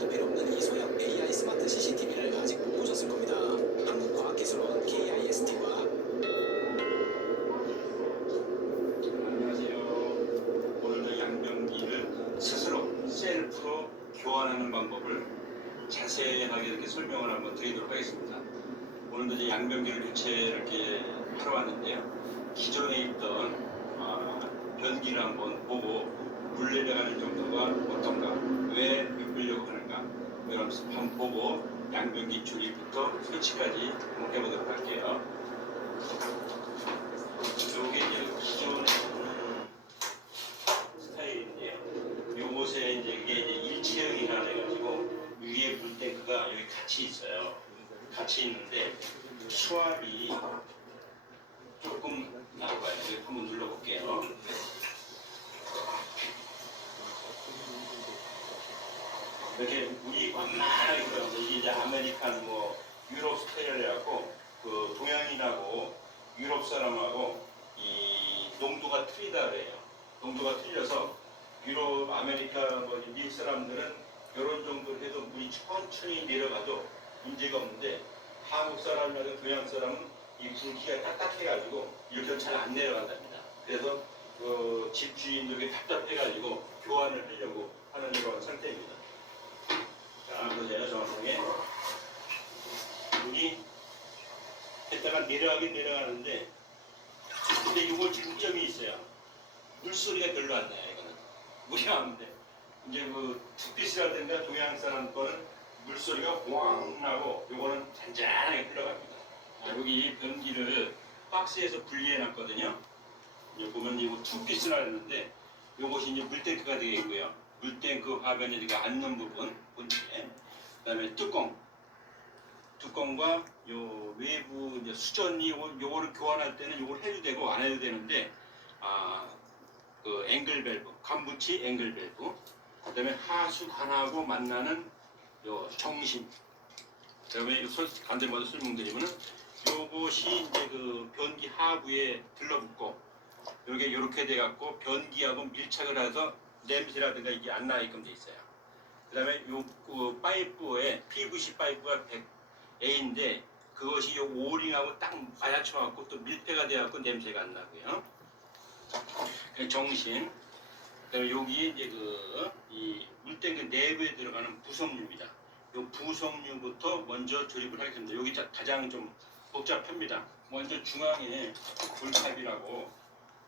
시간도 필요 없는 이 소형 AI 스마트 CCTV를 아직 못 보셨을 겁니다. 한국과학기술원 KIST와 안녕하세요. 오늘은 양변기를 스스로 셀프로 교환하는 방법을 자세하게 이렇게 설명을 한번 드리도록 하겠습니다. 오늘도 이제 양변기를 교체를 이렇게 하러 왔는데요. 기존에 있던 변기를 한번 보고 물 내려가는 정도가 어떤가, 왜 밀려고 하는가, 이런 한번 보고 양변기 조립부터 설치까지 한번 해보도록 할게요. 이게 이제 기존의 스타일인데요. 요것에 이제 이게 이제 일체형이라 해가지고 위에 물탱크가 여기 같이 있어요. 같이 있는데 수압이 조금 나와요. 여기 한번 눌러볼게요. 이렇게 물이 완만하게 들어가서 이게 이제 아메리칸 유럽 스타일이라고 그 동양인하고 유럽 사람하고 이 농도가 틀리다 그래요. 농도가 틀려서 유럽, 아메리카, 미국 사람들은 이런 정도로 해도 물이 천천히 내려가도 문제가 없는데 한국 사람이나 동양 사람은 이 불기가 딱딱해가지고 이렇게 잘 안 내려간답니다. 그래서 그 집주인들이 답답해가지고 교환을 하려고 하는 이런 상태입니다. 자, 보세요. 정확하게 물이 했다가 내려가긴 내려가는데, 근데 이거 지금 점이 있어요. 물소리가 별로 안 나요. 이거는 물이 나오는데 이제 그 투피스라든가 동양 사람 거는 물소리가 왕 나고 요거는 잔잔하게 흘러갑니다. 여기 변기를 박스에서 분리해 놨거든요. 이제 보면 이거 투피스라 했는데 요것이 이제 물탱크가 되겠고요. 물탱크 화변이 앉는 부분 본체, 그다음에 뚜껑과 요 외부 이제 수전이 요거를 교환할 때는 요걸 해도 되고 안 해도 되는데, 그 앵글 밸브, 간붙이 앵글 밸브, 그다음에 하수관하고 만나는 요 정신. 그다음에 간단히 설명드리면은 요것이 이제 그 변기 하부에 들러붙고 요렇게 돼 갖고 변기하고 밀착을 해서 냄새라든가 이게 안 나게끔 돼 있어요. 그다음에 요 그 파이프에 PVC 파이프가 100A인데 그것이 요 오링하고 딱 맞춰 갖고 또 밀폐가 돼 갖고 냄새가 안 나고요. 정신. 그다음에 여기 이제 이 물탱크 내부에 들어가는 부석류입니다. 요 부석류부터 먼저 조립을 하겠습니다. 여기 가장 좀 복잡합니다. 먼저 중앙에 불탑이라고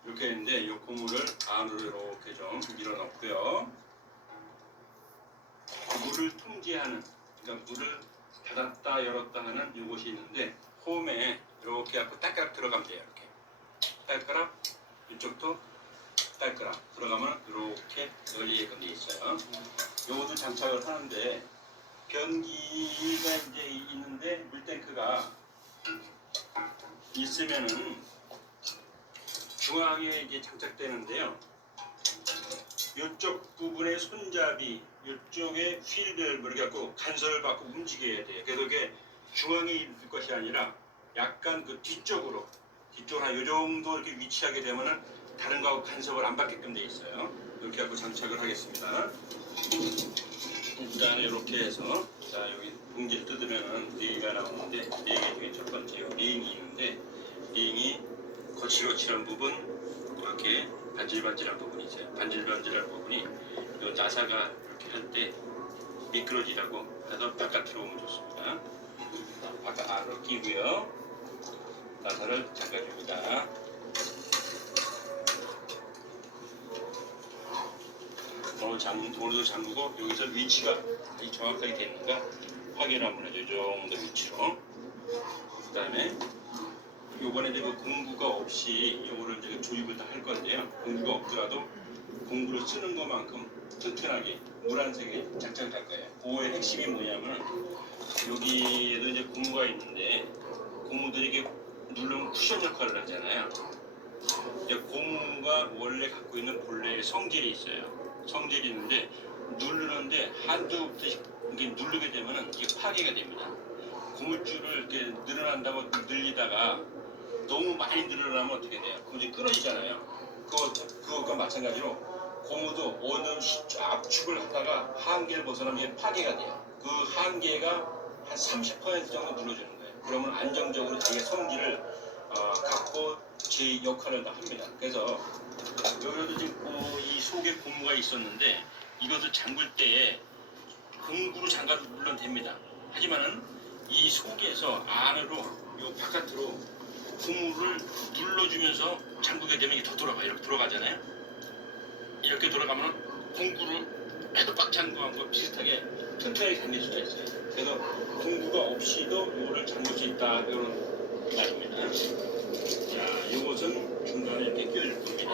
이렇게 있는데 요 고무를 안으로 이렇게 좀 밀어 넣고요. 물을 통제하는, 그러니까 물을 닫았다 열었다 하는 요것이 있는데 홈에 이렇게 갖고 딸깍 들어가면 돼요. 이렇게 딸깍, 이쪽도 딸깍 들어가면 이렇게 열리게끔 돼 있어요. 요것도 장착을 하는데 변기가 이제 있는데 물탱크가 있으면은 중앙에 이제 장착되는데요. 이쪽 부분의 손잡이, 이쪽에 휠을 이렇게 갖고 간섭을 받고 움직여야 돼요. 그래서 이게 중앙에 있을 것이 아니라 약간 그 뒤쪽으로 한 요 정도 이렇게 위치하게 되면은 다른 거하고 간섭을 안 받게끔 돼 있어요. 이렇게 갖고 장착을 하겠습니다. 일단 이렇게 해서, 자, 여기 봉지를 뜯으면은 링이 나오는데 링 중에 첫 번째 링이 있는데 링이 거칠거칠한 부분, 이렇게 반질반질한 부분이 있어요. 반질반질한 부분이 요 나사가 이렇게 할 때 미끄러지라고 해서 바깥으로 오면 좋습니다. 바깥 안으로 끼고요. 나사를 잠가줍니다. 오늘도 잠그고 여기서 위치가 정확하게 되는가 확인 한번 해줘. 이 정도 위치로. 그 다음에 요번에 이제 그 공구가 없이 요거를 이제 조립을 다 할 건데요. 공구가 없더라도 공구를 쓰는 것만큼 튼튼하게 노란색에 장착을 할 거예요. 그거의 핵심이 뭐냐면 여기에도 이제 고무가 있는데 고무들이 이게 누르면 쿠션 역할을 하잖아요. 이제 고무가 원래 갖고 있는 본래의 성질이 있어요. 성질이 있는데 누르는데 한두부터 이렇게 누르게 되면은 이게 파괴가 됩니다. 고무줄을 이렇게 늘어난다고 늘리다가 너무 많이 늘어나면 어떻게 돼요? 그럼 이제 끊어지잖아요. 그것과 마찬가지로 고무도 어느 압축을 하다가 한계를 벗어나면 파괴가 돼요. 그 한계가 한 30% 정도 눌러주는 거예요. 그러면 안정적으로 자기의 성질을 갖고 제 역할을 다 합니다. 그래서 여기도 지금 이 속에 고무가 있었는데 이것을 잠글 때에 금구로 잠가도 물론 됩니다. 하지만은 이 속에서 안으로 요 바깥으로 고무를 눌러주면서 잠그게 되면 이게 더 돌아가요. 이렇게 돌아가잖아요. 이렇게 돌아가면 공구를 해도 꽉 잠그는 거 비슷하게 튼튼하게 잠길 수가 있어요. 그래서 공구가 없이도 이거를 잠글 수 있다 이런 말입니다. 자, 이것은 중간에 이렇게 끼워줄 겁니다.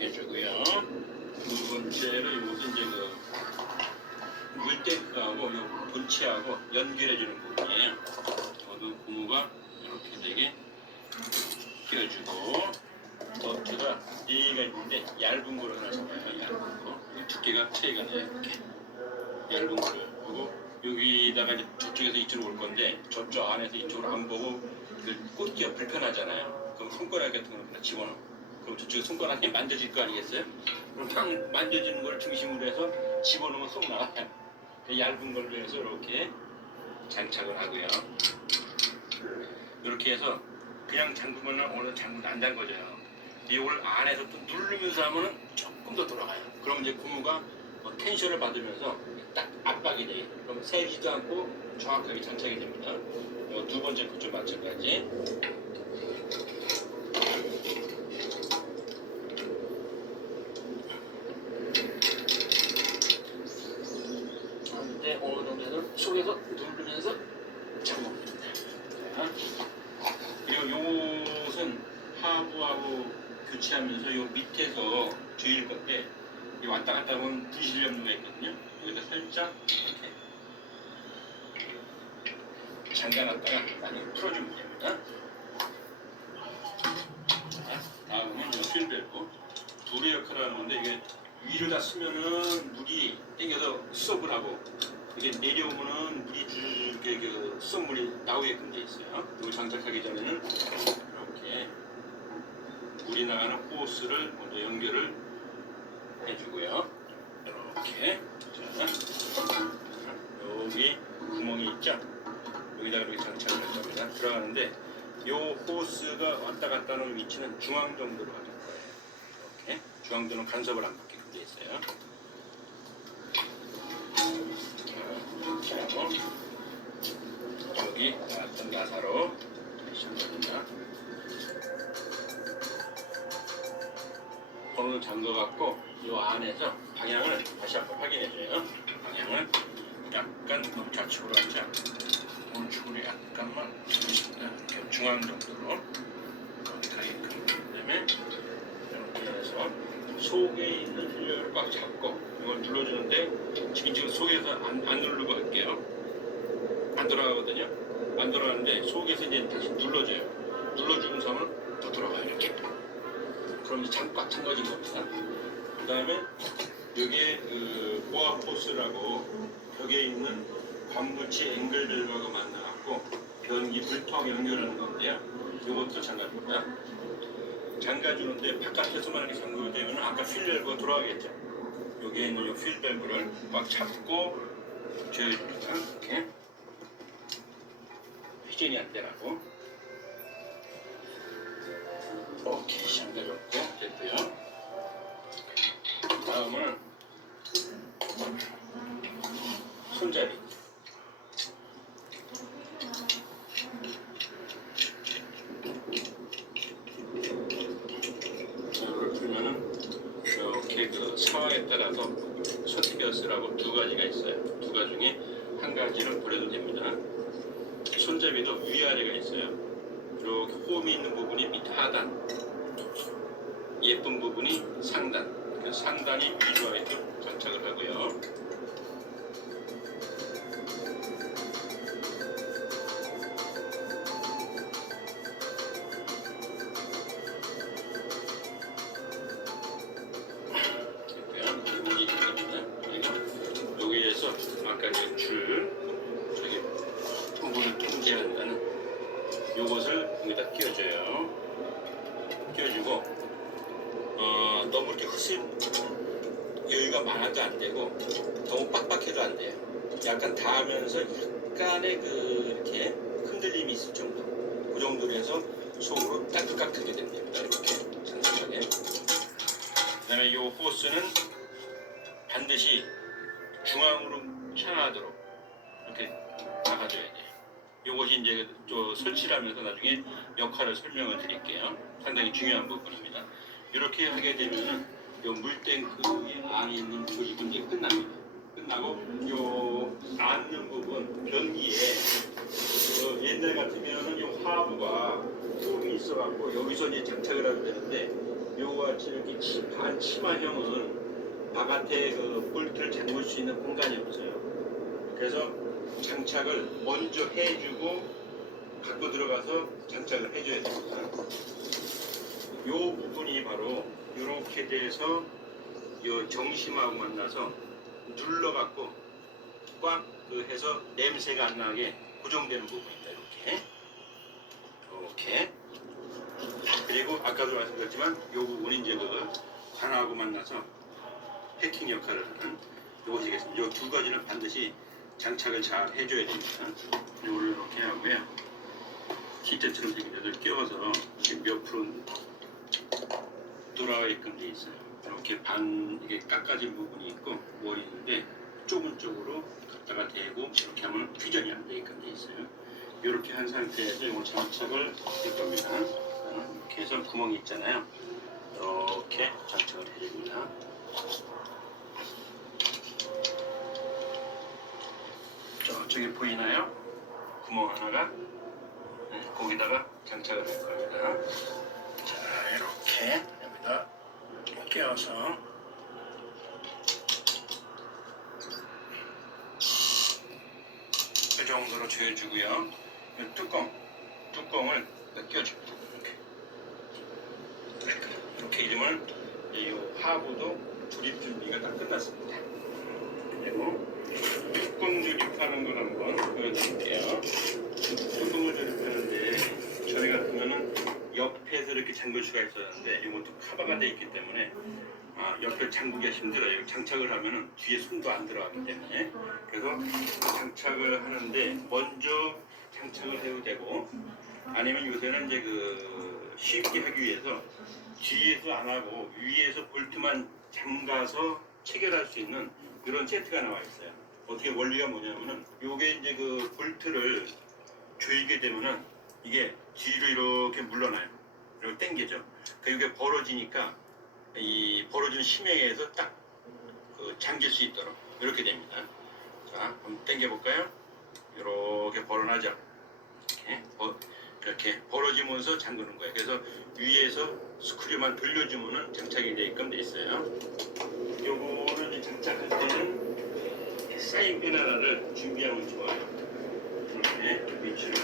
해주고요. 두 번째로 이것은 이제 그 물탱크하고 요 본체하고 연결해주는 부분이에요. 저도 고무가 이렇게 되게 끼워주고 너트가 4개가 있는데 얇은 거로 하나 잡아요. 얇은 거. 두께가 차이가 나요. 이렇게 얇은 거를 하고 여기다가 이제 저쪽에서 이쪽으로 올 건데 저쪽 안에서 이쪽으로 안 보고 꽂기가 불편하잖아요. 그럼 손가락 같은 거는 그냥 집어넣어. 그럼 저쪽에 손가락이 만져질 거 아니겠어요? 그럼 딱 만져지는 걸 중심으로 해서 집어넣으면 쏙 나와요. 얇은 걸로 해서 이렇게 장착을 하고요. 이렇게 해서 그냥 잠그면 오늘 잠그면 안 잠궈져요. 이걸 안에서 또 누르면서 하면은 조금 더 돌아가요. 그럼 이제 고무가 텐션을 받으면서 딱 압박이 돼요. 그럼 세지도 않고 정확하게 장착이 됩니다. 두 번째 것도 마찬가지. 근데 어느 정도는 속에서 누르면서 잠궈줍니다. 그리고 요것은 하부하고 교체하면서 요 밑에서 조일 건데 이 왔다 갔다 하면 분실 염도가 있거든요. 여기다 살짝 이렇게 잠가놨다가 나중에 풀어주면 됩니다. 자, 다음은 요 필벨브 둘의 역할을 하는 건데 이게 위로 다 쓰면은 물이 땡겨서 수업을 하고 이게 내려오면은 물이 줄게 그 수돗물이 나오게끔 돼 있어요. 이거 장착하기 전에는 이렇게 물이 나가는 호스를 먼저 연결을 해주고요. 이렇게 자, 여기 구멍이 있죠? 여기다가 이렇게 장착을 할 겁니다. 들어가는데 이 호스가 왔다 갔다 하는 위치는 중앙 정도로 하는 거예요. 이렇게 중앙 정도는 간섭을 안 받게끔 돼 있어요. 여기 나왔던 나사로 다시 한번입니다. 번호를 잠궈갖고 이 안에서 방향을 다시 한번 확인해줘요. 방향을 약간 좌측으로 하지 않고 우측으로 약간만 주십니다. 이렇게 중앙 정도로 가게끔. 그다음에 이렇게 해서 속에 있는 휠을 꽉 잡고 이걸 눌러주는데 지금 속에서 안 누르고 할게요. 안 돌아가거든요. 안 돌아가는데 속에서 이제 다시 눌러줘요. 눌러주고 서면 더 돌아가요. 이렇게. 그럼 이제 꽉 잠가진 겁니다. 그 다음에 여기에 그 보아 포스라고 벽에 있는 관부치 앵글 밸브하고 만나갖고 변기 불턱 연결하는 건데요. 이것도 잠가줍니다. 잠가주는데 바깥에서만 이렇게 잠그되면 아까 휠 밸브가 돌아가겠죠. 여기에 있는 이 휠 밸브를 꽉 잡고 조여줍니다. 이렇게 휘전이 안 되라고. 오케이, 잠가줬고 됐고요. 다음은 손잡이. 이걸 풀면은 이렇게 그 상황에 따라서 선택하시라고 두 가지가 있어요. 두 가지 중에 한 가지를 버려도 됩니다. 손잡이도 위아래가 있어요. 이렇게 홈이 있는 부분이 밑 하단, 예쁜 부분이 상단. 그 상단이 위로 이렇게 장착을 하고요. 여기에서 아까 그 줄, 저기 부분을 통제한다는 요것을 여기다 끼워줘요. 너무 이렇게 여유가 많아도 안 되고 너무 빡빡해도 안 돼요. 약간 닿으면서 약간의 이렇게 흔들림이 있을 정도. 그 정도로 해서 속으로 따뜻하게 됩니다. 이렇게 상상하게. 그다음에 이 호스는 반드시 중앙으로 향하도록 이렇게 막아줘야 돼요. 이것이 이제 또 설치를 하면서 나중에 역할을 설명을 드릴게요. 상당히 중요한 부분입니다. 이렇게 하게 되면은 요 물탱크 안에 있는 조립은 이제 끝납니다. 끝나고 요 앉는 부분 변기에 옛날 같으면은 요 하부가 홈이 있어갖고 여기서 이제 장착을 하면 되는데 요거 같이 이렇게 반치마형은 바깥에 그 볼트를 잠글 수 있는 공간이 없어요. 그래서 장착을 먼저 해주고 갖고 들어가서 장착을 해줘야 됩니다. 요 부분이 바로 이렇게 돼서 요 정심하고 만나서 눌러갖고 꽉 해서 냄새가 안 나게 고정되는 부분입니다. 이렇게 그리고 아까도 말씀드렸지만 요 부분이 이제 관하고 만나서 패킹 역할을 하는 요것이겠습니다. 요 두 가지는 반드시 장착을 잘 해줘야 됩니다. 이걸 이렇게 하고요. 기대처럼 생긴 데를 끼워서 몇 프로 돌아가게끔 돼 있어요. 이렇게 이게 깎아진 부분이 있고 뭐 있는데 좁은 쪽으로 갖다가 대고 이렇게 하면 퓨전이 안 되게끔 돼 있어요. 이렇게 한 상태에서 이걸 장착을 할 겁니다. 이렇게 해서 구멍이 있잖아요. 이렇게 장착을 해줍니다. 저쪽에 보이나요? 구멍 하나가 거기다가 장착을 할 겁니다. 자, 이렇게 여기다 끼워서 이 정도로 조여주고요. 이 뚜껑을 껴줍니다. 이렇게 이러면 이 하부도 조립 준비가 다 끝났습니다. 그리고 뚜껑 조립하는 걸 한번 보여드릴게요. 뚜껑을 조립하는데 저희 같으면은 옆에서 이렇게 잠글 수가 있었는데 이것도 카바가 되어 있기 때문에 옆에 잠그기가 힘들어요. 장착을 하면은 뒤에 손도 안 들어가기 때문에 그래서 장착을 하는데 먼저 장착을 해도 되고 아니면 요새는 이제 쉽게 하기 위해서 뒤에서 안 하고 위에서 볼트만 잠가서 체결할 수 있는 그런 세트가 나와 있어요. 어떻게 원리가 뭐냐면은 요게 이제 볼트를 조이게 되면은 이게 뒤로 이렇게 물러나요. 이렇게 당겨져. 그러니까 이게 벌어지니까 이 벌어지는 힘에 의해서 딱 잠길 수 있도록 이렇게 됩니다. 자, 한번 당겨 볼까요? 이렇게 벌어나죠. 이렇게 벌어지면서 잠그는 거예요. 그래서 위에서 스크류만 돌려주면은 장착이 되게끔 돼 있어요. 요거를 이제 장착할 때는 사인펜 하나를 준비하면 좋아요. 이렇게 위치로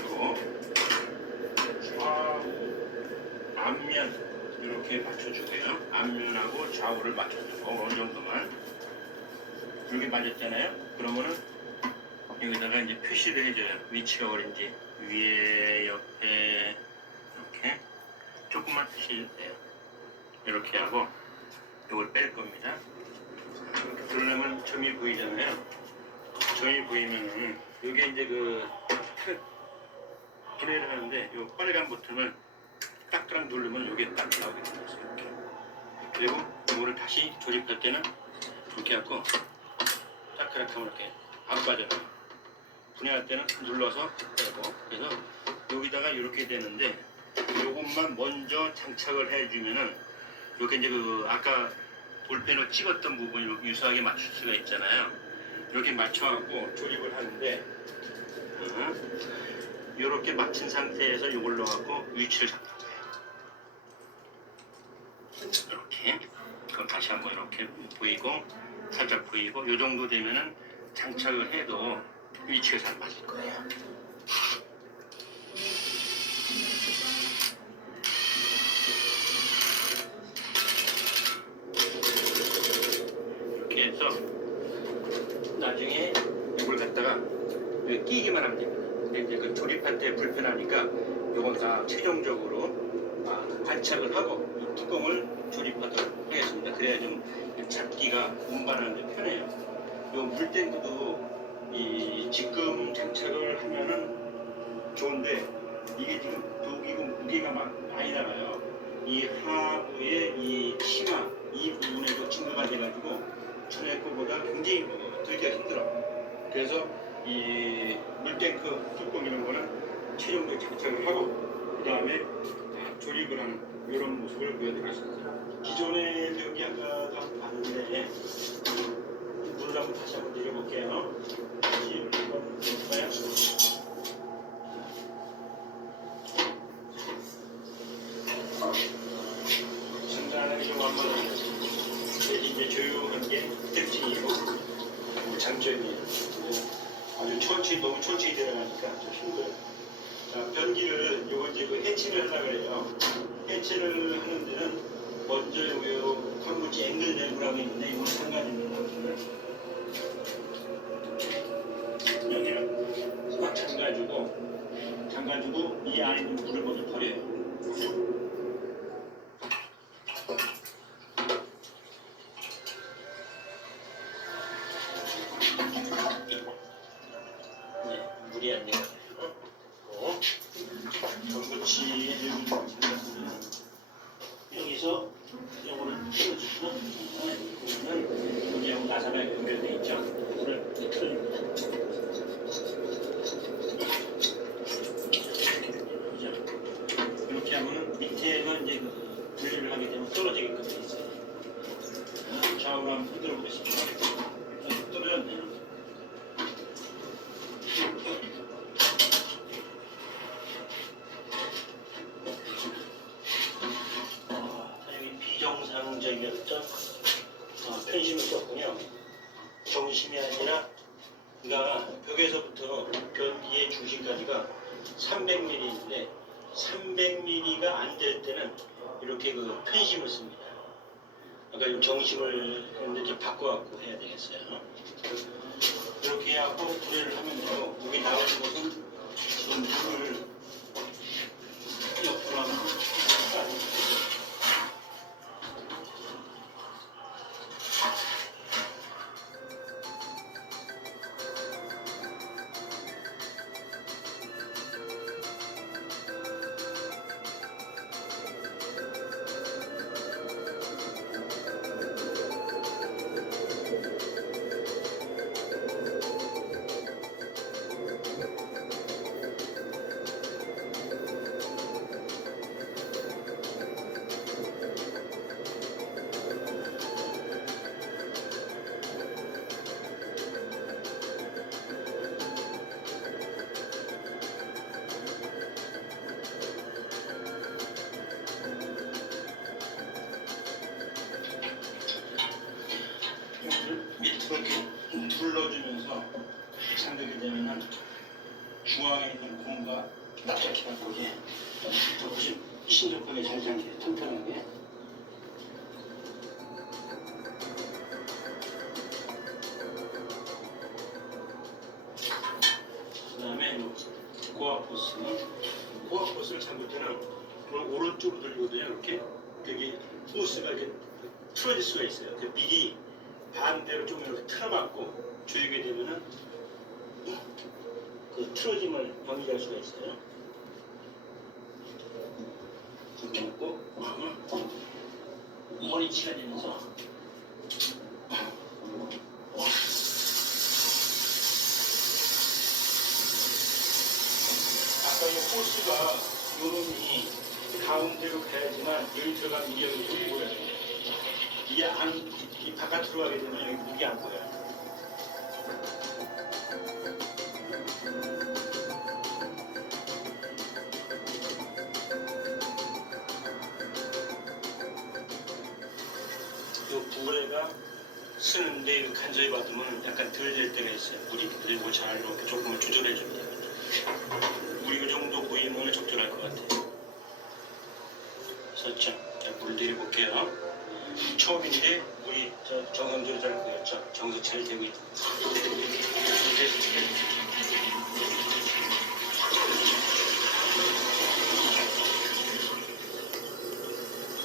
좌우 앞면 이렇게 맞춰주고요. 앞면하고 좌우를 맞춰주고 어느 정도만 이렇게 맞았잖아요. 그러면은 여기다가 이제 표시를 해줘요. 위치가 어딘지 위에 옆에 이렇게 조금만 표시해주세요. 이렇게 하고 이걸 뺄 겁니다. 이렇게 누르면 점이 보이잖아요. 점이 보이면은 이게 이제 분해를 하는데 이 빨간 버튼을 딱딱 누르면 이게 딱 나오게 됩니다. 이렇게. 그리고 이거를 다시 조립할 때는 이렇게 하고 딱딱하면 이렇게 안 빠져나요. 분해할 때는 눌러서 빼고 그래서 여기다가 이렇게 되는데 이것만 먼저 장착을 해주면은 이렇게 이제 아까 볼펜으로 찍었던 부분이 유사하게 맞출 수가 있잖아요. 이렇게 맞춰갖고 조립을 하는데 이렇게 맞춘 상태에서 이걸 넣어갖고 위치를 잡는 거예요. 이렇게 그럼 다시 한번 이렇게 보이고 살짝 보이고 이 정도 되면은 장착을 해도 위치가 잘 맞을 거예요. 이렇게 해서 나중에 이걸 갖다가 끼기만 하면 됩니다. 근데 이제 조립할 때 불편하니까 이건 다 최종적으로 반착을 하고 이 뚜껑을 조립하도록 하겠습니다. 그래야 좀 잡기가 운반하는 데 편해요. 요 물탱크도 이 직금 장착을 하면은 좋은데 이게 지금 독이고 무게가 많이 나가요. 이 하부의 이 치마 이 부분에도 증가가 돼가지고 전에 거보다 굉장히 들기가 힘들어. 그래서 이 물탱크 뚜껑 이런 거는 최종적으로 장착을 하고 그 다음에 조립을 하는 이런 모습을 보여드리겠습니다. 기존의 여기 아까도 한번 봤는데 물을 한번 다시 한번 내려볼게요. 다시 한번 볼까요? 간단하게 좀 한번 이제 조용한 게 특징이고 장점이에요. 아주 천천히 너무 천천히 들어가니까 좀 힘들어요. 자, 변기를 요거 이제 그 해체를 하려고 해요. 해체를 하는 데는 먼저 요 광무지 앵글 밸브라고 있는데 이거 상관 있는 거거든요. 여기를 꽉 잠가주고 이 안에 있는 물을 먼저 버려요. 네, 물이 안 내려. 전부치 여기서 요거를 틀어주고 그러면 여기하고 나사가 연결돼 있죠. 물을 틀어줍니다. 그죠? 이렇게 하면은 밑에가 이제 분리를 하게 되면 떨어지게끔 돼 있어요. 좌우로 한번 흔들어 보겠습니다. 떨어졌네요. 비정상적이었던 편심을 썼군요. 정심이 아니라 그러니까 벽에서부터 변기의 중심까지가 300mm인데 300mm가 안 될 때는 이렇게 그 편심을 씁니다. 그러니까 정심을 이렇게 바꿔갖고 해야 되겠어요. 이렇게 하고 분해를 하면 되고 여기 나오는 것은 지금 물을 옆으로 하면 밑으로 이렇게 둘러주면서 상적이 되면은 중앙에 있는 공과 납작해갖고 이게 더 훨씬 신속하게 잘 잠겨 튼튼하게. 그 다음에 고압호스를 잠글 때는 오른쪽으로 돌리거든요. 이렇게 여기 호스가 이렇게 틀어질 수가 있어요. 그 미리 반대로 좀 이렇게 틀어막고 조이게 되면은 그 틀어짐을 방지할 수가 있어요. 그리고 머리치가 되면서 아까 이 호스가 요놈이 가운데로 가야지만 여기 들어간 미력이 보여요. 이 바깥으로 가게 되면 여기 물이 안 보여요. 이 부레가 쓰는데 간절히 받으면 약간 덜 될 때가 있어요. 물이 그리고 잘 이렇게 조금만 조절해 줍니다. 물이 이 정도 보이면 적절할 것 같아요. 썼죠? 자, 물 내려볼게요. 처음인데 우리 정상적으로 잘 보였죠? 정석 잘 되고 있다.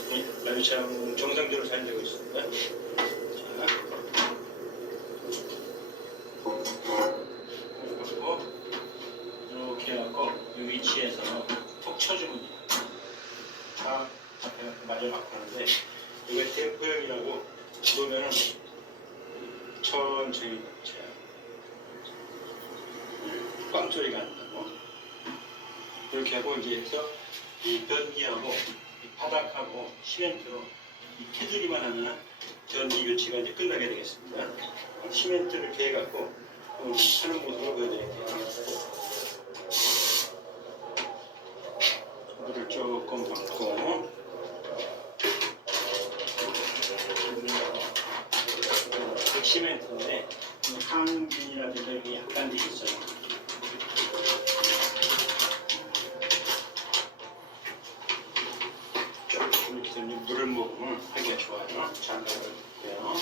네, 말참 정상적으로 잘 되고 있습니다. 위치에서 톡 쳐주면 돼요. 자, 앞에 마지막 하는데 이거 템포형이라고 보면은 천천히 쳐요. 꽝 소리가 안 나고 이렇게 하고 이제 해서 이 변기하고 이 바닥하고 시멘트로 이 테두리만 하면 변기 교체가 이제 끝나게 되겠습니다. 시멘트를 이렇게 해갖고 하는 모습을 보여드릴게요. 물을 조금 넣고 시멘트인데 항균이라든가 이게 약간 돼 있어요. 조금 이렇게 되면 물을 먹으면 하기가 좋아요. 장갑을 넣고요.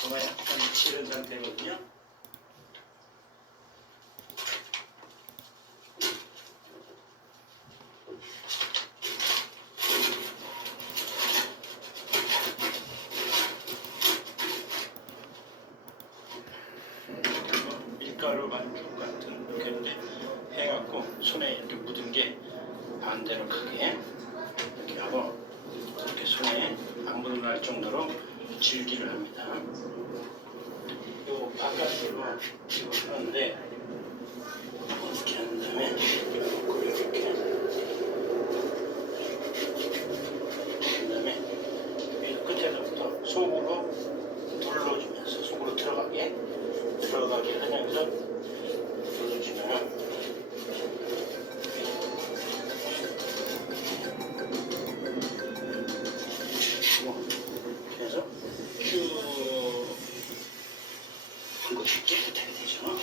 정말 약간 치른 상태거든요. 밀가루 반죽 같은 이렇게 이제 해갖고 손에 이렇게 묻은 게 반대로 크게 이렇게 하고 이렇게 손에 안 묻어날 정도로 질기를 합니다. 요 바깥으로 이거 하는데 이렇게 한 다음에 이렇게 한 다음에 이 끝에서부터 속으로 눌러주면서 속으로 들어가게 하면서 눌러주면 그래서 쭉 한 곳이 깨끗하게 되죠.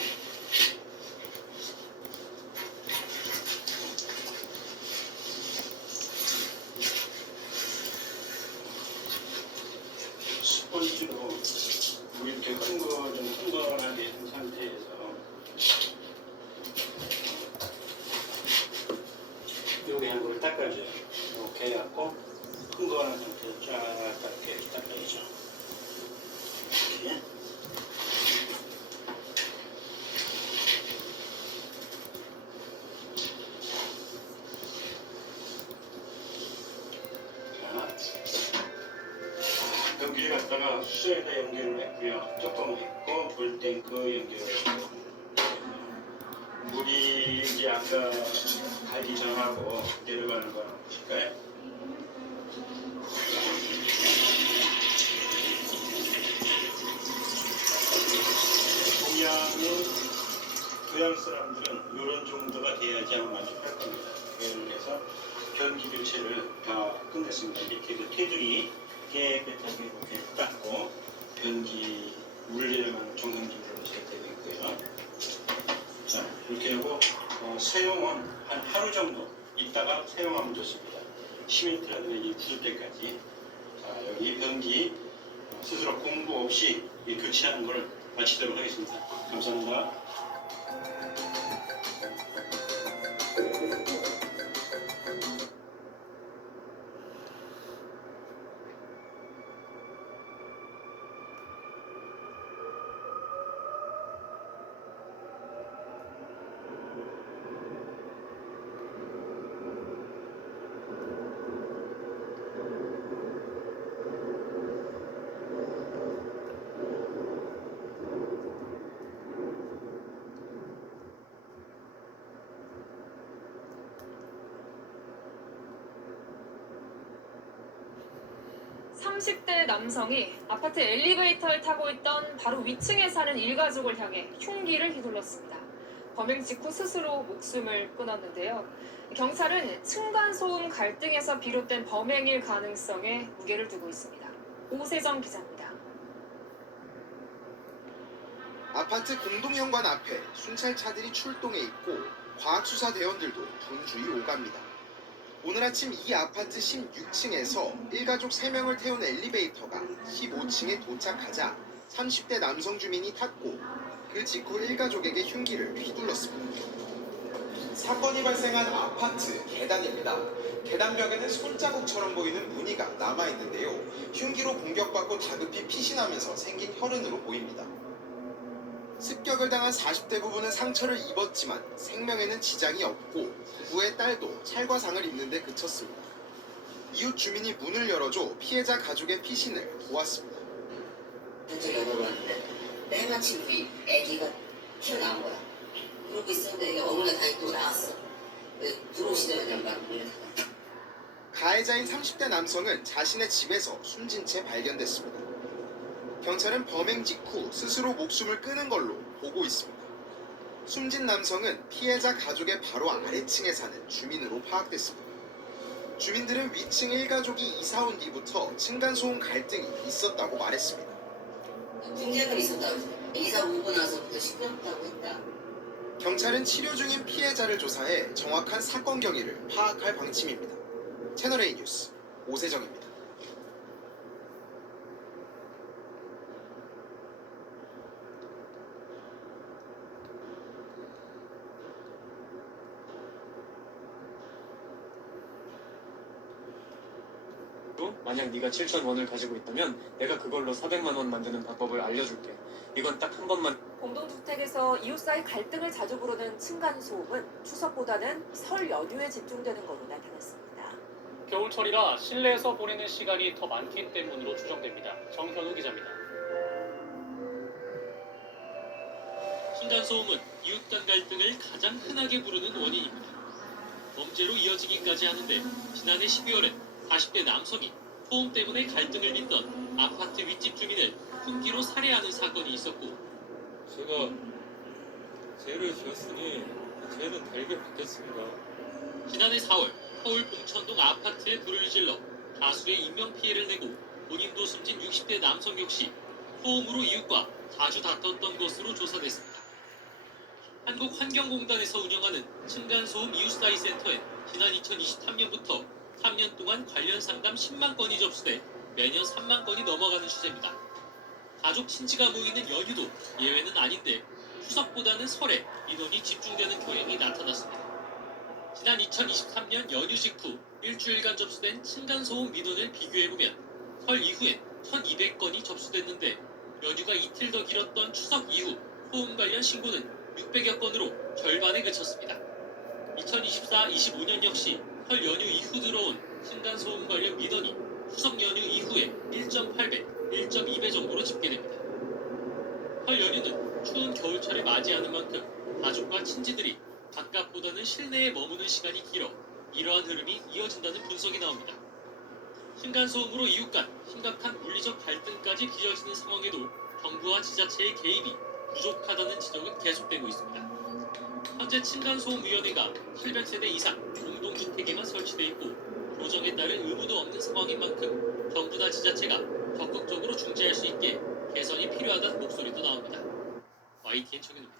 스펀지로 이렇게 큰 거 좀 흥건하게 한 상태에서 여기 한 거를 닦아줘요. 이렇게 해갖고 흥건한 상태에서 쫙 이렇게 닦아야죠. 이렇게. 여기에 갖다가 수소에다 연결을 했고요. 뚜껑 했고 볼탱크 연결을 했고 물이 이제 아까 가기 전하고 내려가는 거 한번 보실까요? 동양 사람들은 이런 정도가 돼야지 아마 만족할 겁니다. 그래서 변기 교체를 다 끝냈습니다. 이렇게 그 테두리 깨끗하게 이렇게 닦고 변기 물리려면 정상적으로 제거되어 있고요. 자, 이렇게 하고 사용은 한 하루 정도 있다가 사용하면 좋습니다. 시멘트라든가 이 굳을 때까지. 자, 여기 변기 스스로 공부 없이 교체하는 걸 마치도록 하겠습니다. 감사합니다. 30대 남성이 아파트 엘리베이터를 타고 있던 바로 위층에 사는 일가족을 향해 흉기를 휘둘렀습니다. 범행 직후 스스로 목숨을 끊었는데요. 경찰은 층간소음 갈등에서 비롯된 범행일 가능성에 무게를 두고 있습니다. 오세정 기자입니다. 아파트 공동현관 앞에 순찰차들이 출동해 있고 과학수사대원들도 분주히 오갑니다. 오늘 아침 이 아파트 16층에서 일가족 3명을 태운 엘리베이터가 15층에 도착하자 30대 남성 주민이 탔고 그 직후 일가족에게 흉기를 휘둘렀습니다. 사건이 발생한 아파트 계단입니다. 계단벽에는 손자국처럼 보이는 무늬가 남아있는데요. 흉기로 공격받고 다급히 피신하면서 생긴 혈흔으로 보입니다. 습격을 당한 40대 부부는 상처를 입었지만 생명에는 지장이 없고 부부의 딸도 찰과상을 입는 데 그쳤습니다. 이웃 주민이 문을 열어줘 피해자 가족의 피신을 도왔습니다. 문을 열어봤는데 맨 마침 우리 애기가 튀어나온 거야. 그러고 있었는데 어머니가 다시 또 나왔어. 들어오시더니 양반 문을 닫았다. 가해자인 30대 남성은 자신의 집에서 숨진 채 발견됐습니다. 경찰은 범행 직후 스스로 목숨을 끊은 걸로 보고 있습니다. 숨진 남성은 피해자 가족의 바로 아래층에 사는 주민으로 파악됐습니다. 주민들은 위층 일가족이 이사 온 뒤부터 층간소음 갈등이 있었다고 말했습니다. 문제가 있었다고 했어. 이사 오고 나서부터 시끄럽다고 했다. 경찰은 치료 중인 피해자를 조사해 정확한 사건 경위를 파악할 방침입니다. 채널A 뉴스 오세정입니다. 만약 네가 7천 원을 가지고 있다면 내가 그걸로 400만 원 만드는 방법을 알려줄게. 이건 딱 한 번만. 공동주택에서 이웃 사이 갈등을 자주 부르는 층간소음은 추석보다는 설 연휴에 집중되는 것으로 나타났습니다. 겨울철이라 실내에서 보내는 시간이 더 많기 때문으로 추정됩니다. 정현우 기자입니다. 층간소음은 이웃 간 갈등을 가장 흔하게 부르는 원인입니다. 범죄로 이어지기까지 하는데 지난해 12월엔 40대 남성이 소음 때문에 갈등을 빚던 아파트 윗집 주민을 흉기로 살해하는 사건이 있었고, 제가 죄를 지었으니 죄는 달게 받겠습니다. 지난해 4월 서울 봉천동 아파트에 불을 질러 다수의 인명피해를 내고 본인도 숨진 60대 남성 역시 소음으로 이웃과 자주 다퉜던 것으로 조사됐습니다. 한국환경공단에서 운영하는 층간소음 이웃사이 센터엔 지난 2023년부터 3년 동안 관련 상담 10만 건이 접수돼 매년 3만 건이 넘어가는 추세입니다. 가족 친지가 모이는 연휴도 예외는 아닌데 추석보다는 설에 인원이 집중되는 경향이 나타났습니다. 지난 2023년 연휴 직후 일주일간 접수된 층간소음 민원을 비교해보면 설 이후엔 1,200건이 접수됐는데 연휴가 이틀 더 길었던 추석 이후 소음 관련 신고는 600여 건으로 절반에 그쳤습니다. 2024-25년 역시 설 연휴 이후 들어온 층간소음 관련 민원이 추석 연휴 이후에 1.8배, 1.2배 정도로 집계됩니다. 설 연휴는 추운 겨울철을 맞이하는 만큼 가족과 친지들이 바깥보다는 실내에 머무는 시간이 길어 이러한 흐름이 이어진다는 분석이 나옵니다. 층간소음으로 이웃 간 심각한 물리적 갈등까지 빚어지는 상황에도 정부와 지자체의 개입이 부족하다는 지적은 계속되고 있습니다. 현재 층간소음위원회가 700세대 이상 공동주택에만 설치돼 있고 조정에 따른 의무도 없는 상황인 만큼 정부나 지자체가 적극적으로 중재할 수 있게 개선이 필요하다는 목소리도 나옵니다. YTN 청년입니다.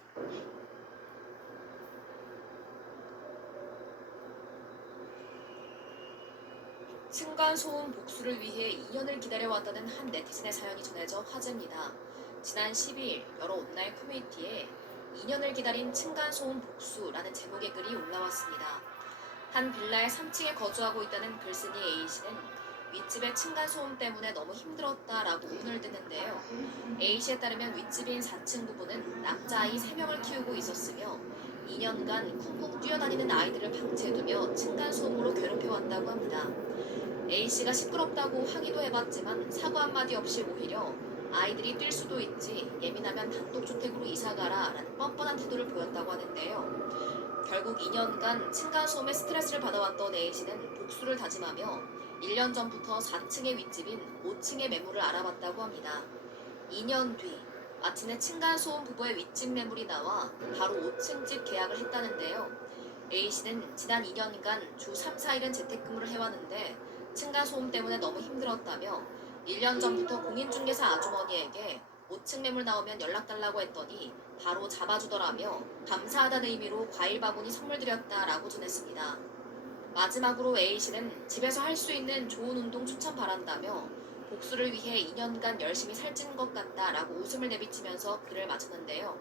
층간소음 복수를 위해 2년을 기다려왔다는 한 네티즌의 사연이 전해져 화제입니다. 지난 12일 여러 온라인 커뮤니티에 2년을 기다린 층간소음 복수라는 제목의 글이 올라왔습니다. 한 빌라의 3층에 거주하고 있다는 글쓴이 A씨는 윗집의 층간소음 때문에 너무 힘들었다라고 운을 댔는데요. A씨에 따르면 윗집인 4층 부부는 남자아이 3명을 키우고 있었으며 2년간 쿵쿵 뛰어다니는 아이들을 방치해두며 층간소음으로 괴롭혀왔다고 합니다. A씨가 시끄럽다고 항의도 해봤지만 사과 한마디 없이 오히려 아이들이 뛸 수도 있지 예민하면 단독주택으로 이사가라 라는 뻔뻔한 태도를 보였다고 하는데요. 결국 2년간 층간소음에 스트레스를 받아왔던 A씨는 복수를 다짐하며 1년 전부터 4층의 윗집인 5층의 매물을 알아봤다고 합니다. 2년 뒤 마침내 층간소음 부부의 윗집 매물이 나와 바로 5층 집 계약을 했다는데요. A씨는 지난 2년간 주 3, 4일은 재택근무를 해왔는데 층간소음 때문에 너무 힘들었다며 1년 전부터 공인중개사 아주머니에게 5층 매물 나오면 연락달라고 했더니 바로 잡아주더라며 감사하다는 의미로 과일 바구니 선물 드렸다라고 전했습니다. 마지막으로 A씨는 집에서 할 수 있는 좋은 운동 추천 바란다며 복수를 위해 2년간 열심히 살찐 것 같다라고 웃음을 내비치면서 글을 마쳤는데요.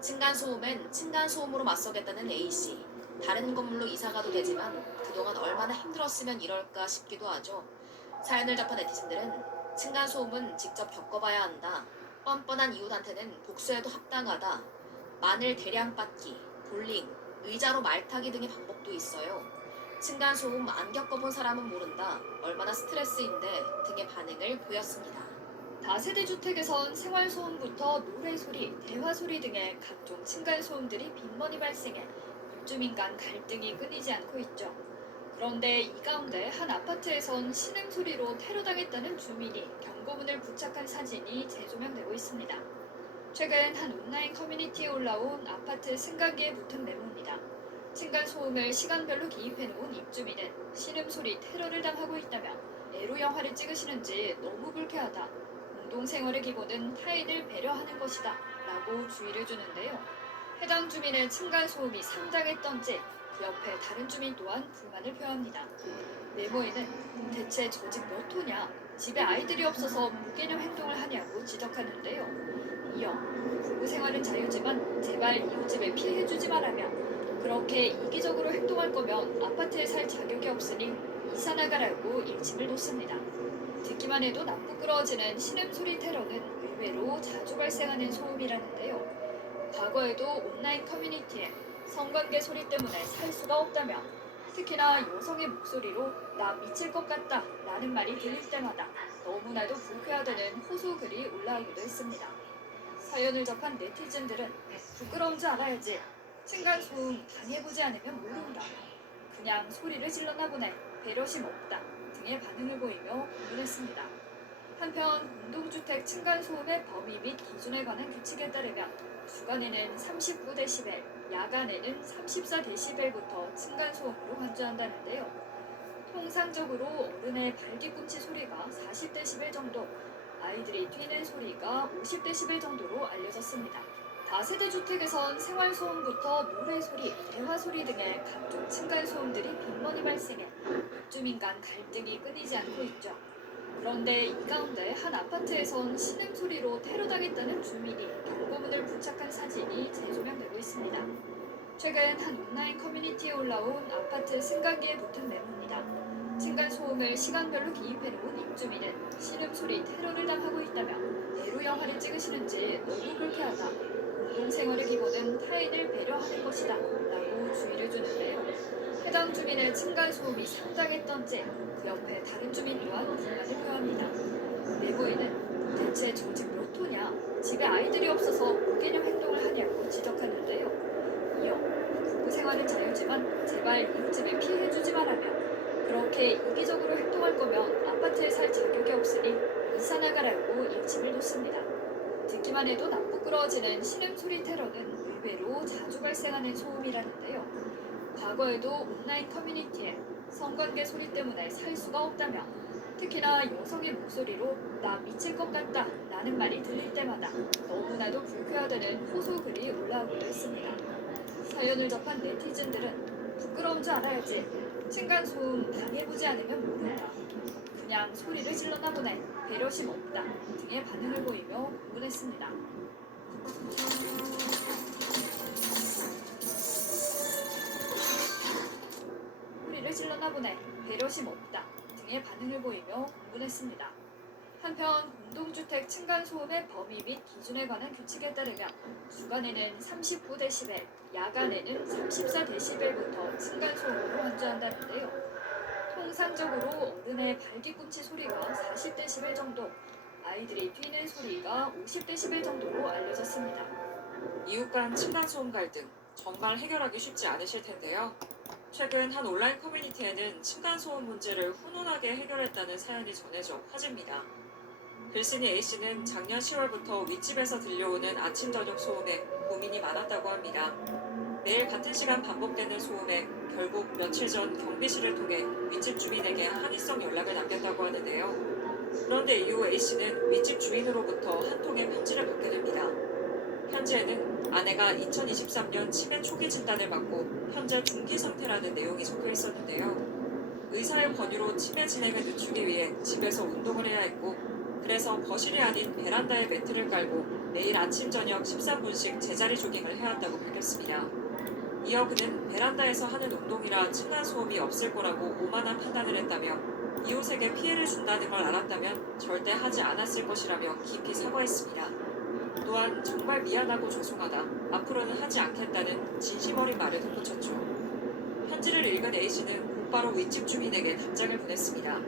층간소음엔 층간소음으로 맞서겠다는 A씨. 다른 건물로 이사가도 되지만 그동안 얼마나 힘들었으면 이럴까 싶기도 하죠. 사연을 접한 네티즌들은 층간소음은 직접 겪어봐야 한다. 뻔뻔한 이웃한테는 복수해도 합당하다. 마늘 대량 빻기, 볼링, 의자로 말타기 등의 방법도 있어요. 층간소음 안 겪어본 사람은 모른다. 얼마나 스트레스인데 등의 반응을 보였습니다. 다세대 주택에선 생활소음부터 노래소리, 대화소리 등의 각종 층간소음들이 빈번히 발생해 입주민 간 갈등이 끊이지 않고 있죠. 그런데 이 가운데 한 아파트에선 신음소리로 테러당했다는 주민이 경고문을 부착한 사진이 재조명되고 있습니다. 최근 한 온라인 커뮤니티에 올라온 아파트 승강기에 붙은 메모입니다. 층간소음을 시간별로 기입해놓은 입주민은 신음소리 테러를 당하고 있다며 에로 영화를 찍으시는지 너무 불쾌하다. 공동생활의 기본은 타인을 배려하는 것이다. 라고 주의를 주는데요. 해당 주민의 층간소음이 상당했던지 그 옆에 다른 주민 또한 불만을 표합니다. 메모에는 대체 저 집 몇 호냐? 집에 아이들이 없어서 무개념 행동을 하냐고 지적하는데요. 이어 부부 생활은 자유지만 제발 이웃집에 피해주지 말라며 그렇게 이기적으로 행동할 거면 아파트에 살 자격이 없으니 이사 나가라고 일침을 놓습니다. 듣기만 해도 나쁘끄러워지는 신음소리 테러는 의외로 자주 발생하는 소음이라는데요. 과거에도 온라인 커뮤니티에 성관계 소리 때문에 살 수가 없다며 특히나 여성의 목소리로 나 미칠 것 같다 라는 말이 들릴 때마다 너무나도 불쾌하다는 호소글이 올라오기도 했습니다. 사연을 접한 네티즌들은 부끄러운 줄 알아야지. 층간소음 당해보지 않으면 모른다. 그냥 소리를 질렀나 보네. 배려심 없다. 등의 반응을 보이며 공분했습니다. 한편 공동주택 층간소음의 범위 및 기준에 관한 규칙에 따르면 주간에는 39dB, 야간에는 34dB부터 층간소음으로 간주한다는데요. 통상적으로 어른의 발뒤꿈치 소리가 40dB 정도, 아이들이 뛰는 소리가 50dB 정도로 알려졌습니다. 다세대 주택에선 생활소음부터 노래소리, 대화소리 등의 각종 층간소음들이 빈번히 발생해 입주민 간 갈등이 끊이지 않고 있죠. 그런데 이 가운데 한 아파트에선 신음소리로 테러당했다는 주민이 경고문을 부착한 사진이 재조명되고 있습니다. 최근 한 온라인 커뮤니티에 올라온 아파트 승강기에 붙은 메모입니다. 층간소음을 시간별로 기입해놓은 입주민은 신음소리 테러를 당하고 있다며 에로 영화를 찍으시는지 너무 불쾌하다. 공동생활의 기본은 타인을 배려하는 것이다. 라고 주의를 주는데요. 해당 주민의 층간소음이 상당했던지 그 옆에 다른 주민 또한 불만을 표합니다. 메모에는 대체 저 집 몇 호냐? 집에 아이들이 없어서 무개념 행동을 하냐고 지적하는데요. 이어 부부 생활은 자유지만 제발 이웃집에 피해주지 말라며 그렇게 이기적으로 행동할 거면 아파트에 살 자격이 없으니 이사 나가라고 일침을 놓습니다. 듣기만 해도 나쁘끄러워지는 신음소리 테러는 의외로 자주 발생하는 소음이라는데요. 과거에도 온라인 커뮤니티에 성관계 소리 때문에 살 수가 없다며 특히나 여성의 목소리로 나 미칠 것 같다 라는 말이 들릴 때마다 너무나도 불쾌하다는 호소글이 올라오기도 했습니다. 사연을 접한 네티즌들은 부끄러운 줄 알아야지. 층간소음 당해보지 않으면 모른다. 그냥 소리를 질렀나 보네. 배려심 없다. 등의 반응을 보이며 공분했습니다. 소리를 질렀나 보네. 배려심 없다. 등의 반응을 보이며 공분했습니다. 한편 공동주택 층간소음의 범위 및 기준에 관한 규칙에 따르면 주간에는 39dB, 야간에는 34dB부터 층간소음으로 간주한다는데요. 통상적으로 어른의 발뒤꿈치 소리가 40dB 정도, 아이들이 뛰는 소리가 50dB 정도로 알려졌습니다. 이웃 간 층간소음 갈등 정말 해결하기 쉽지 않으실 텐데요. 최근 한 온라인 커뮤니티에는 층간소음 문제를 훈훈하게 해결했다는 사연이 전해져 화제입니다. 글쓴이 A씨는 작년 10월부터 윗집에서 들려오는 아침 저녁 소음에 고민이 많았다고 합니다. 매일 같은 시간 반복되는 소음에 결국 며칠 전 경비실을 통해 윗집 주민에게 항의성 연락을 남겼다고 하는데요. 그런데 이후 A씨는 윗집 주인으로부터 한 통의 편지를 받게 됩니다. 편지에는 아내가 2023년 치매 초기 진단을 받고 현재 중기 상태라는 내용이 적혀 있었는데요. 의사의 권유로 치매 진행을 늦추기 위해 집에서 운동을 해야 했고, 그래서 거실이 아닌 베란다에 매트를 깔고 매일 아침 저녁 13분씩 제자리 조깅을 해왔다고 밝혔습니다. 이어 그는 베란다에서 하는 운동이라 층간소음이 없을 거라고 오만한 판단을 했다며, 이웃에게 피해를 준다는 걸 알았다면 절대 하지 않았을 것이라며 깊이 사과했습니다. 또한 정말 미안하고 죄송하다, 앞으로는 하지 않겠다는 진심 어린 말을 덧붙였죠. 편지를 읽은 A씨는 곧바로 윗집 주민에게 답장을 보냈습니다.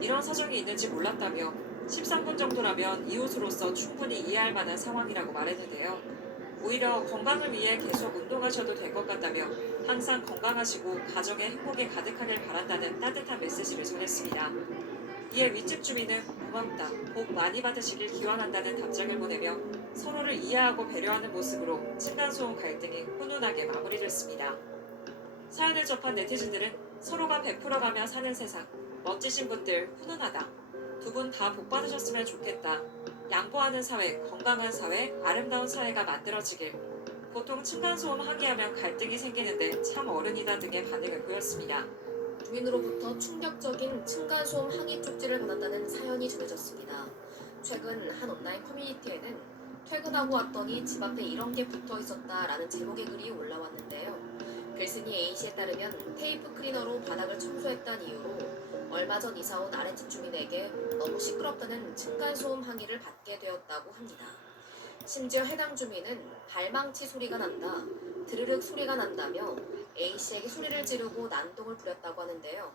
이런 사정이 있는지 몰랐다며 13분 정도라면 이웃으로서 충분히 이해할 만한 상황이라고 말했는데요. 오히려 건강을 위해 계속 운동하셔도 될 것 같다며 항상 건강하시고 가정의 행복이 가득하길 바란다는 따뜻한 메시지를 전했습니다. 이에 윗집 주민은 고맙다, 복 많이 받으시길 기원한다는 답장을 보내며 서로를 이해하고 배려하는 모습으로 층간소음 갈등이 훈훈하게 마무리됐습니다. 사연을 접한 네티즌들은 서로가 베풀어가며 사는 세상, 멋지신 분들 훈훈하다, 두 분 다 복 받으셨으면 좋겠다, 양보하는 사회, 건강한 사회, 아름다운 사회가 만들어지길, 보통 층간소음 항의하면 갈등이 생기는데 참 어른이다 등의 반응을 보였습니다. 주민으로부터 충격적인 층간소음 항의 쪽지를 받았다는 사연이 전해졌습니다. 최근 한 온라인 커뮤니티에는 퇴근하고 왔더니 집 앞에 이런 게 붙어 있었다라는 제목의 글이 올라왔는데요. 글쓴이 A씨에 따르면 테이프 클리너로 바닥을 청소했다는 이유로 얼마 전 이사온 아랫집 주민에게 너무 시끄럽다는 층간소음 항의를 받게 되었다고 합니다. 심지어 해당 주민은 발망치 소리가 난다, 드르륵 소리가 난다며 A씨에게 소리를 지르고 난동을 부렸다고 하는데요.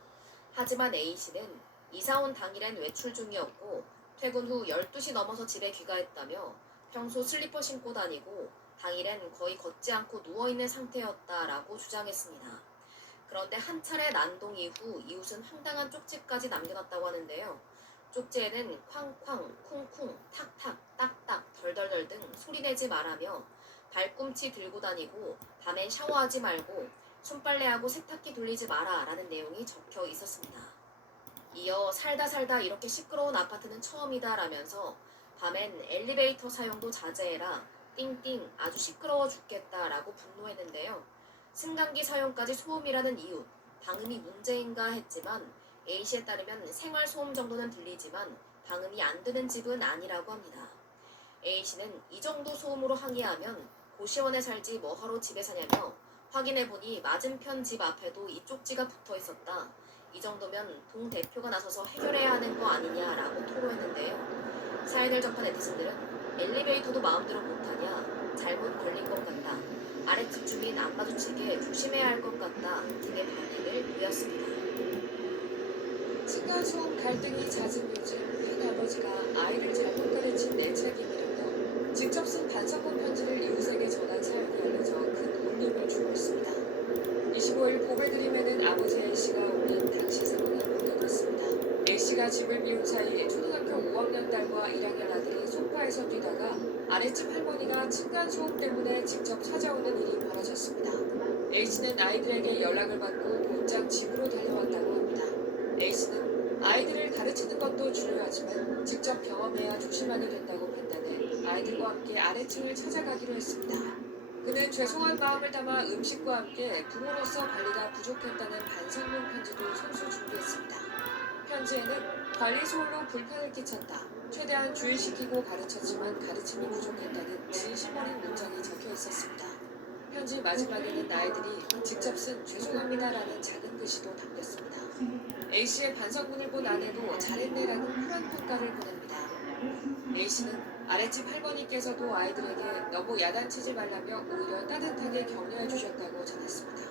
하지만 A씨는 이사온 당일엔 외출 중이었고 퇴근 후 12시 넘어서 집에 귀가했다며 평소 슬리퍼 신고 다니고 당일엔 거의 걷지 않고 누워있는 상태였다라고 주장했습니다. 그런데 한 차례 난동 이후 이웃은 황당한 쪽지까지 남겨놨다고 하는데요. 쪽지에는 쾅쾅, 쿵쿵, 탁탁, 딱딱, 덜덜덜 등 소리내지 말라며 발꿈치 들고 다니고 밤엔 샤워하지 말고 손빨래하고 세탁기 돌리지 마라 라는 내용이 적혀 있었습니다. 이어 살다 이렇게 시끄러운 아파트는 처음이다 라면서 밤엔 엘리베이터 사용도 자제해라, 띵띵 아주 시끄러워 죽겠다 라고 분노했는데요. 승강기 사용까지 소음이라는 이유, 방음이 문제인가 했지만 A씨에 따르면 생활소음 정도는 들리지만 방음이 안 되는 집은 아니라고 합니다. A씨는 이 정도 소음으로 항의하면 고시원에 살지 뭐하러 집에 사냐며 확인해보니 맞은편 집 앞에도 이 쪽지가 붙어 있었다. 이 정도면 동 대표가 나서서 해결해야 하는 거 아니냐라고 토로했는데요. 사연을 접한 네티즌들은 엘리베이터도 마음대로 못하냐, 잘못 걸린 것 같다, 아랫집 주민 안 마주치게 조심해야 할 것 같다 등의 반응을 보였습니다. 층간소음 갈등이 잦은 요즘 한 아버지가 아이를 잘못 가르친 내책임이라며 직접 쓴 반성문 편지를 이웃에게 전한 사연이 알려져 큰 울림을 주고 있습니다. 25일 고베드림에는 아버지 A씨가 올린 당시 상황이 공개됐습니다. A씨가 집을 비운 사이 초등학교 5학년 딸과 1학년 아들이 소파에서 뛰다가 아랫집 할머니가 층간소음 때문에 직접 찾아오는 일이 벌어졌습니다. A씨는 아이들에게 연락을 받고 곧장 집으로 달려왔다고 합니다. A씨는 아이들을 가르치는 것도 중요하지만 직접 경험해야 조심하게 된다고 판단해 아이들과 함께 아래층을 찾아가기로 했습니다. 그는 죄송한 마음을 담아 음식과 함께 부모로서 관리가 부족했다는 반성문 편지도 손수 준비했습니다. 편지에는 관리 소홀로 불편을 끼쳤다, 최대한 주의시키고 가르쳤지만 가르침이 부족했다는 진심 어린 문장이 적혀 있었습니다. 편지 마지막에는 아이들이 직접 쓴 죄송합니다라는 작은 글씨도 담겼습니다. A씨의 반성문을 본 아내도 잘했네라는 쿨한 평가를 보냅니다. A씨는 아랫집 할머니께서도 아이들에게 너무 야단치지 말라며 오히려 따뜻하게 격려해 주셨다고 전했습니다.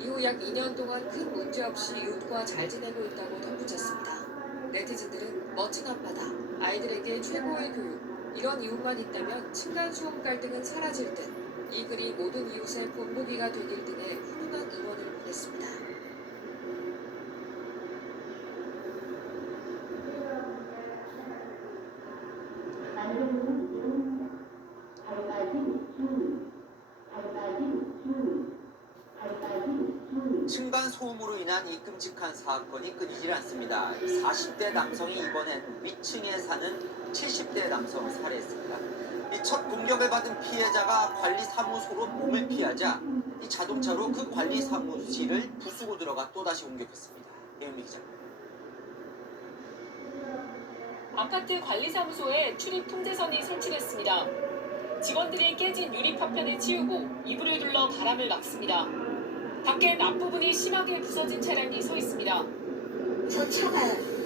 이후 약 2년 동안 큰 문제 없이 이웃과 잘 지내고 있다고 덧붙였습니다. 네티즌들은 멋진 아빠다, 아이들에게 최고의 교육, 이런 이웃만 있다면 층간소음 갈등은 사라질 듯, 이 글이 모든 이웃의 본보기가 되길 등의 훈훈한 응원을 냈습니다. 층간 소음으로 인한 이 끔찍한 사건이 끊이질 않습니다. 40대 남성이 이번엔 위층에 사는 70대 남성을 살해했습니다. 이 첫 공격을 받은 피해자가 관리사무소로 몸을 피하자 이 자동차로 그 관리사무실을 부수고 들어가 또다시 공격했습니다. 배은미 기자입니다. 아파트 관리사무소에 출입 통제선이 설치됐습니다. 직원들이 깨진 유리 파편을 치우고 이불을 둘러 바람을 막습니다. 밖에 앞부분이 심하게 부서진 차량이 서 있습니다. 저 차가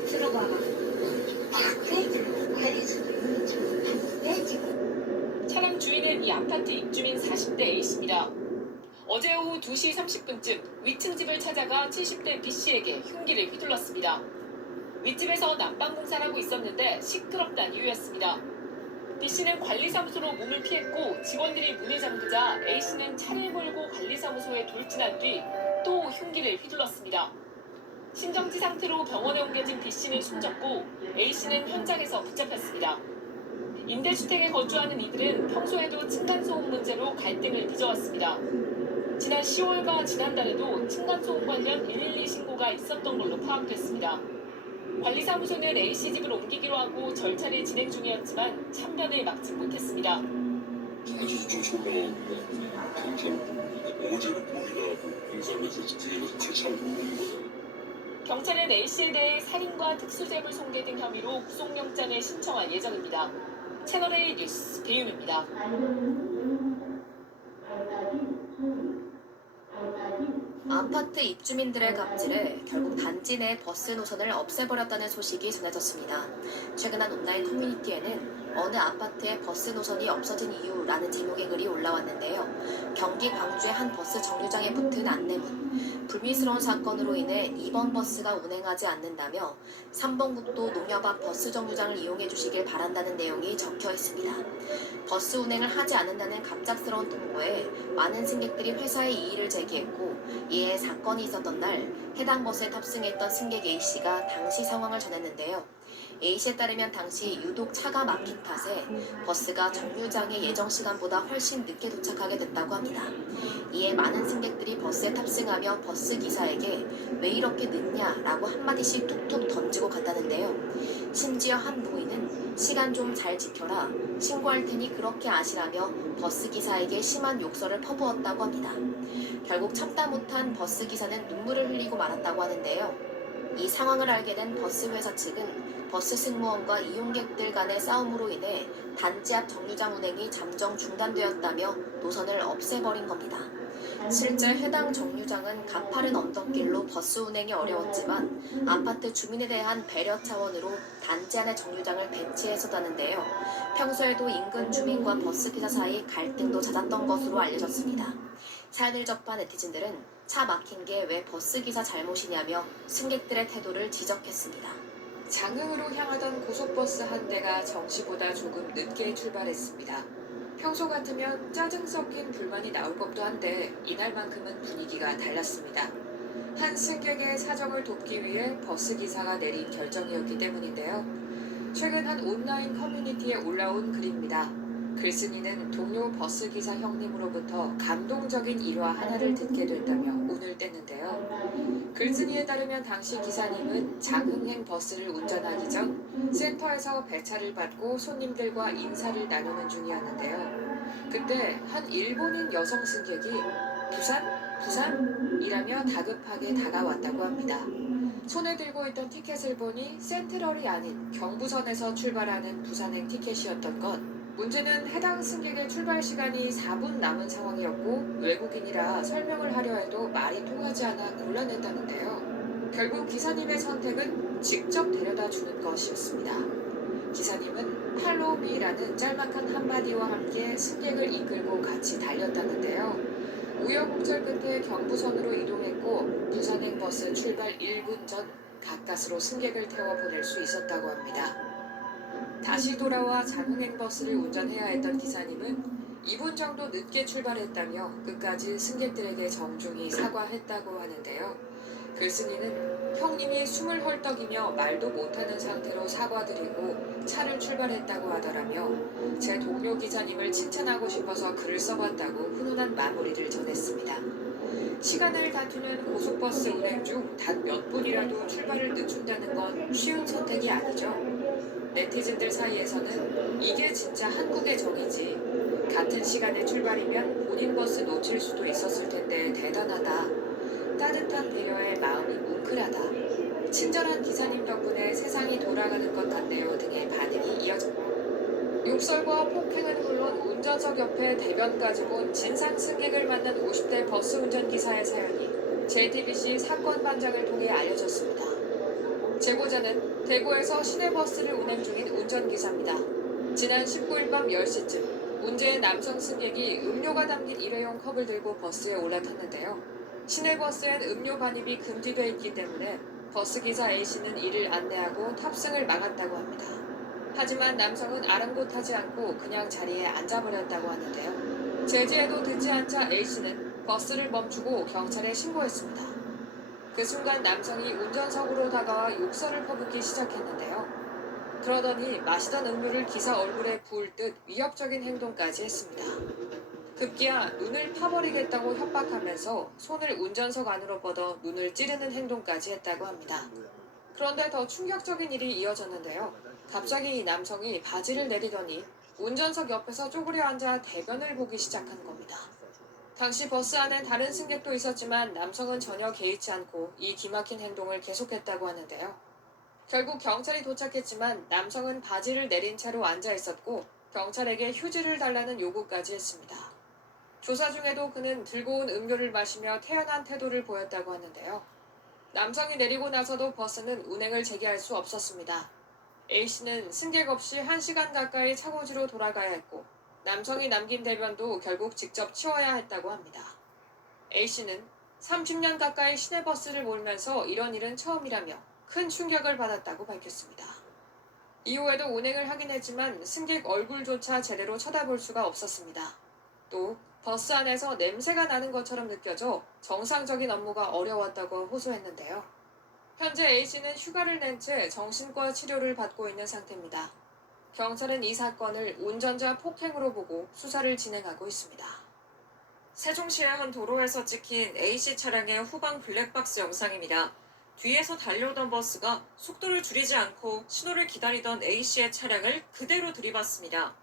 들어가면 다 깨지고 관리소를 다 깨지고. 차량 주인은 이 아파트 입주민 40대 A씨입니다. 어제 오후 2시 30분쯤 위층 집을 찾아가 70대 B씨에게 흉기를 휘둘렀습니다. 윗집에서 난방 공사를 하고 있었는데 시끄럽다는 이유였습니다. B씨는 관리사무소로 몸을 피했고 직원들이 문을 잠그자 A씨는 차를 몰고 관리사무소에 돌진한 뒤 또 흉기를 휘둘렀습니다. 심정지 상태로 병원에 옮겨진 B씨는 숨졌고 A씨는 현장에서 붙잡혔습니다. 임대주택에 거주하는 이들은 평소에도 층간소음 문제로 갈등을 빚어왔습니다. 지난 10월과 지난달에도 층간소음 관련 112 신고가 있었던 걸로 파악됐습니다. 관리사무소는 A씨 집을 옮기기로 하고 절차를 진행 중이었지만 참변을 막지 못했습니다. 아주 좀 소변하고 어제는 보이라고 공사를 해서 집에서 탈취하고 오는 거예요. 경찰은 A씨에 대해 살인과 특수재물 손괴 등 혐의로 구속영장을 신청할 예정입니다. 채널A 뉴스 배윤입니다. 아파트 입주민들의 갑질에 결국 단지 내 버스 노선을 없애버렸다는 소식이 전해졌습니다. 최근 한 온라인 커뮤니티에는 어느 아파트의 버스 노선이 없어진 이유라는 제목의 글이 올라왔는데요. 경기 광주의 한 버스 정류장에 붙은 안내문. 불미스러운 사건으로 인해 2번 버스가 운행하지 않는다며 3번 국도 농협 앞 버스 정류장을 이용해 주시길 바란다는 내용이 적혀 있습니다. 버스 운행을 하지 않는다는 갑작스러운 통보에 많은 승객들이 회사에 이의를 제기했고 이에 사건이 있었던 날 해당 버스에 탑승했던 승객 A씨가 당시 상황을 전했는데요. A씨에 따르면 당시 유독 차가 막힌 탓에 버스가 정류장에 예정 시간보다 훨씬 늦게 도착하게 됐다고 합니다. 이에 많은 승객들이 버스에 탑승하며 버스 기사에게 왜 이렇게 늦냐라고 한마디씩 툭툭 던지고 갔다는데요. 심지어 한 노인은 시간 좀 잘 지켜라, 신고할 테니 그렇게 아시라며 버스 기사에게 심한 욕설을 퍼부었다고 합니다. 결국 참다 못한 버스 기사는 눈물을 흘리고 말았다고 하는데요. 이 상황을 알게 된 버스 회사 측은 버스 승무원과 이용객들 간의 싸움으로 인해 단지 앞 정류장 운행이 잠정 중단되었다며 노선을 없애버린 겁니다. 실제 해당 정류장은 가파른 언덕길로 버스 운행이 어려웠지만 아파트 주민에 대한 배려 차원으로 단지 안에 정류장을 배치했었다는데요. 평소에도 인근 주민과 버스 기사 사이 갈등도 잦았던 것으로 알려졌습니다. 사연을 접한 네티즌들은 차 막힌 게 왜 버스 기사 잘못이냐며 승객들의 태도를 지적했습니다. 장흥으로 향하던 고속버스 한 대가 정시보다 조금 늦게 출발했습니다. 평소 같으면 짜증 섞인 불만이 나올 법도 한데 이날만큼은 분위기가 달랐습니다. 한 승객의 사정을 돕기 위해 버스 기사가 내린 결정이었기 때문인데요. 최근 한 온라인 커뮤니티에 올라온 글입니다. 글쓴이는 동료 버스 기사 형님으로부터 감동적인 일화 하나를 듣게 됐다며 운을 뗐는데요. 글쓴이에 따르면 당시 기사님은 장흥행 버스를 운전하기 전 센터에서 배차를 받고 손님들과 인사를 나누는 중이었는데요. 그때 한 일본인 여성 승객이 부산? 이라며 다급하게 다가왔다고 합니다. 손에 들고 있던 티켓을 보니 센트럴이 아닌 경부선에서 출발하는 부산행 티켓이었던 것. 문제는 해당 승객의 출발 시간이 4분 남은 상황이었고 외국인이라 설명을 하려 해도 말이 통하지 않아 곤란했다는데요. 결국 기사님의 선택은 직접 데려다 주는 것이었습니다. 기사님은 팔로우미라는 짤막한 한마디와 함께 승객을 이끌고 같이 달렸다는데요. 우여곡절 끝에 경부선으로 이동했고 부산행 버스 출발 1분 전 가까스로 승객을 태워 보낼 수 있었다고 합니다. 다시 돌아와 장흥행 버스를 운전해야 했던 기사님은 2분 정도 늦게 출발했다며 끝까지 승객들에게 정중히 사과했다고 하는데요. 글쓴이는 형님이 숨을 헐떡이며 말도 못하는 상태로 사과드리고 차를 출발했다고 하더라며 제 동료 기사님을 칭찬하고 싶어서 글을 써봤다고 훈훈한 마무리를 전했습니다. 시간을 다투는 고속버스 운행 중 단 몇 분이라도 출발을 늦춘다는 건 쉬운 선택이 아니죠. 네티즌들 사이에서는 이게 진짜 한국의 정이지. 같은 시간에 출발이면 본인 버스 놓칠 수도 있었을 텐데 대단하다. 따뜻한 배려에 마음이 뭉클하다. 친절한 기사님 덕분에 세상이 돌아가는 것 같네요 등의 반응이 이어졌습니다. 욕설과 폭행은 물론 운전석 옆에 대변까지 본 진상 승객을 만난 50대 버스 운전기사의 사연이 JTBC 사건 반장을 통해 알려졌습니다. 제보자는 대구에서 시내버스를 운행 중인 운전기사입니다. 지난 19일 밤 10시쯤 문제의 남성 승객이 음료가 담긴 일회용 컵을 들고 버스에 올라탔는데요. 시내버스엔 음료 반입이 금지되어 있기 때문에 버스기사 A씨는 이를 안내하고 탑승을 막았다고 합니다. 하지만 남성은 아랑곳하지 않고 그냥 자리에 앉아버렸다고 하는데요. 제지에도 듣지 않자 A씨는 버스를 멈추고 경찰에 신고했습니다. 그 순간 남성이 운전석으로 다가와 욕설을 퍼붓기 시작했는데요. 그러더니 마시던 음료를 기사 얼굴에 부을 듯 위협적인 행동까지 했습니다. 급기야 눈을 파버리겠다고 협박하면서 손을 운전석 안으로 뻗어 눈을 찌르는 행동까지 했다고 합니다. 그런데 더 충격적인 일이 이어졌는데요. 갑자기 이 남성이 바지를 내리더니 운전석 옆에서 쪼그려 앉아 대변을 보기 시작한 겁니다. 당시 버스 안엔 다른 승객도 있었지만 남성은 전혀 개의치 않고 이 기막힌 행동을 계속했다고 하는데요. 결국 경찰이 도착했지만 남성은 바지를 내린 채로 앉아 있었고 경찰에게 휴지를 달라는 요구까지 했습니다. 조사 중에도 그는 들고 온 음료를 마시며 태연한 태도를 보였다고 하는데요. 남성이 내리고 나서도 버스는 운행을 재개할 수 없었습니다. A씨는 승객 없이 1시간 가까이 차고지로 돌아가야 했고 남성이 남긴 대변도 결국 직접 치워야 했다고 합니다. A씨는 30년 가까이 시내버스를 몰면서 이런 일은 처음이라며 큰 충격을 받았다고 밝혔습니다. 이후에도 운행을 하긴 했지만 승객 얼굴조차 제대로 쳐다볼 수가 없었습니다. 또 버스 안에서 냄새가 나는 것처럼 느껴져 정상적인 업무가 어려웠다고 호소했는데요. 현재 A씨는 휴가를 낸 채 정신과 치료를 받고 있는 상태입니다. 경찰은 이 사건을 운전자 폭행으로 보고 수사를 진행하고 있습니다. 세종시의 한 도로에서 찍힌 A씨 차량의 후방 블랙박스 영상입니다. 뒤에서 달려오던 버스가 속도를 줄이지 않고 신호를 기다리던 A씨의 차량을 그대로 들이받습니다.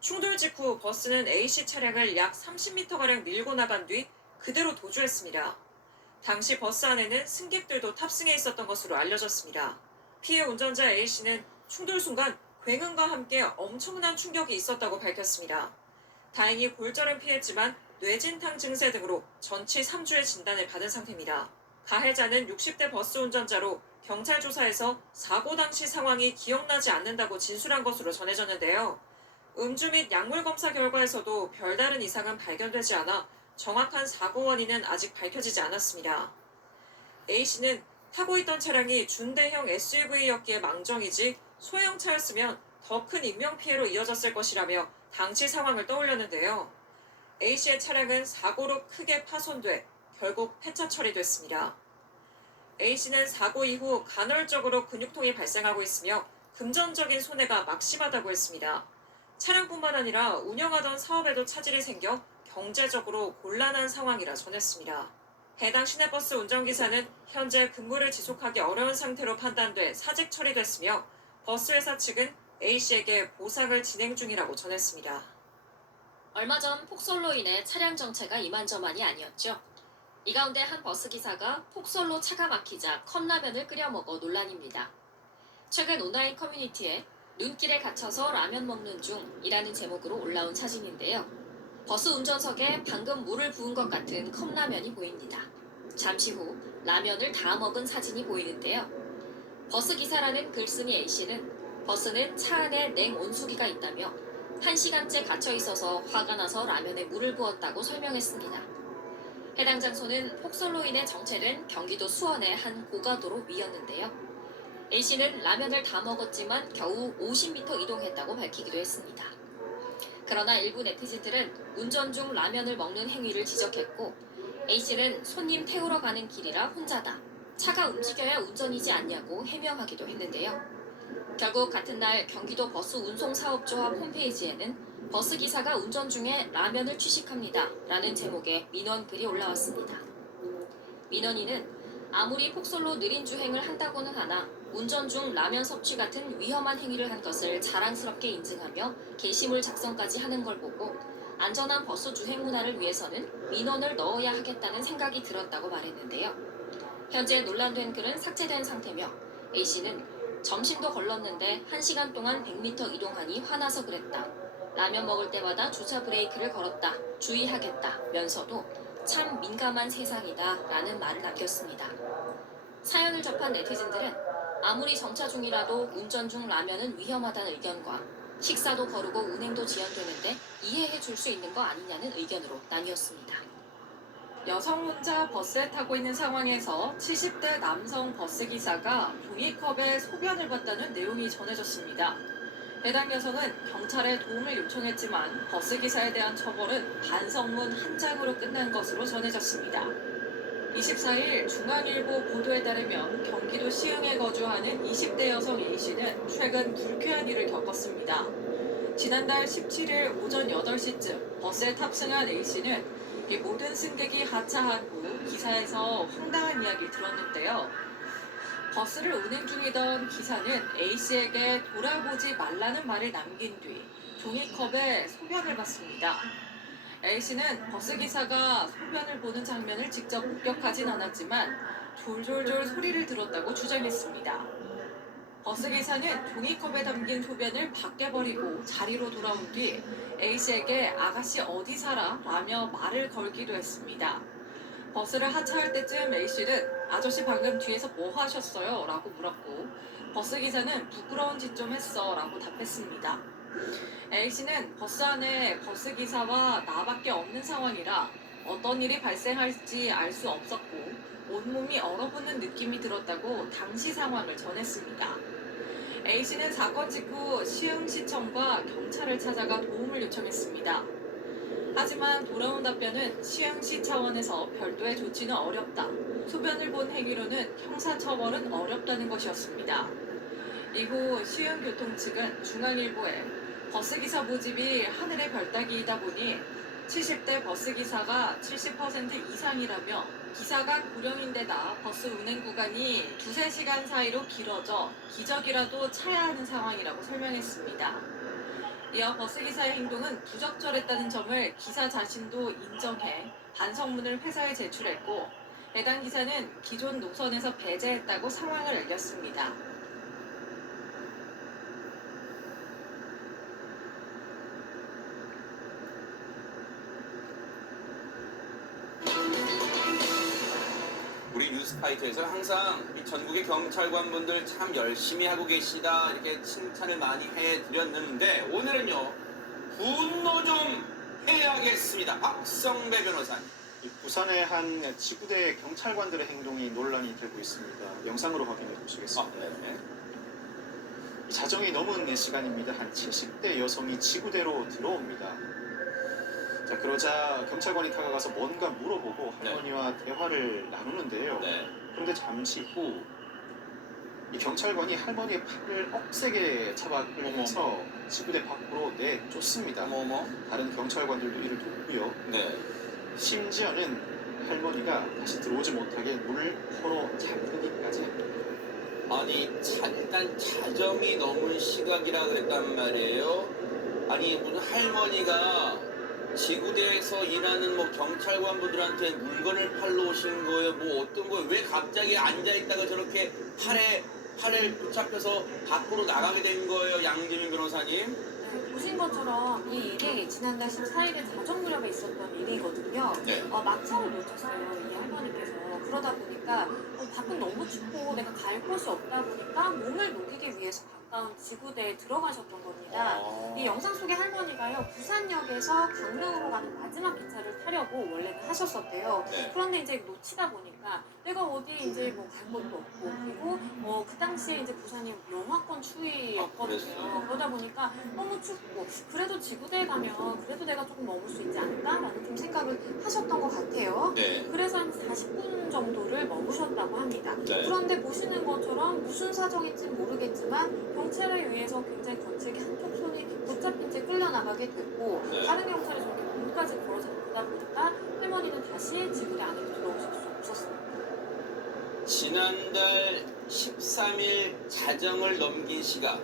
충돌 직후 버스는 A씨 차량을 약 30m가량 밀고 나간 뒤 그대로 도주했습니다. 당시 버스 안에는 승객들도 탑승해 있었던 것으로 알려졌습니다. 피해 운전자 A씨는 충돌 순간 굉음과 함께 엄청난 충격이 있었다고 밝혔습니다. 다행히 골절은 피했지만 뇌진탕 증세 등으로 전치 3주의 진단을 받은 상태입니다. 가해자는 60대 버스 운전자로 경찰 조사에서 사고 당시 상황이 기억나지 않는다고 진술한 것으로 전해졌는데요. 음주 및 약물 검사 결과에서도 별다른 이상은 발견되지 않아 정확한 사고 원인은 아직 밝혀지지 않았습니다. A씨는 타고 있던 차량이 준대형 SUV였기에 망정이지 소형차였으면 더 큰 인명피해로 이어졌을 것이라며 당시 상황을 떠올렸는데요. A씨의 차량은 사고로 크게 파손돼 결국 폐차 처리됐습니다. A씨는 사고 이후 간헐적으로 근육통이 발생하고 있으며 금전적인 손해가 막심하다고 했습니다. 차량뿐만 아니라 운영하던 사업에도 차질이 생겨 경제적으로 곤란한 상황이라 전했습니다. 해당 시내버스 운전기사는 현재 근무를 지속하기 어려운 상태로 판단돼 사직 처리됐으며 버스회사 측은 A씨에게 보상을 진행 중이라고 전했습니다. 얼마 전 폭설로 인해 차량 정체가 이만저만이 아니었죠. 이 가운데 한 버스기사가 폭설로 차가 막히자 컵라면을 끓여 먹어 논란입니다. 최근 온라인 커뮤니티에 눈길에 갇혀서 라면 먹는 중이라는 제목으로 올라온 사진인데요. 버스 운전석에 방금 물을 부은 것 같은 컵라면이 보입니다. 잠시 후 라면을 다 먹은 사진이 보이는데요. 버스기사라는 글쓴이 A씨는 버스는 차 안에 냉온수기가 있다며 1시간째 갇혀 있어서 화가 나서 라면에 물을 부었다고 설명했습니다. 해당 장소는 폭설로 인해 정체된 경기도 수원의 한 고가도로 위였는데요. A씨는 라면을 다 먹었지만 겨우 50m 이동했다고 밝히기도 했습니다. 그러나 일부 네티즌들은 운전 중 라면을 먹는 행위를 지적했고 A씨는 손님 태우러 가는 길이라 혼자다. 차가 움직여야 운전이지 않냐고 해명하기도 했는데요. 결국 같은 날 경기도 버스 운송사업조합 홈페이지에는 버스기사가 운전 중에 라면을 취식합니다. 라는 제목의 민원글이 올라왔습니다. 민원인은 아무리 폭설로 느린 주행을 한다고는 하나 운전 중 라면 섭취 같은 위험한 행위를 한 것을 자랑스럽게 인증하며 게시물 작성까지 하는 걸 보고 안전한 버스 주행 문화를 위해서는 민원을 넣어야 하겠다는 생각이 들었다고 말했는데요. 현재 논란된 글은 삭제된 상태며 A씨는 점심도 걸렀는데 1시간 동안 100m 이동하니 화나서 그랬다. 라면 먹을 때마다 주차 브레이크를 걸었다. 주의하겠다. 면서도 참 민감한 세상이다. 라는 말을 남겼습니다. 사연을 접한 네티즌들은 아무리 정차 중이라도 운전 중 라면은 위험하다는 의견과 식사도 거르고 운행도 지연되는데 이해해 줄 수 있는 거 아니냐는 의견으로 나뉘었습니다. 여성 혼자 버스에 타고 있는 상황에서 70대 남성 버스기사가 종이컵에 소변을 봤다는 내용이 전해졌습니다. 해당 여성은 경찰에 도움을 요청했지만 버스기사에 대한 처벌은 반성문 한 장으로 끝난 것으로 전해졌습니다. 24일 중앙일보 보도에 따르면 경기도 시흥에 거주하는 20대 여성 A씨는 최근 불쾌한 일을 겪었습니다. 지난달 17일 오전 8시쯤 버스에 탑승한 A씨는 이 모든 승객이 하차한 후 기사에서 황당한 이야기를 들었는데요. 버스를 운행 중이던 기사는 A씨에게 돌아보지 말라는 말을 남긴 뒤 종이컵에 소변을 봤습니다. A씨는 버스기사가 소변을 보는 장면을 직접 목격하진 않았지만 졸졸졸 소리를 들었다고 주장했습니다. 버스기사는 종이컵에 담긴 소변을 밖에 버리고 자리로 돌아온 뒤 A씨에게 아가씨 어디 살아? 라며 말을 걸기도 했습니다. 버스를 하차할 때쯤 A씨는 아저씨 방금 뒤에서 뭐 하셨어요? 라고 물었고 버스기사는 부끄러운 짓 좀 했어 라고 답했습니다. A씨는 버스 안에 버스기사와 나밖에 없는 상황이라 어떤 일이 발생할지 알 수 없었고 온몸이 얼어붙는 느낌이 들었다고 당시 상황을 전했습니다. A씨는 사건 직후 시흥시청과 경찰을 찾아가 도움을 요청했습니다. 하지만 돌아온 답변은 시흥시 차원에서 별도의 조치는 어렵다. 소변을 본 행위로는 형사처벌은 어렵다는 것이었습니다. 이후 시흥교통 측은 중앙일보에 버스기사 모집이 하늘의 별따기이다 보니 70대 버스기사가 70% 이상이라며 기사가 고령인데다 버스 운행 구간이 2-3시간 사이로 길어져 기적이라도 차야 하는 상황이라고 설명했습니다. 이어 버스기사의 행동은 부적절했다는 점을 기사 자신도 인정해 반성문을 회사에 제출했고 해당 기사는 기존 노선에서 배제했다고 상황을 알렸습니다. 우리 뉴스파이터에서 항상 이 전국의 경찰관분들 참 열심히 하고 계시다 이렇게 칭찬을 많이 해드렸는데 오늘은요 분노 좀 해야겠습니다. 박성배 변호사님. 부산의 한 지구대 경찰관들의 행동이 논란이 되고 있습니다. 영상으로 확인해 보시겠습니다. 이 자정이 넘은 시간입니다. 한 70대 여성이 지구대로 들어옵니다. 자, 그러자 경찰관이 다가가서 뭔가 물어보고 할머니와 대화를 나누는데요. 그런데 잠시 후 이 경찰관이 할머니의 팔을 억세게 잡아 끌면서 지구대 밖으로 내쫓습니다. 다른 경찰관들도 이를 돕고요. 심지어는 할머니가 다시 들어오지 못하게 문을 걸어 잠그기까지 합니다. 아니 일단 자정이 넘은 시각이라 그랬단 말이에요. 아니 무슨 할머니가 지구대에서 일하는 뭐 경찰관분들한테 물건을 팔러 오신 거예요? 뭐 어떤 거예요? 왜 갑자기 앉아있다가 저렇게 팔을 붙잡혀서 밖으로 나가게 된 거예요? 양재민 변호사님? 보신 것처럼 이 일이 지난달 14일에 자정 무렵에 있었던 일이거든요. 막차를 놓쳤어요, 이 할머니께서. 그러다 보니까 밖은 너무 춥고 내가 갈 곳이 없다 보니까 몸을 녹이기 위해서 가까운 지구대에 들어가셨던 겁니다. 이 영상 속의 할머니가요, 부산역에서 강릉으로 가는 마지막 기차를 타려고 원래는 하셨었대요. 그런데 이제 놓치다 보니까 내가 어디 이제 뭐 갈 곳도 없고 그리고 그 당시 당시에 이제 부산이 영하권 추위였거든요. 그러다 보니까 너무 춥고 그래도 지구대에 가면 그래도 내가 조금 머물 수 있지 않을까라는 좀 생각을 하셨던 것 같아요. 네. 그래서 한 40분 정도를 머무셨다고 합니다. 네. 그런데 보시는 것처럼 무슨 사정인지 모르겠지만 경찰에 의해서 굉장히 거칠게 한쪽 손이 붙잡힌 채 끌려나가게 됐고 네. 다른 경찰이 저렇게 문까지 걸어 잠그다 보니까 할머니는 다시 지구대 안에 들어오실 수 없었습니다. 지난달 13일 자정을 넘긴 시각,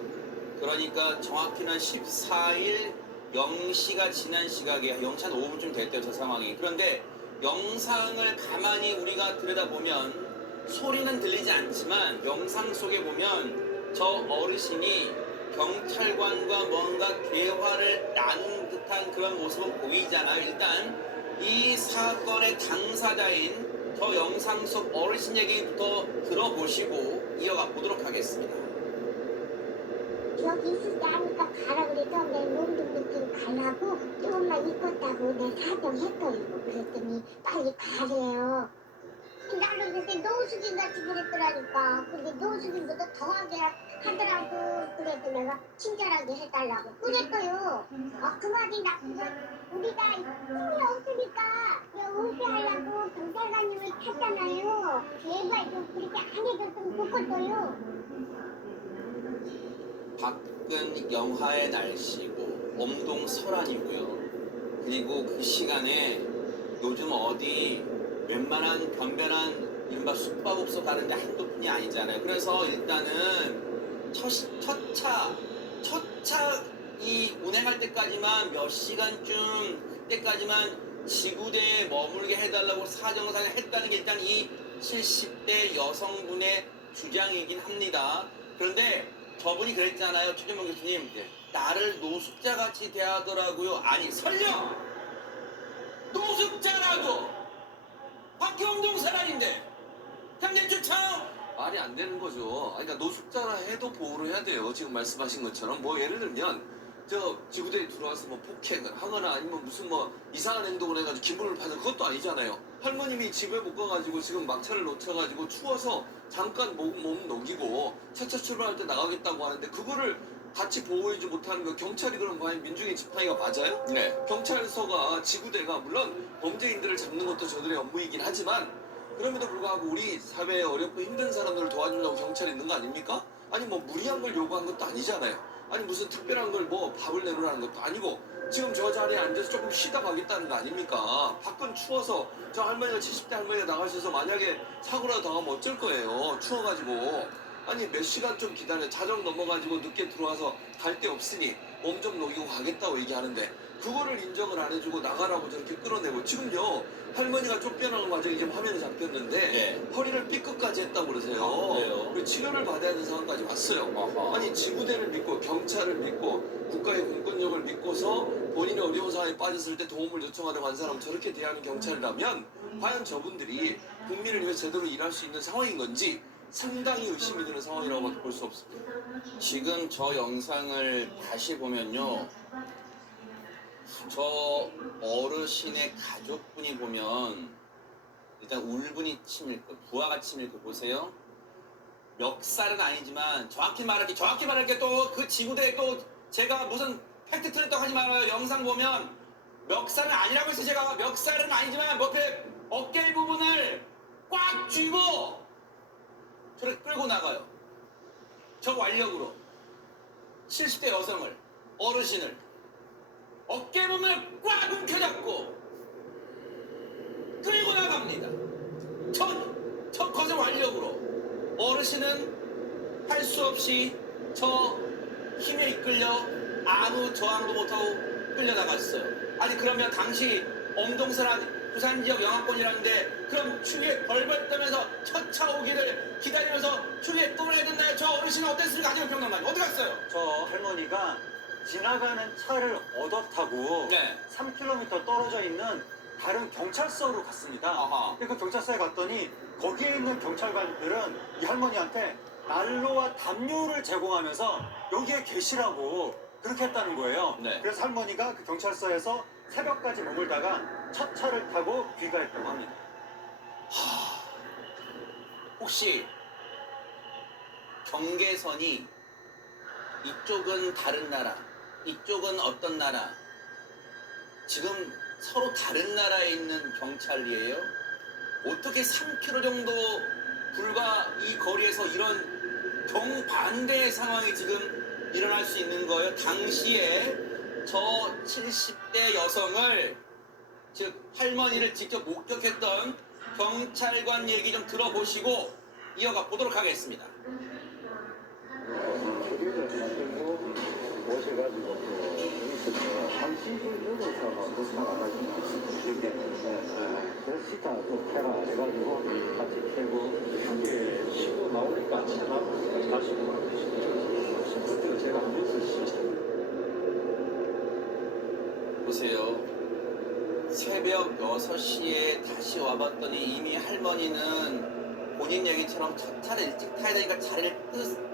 그러니까 정확히는 14일 0시가 지난 시각에 0시 한 5분쯤 됐대요, 저 상황이. 그런데 영상을 가만히 우리가 들여다보면 소리는 들리지 않지만 영상 속에 보면 저 어르신이 경찰관과 뭔가 대화를 나눈 듯한 그런 모습은 보이잖아요. 일단 이 사건의 당사자인 저 영상 속 어르신 얘기부터 들어보시고 이어가 보도록 하겠습니다. 여기 있을 때 하니까 가라 그래서 내 몸도 느낌 가려고 조금만 있겠다고 내 사정했더니 그랬더니 빨리 가래요. 나는 그때 노숙인 같이 그랬더라니까. 근데 노숙인보다 더하게 하더라고. 그래서 내가 친절하게 해달라고 그랬어요. 그 말이 나쁘고 우리가 힘이 없으니까 은폐하려고 경찰관님을 탔잖아요. 제발 좀 그렇게 안 해줬으면 좋겠어요. 밖은 영하의 날씨고 엄동설한이고요. 그리고 그 시간에 요즘 어디 웬만한 변변한 이른바 숙박업소 가는 데 한두 푼이 아니잖아요. 그래서 일단은 첫차 이 운행할 때까지만 몇 시간쯤 그때까지만 지구대에 머물게 해달라고 사정사정 했다는 게 일단 이 70대 여성분의 주장이긴 합니다. 그런데 저분이 그랬잖아요. 최준범 교수님, 나를 노숙자같이 대하더라고요. 아니 설령 노숙자라도 박형동 사람인데 그냥 쫓아요. 말이 안 되는 거죠. 그러니까 노숙자라 해도 보호를 해야 돼요. 지금 말씀하신 것처럼 뭐 예를 들면 저 지구대에 들어와서 뭐 폭행을 하거나 아니면 무슨 뭐 이상한 행동을 해가지고 기분을 파는 그것도 아니잖아요. 할머님이 집에 못 가가지고 지금 막차를 놓쳐가지고 추워서 잠깐 몸 녹이고 차차 출발할 때 나가겠다고 하는데 그거를 같이 보호해주지 못하는 거 경찰이 그럼 과연 민중의 지팡이가 맞아요? 네. 경찰서가 지구대가 물론 범죄인들을 잡는 것도 저들의 업무이긴 하지만 그럼에도 불구하고 우리 사회에 어렵고 힘든 사람들을 도와주려고 경찰이 있는 거 아닙니까? 아니 뭐 무리한 걸 요구한 것도 아니잖아요. 아니 무슨 특별한 걸 뭐 밥을 내놓으라는 것도 아니고 지금 저 자리에 앉아서 조금 쉬다 가겠다는 거 아닙니까? 밖은 추워서 저 할머니가 70대 할머니가 나가셔서 만약에 사고라도 당하면 어쩔 거예요. 추워가지고. 아니 몇 시간 좀 기다려 자정 넘어가지고 늦게 들어와서 갈 데 없으니 몸 좀 녹이고 가겠다고 얘기하는데 그거를 인정을 안 해주고 나가라고 저렇게 끌어내고 지금요 할머니가 쫓겨나는 과정이 지금 화면에 잡혔는데 허리를 삐끗까지 했다고 그러세요. 그리고 치료를 받아야 하는 상황까지 왔어요. 아니 지구대를 믿고 경찰을 믿고 국가의 공권력을 믿고서 본인이 어려운 상황에 빠졌을 때 도움을 요청하려고 한 사람 저렇게 대하는 경찰이라면 과연 저분들이 국민을 위해 제대로 일할 수 있는 상황인 건지 상당히 의심이 드는 상황이라고밖에 볼 수 없습니다. 지금 저 영상을 다시 보면요. 저 어르신의 가족분이 보면 일단 울분이 치밀 거, 부하가 치밀 거 보세요. 멱살은 아니지만 정확히 말할게 또 그 지구대에 또 제가 무슨 팩트 틀렸다고 하지 말아요. 영상 보면 멱살은 아니라고 했어요. 제가 멱살은 아니지만 옆에 어깨 부분을 꽉 쥐고 저를 끌고 나가요. 저 완력으로 70대 여성을 어르신을 어깨 부분을 꽉 움켜잡고 끌고 나갑니다. 저 거세 완력으로 어르신은 할 수 없이 저 힘에 이끌려 아무 저항도 못하고 끌려나갔어요. 아니 그러면 당시 엄동설한 부산 지역 영하권이라는데 그럼 추위에 벌벌 떨면서 첫 차 오기를 기다리면서 추위에 떠나야 됐나요? 저 어르신은 어땠습니까? 아니면 평남만 어디 갔어요? 저 할머니가 지나가는 차를 얻어 타고 3km 떨어져 있는 다른 경찰서로 갔습니다. 그 경찰서에 갔더니 거기에 있는 경찰관들은 이 할머니한테 난로와 담요를 제공하면서 여기에 계시라고 그렇게 했다는 거예요. 그래서 할머니가 그 경찰서에서 새벽까지 머물다가 첫 차를 타고 귀가했다고 합니다. 혹시 경계선이 이쪽은 다른 나라, 이쪽은 어떤 나라. 지금 서로 다른 나라에 있는 경찰이에요. 어떻게 3km 정도 불과 이 거리에서 이런 정반대의 상황이 지금 일어날 수 있는 거예요. 당시에 저 70대 여성을, 즉 할머니를 직접 목격했던 경찰관 얘기 좀 들어보시고 이어가 보도록 하겠습니다. 오셔가지고 한 10분 넘어서 도착하가지고 이렇게 그래서 시타 또 캐라 해가지고 같이 캐고 흉계 쉬고 나오니까 차가 다시 그때가 제가 한 6시 보세요. 새벽 6시에 다시 와봤더니 이미 할머니는 본인 얘기처럼 첫 차를 일찍 타야 되니까 자리를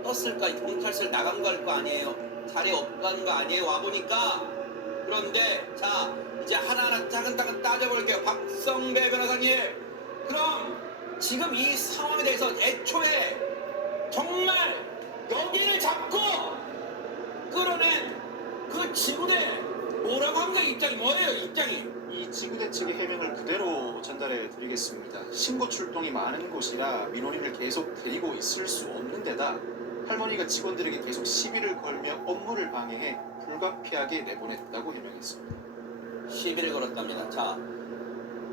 떴을까, 경찰서를 나간 걸 거 아니에요. 자리 없다는 거 아니에요. 와보니까. 그런데 자 이제 하나하나 차근차근 따져볼게요. 박성배 변호사님, 그럼 지금 이 상황에 대해서 애초에 정말 여기를 잡고 끌어낸 그 지구대 뭐라고 합니까? 입장이 뭐예요? 입장이? 이 지구대 측의 해명을 그대로 전달해 드리겠습니다. 신고 출동이 많은 곳이라 민원인을 계속 데리고 있을 수 없는 데다 할머니가 직원들에게 계속 시비를 걸며 업무를 방해해 불가피하게 내보냈다고 해명했습니다. 시비를 걸었답니다. 자,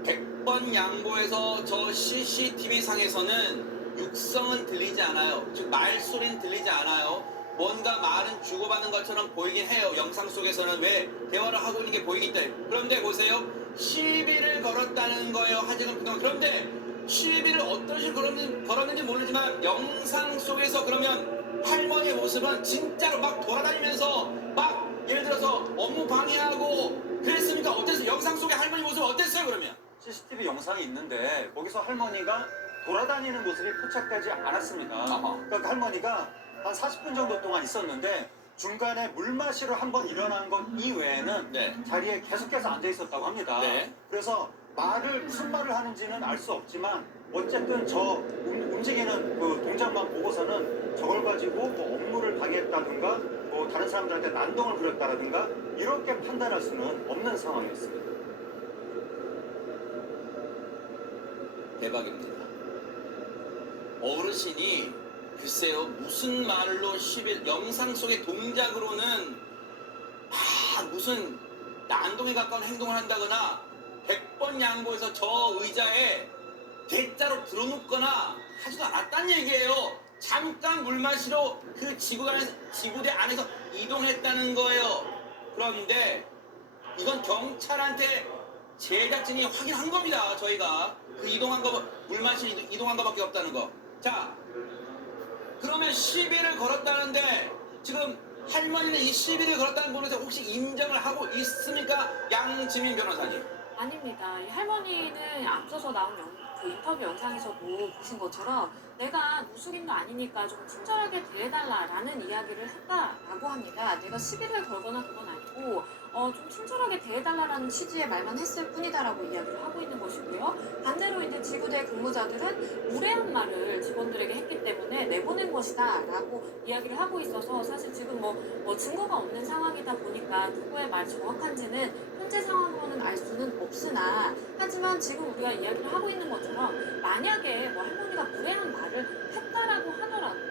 100번 양보해서 저 CCTV 상에서는 육성은 들리지 않아요. 즉 말소리는 들리지 않아요. 뭔가 말은 주고받는 것처럼 보이긴 해요. 영상 속에서는 왜 대화를 하고 있는 게 보이기 때문에. 그런데 보세요. 시비를 걸었다는 거예요. 하지만 그동안. 그런데 시비를 어떤 식으로 걸었는지 모르지만 영상 속에서 그러면 할머니의 모습은 진짜로 막 돌아다니면서 막 예를 들어서 업무 방해하고 그랬습니까? 어땠어요? 영상 속의 할머니 모습 어땠어요 그러면? CCTV 영상이 있는데 거기서 할머니가 돌아다니는 모습이 포착되지 않았습니다. 그러니까 할머니가 한 40분 정도 동안 있었는데 중간에 물 마시러 한번 일어난 것 이외에는 자리에 계속해서 앉아 있었다고 합니다. 그래서 무슨 말을 하는지는 알 수 없지만 어쨌든 저 움직이는 그 동작만 보고서는 저걸 가지고 뭐 업무를 방해했다든가 뭐 다른 사람들한테 난동을 부렸다라든가 이렇게 판단할 수는 없는 상황이었습니다. 대박입니다. 어르신이 글쎄요 무슨 말로 영상 속의 동작으로는 무슨 난동에 가까운 행동을 한다거나 100번 양보해서 저 의자에 대자로 들어눕거나 하지도 않았다는 얘기예요. 잠깐 물 마시러 그 지구대 안에서 이동했다는 거예요. 그런데 이건 경찰한테 제작진이 확인한 겁니다. 저희가 그 이동한 거, 물 마시러 이동한 거밖에 없다는 거. 자, 그러면 시비를 걸었다는데 지금 할머니는 이 시비를 걸었다는 부분에서 혹시 인정을 하고 있습니까? 양지민 변호사님. 아닙니다. 이 할머니는 앞서서 나온 그 인터뷰 영상에서도 보신 것처럼 내가 무술인도 아니니까 좀 친절하게 대해달라라는 이야기를 했다라고 합니다. 내가 시비를 걸거나 그건 아니고 좀 친절하게 대해달라라는 취지의 말만 했을 뿐이다라고 이야기를 하고 있는 것이고요. 반대로 이제 지구대 근무자들은 무례한 말을 직원들에게 했기 때문에 내보낸 것이다라고 이야기를 하고 있어서 사실 지금 뭐 증거가 없는 상황이다 보니까 누구의 말이 정확한지는 현재 상황으로는 알 수는 없으나 하지만 지금 우리가 이야기를 하고 있는 것처럼 만약에 뭐 할머니가 무례한 말을 했다라고 하더라도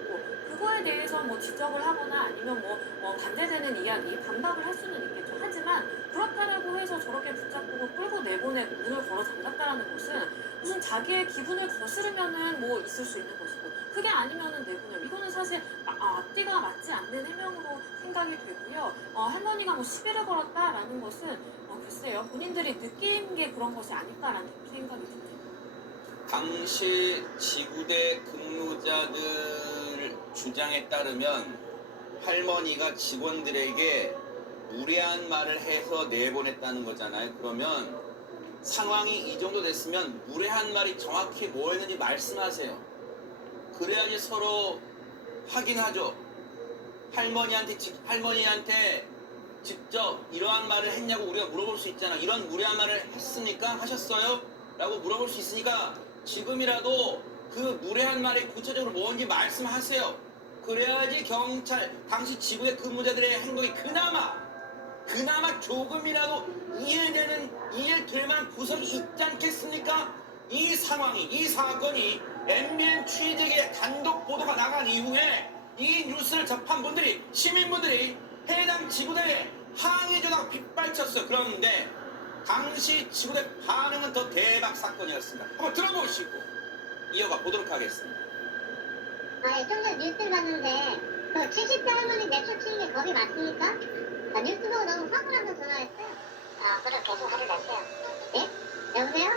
그거에 대해서 뭐 지적을 하거나 아니면 뭐 반대되는 이야기, 반박을 할 수는 있겠죠. 하지만 그렇다라고 해서 저렇게 붙잡고 끌고 내보내고 문을 걸어 잠갔다라는 것은 무슨 자기의 기분을 거스르면은 뭐 있을 수 있는 것이고 그게 아니면은 내보내. 이거는 사실 앞뒤가 맞지 않는 해명으로 생각이 되고요. 할머니가 뭐 시비를 걸었다라는 것은 글쎄요. 본인들이 느낀 게 그런 것이 아닐까라는 생각이 듭니다. 당시 지구대 근무자들 주장에 따르면 할머니가 직원들에게 무례한 말을 해서 내보냈다는 거잖아요. 그러면 상황이 이 정도 됐으면 무례한 말이 정확히 뭐였는지 말씀하세요. 그래야지 서로 확인하죠. 할머니한테 직접 이러한 말을 했냐고 우리가 물어볼 수 있잖아. 이런 무례한 말을 했습니까? 하셨어요? 라고 물어볼 수 있으니까 지금이라도 그 무례한 말이 구체적으로 뭔지 말씀하세요. 그래야지 경찰 당시 지구대 근무자들의 행동이 그나마 조금이라도 이해될 만한 구석이 있지 않겠습니까? 이 상황이, 이 사건이 MBN 취재계 단독 보도가 나간 이후에 이 뉴스를 접한 분들이, 시민분들이 해당 지구대에 항의 전화가 빗발쳤어요. 그런데 당시 지구대 반응은 더 대박 사건이었습니다. 한번 들어보시고 이어가 보도록 하겠습니다. 좀 전에 뉴스를 봤는데 그 70대 할머니 내초 치는 게 겁이 맞습니까? 뉴스 보고 너무 화가 나서 전화했어요. 그럼 계속 하지 마세요. 네? 여보세요?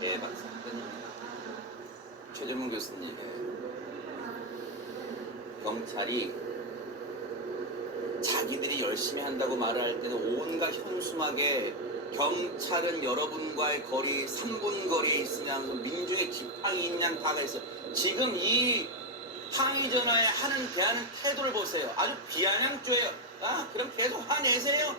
대박 사건입니다. 최재문 교수님, 경찰이 자기들이 열심히 한다고 말을 할 때는 온갖 현수막에 경찰은 여러분과의 거리 3분 거리에 있으면 민중의 지팡이 있냐는 다가 있어요. 지금 이 항의 전화에 대하는 태도를 보세요. 아주 비아냥조예요. 그럼 계속 화내세요.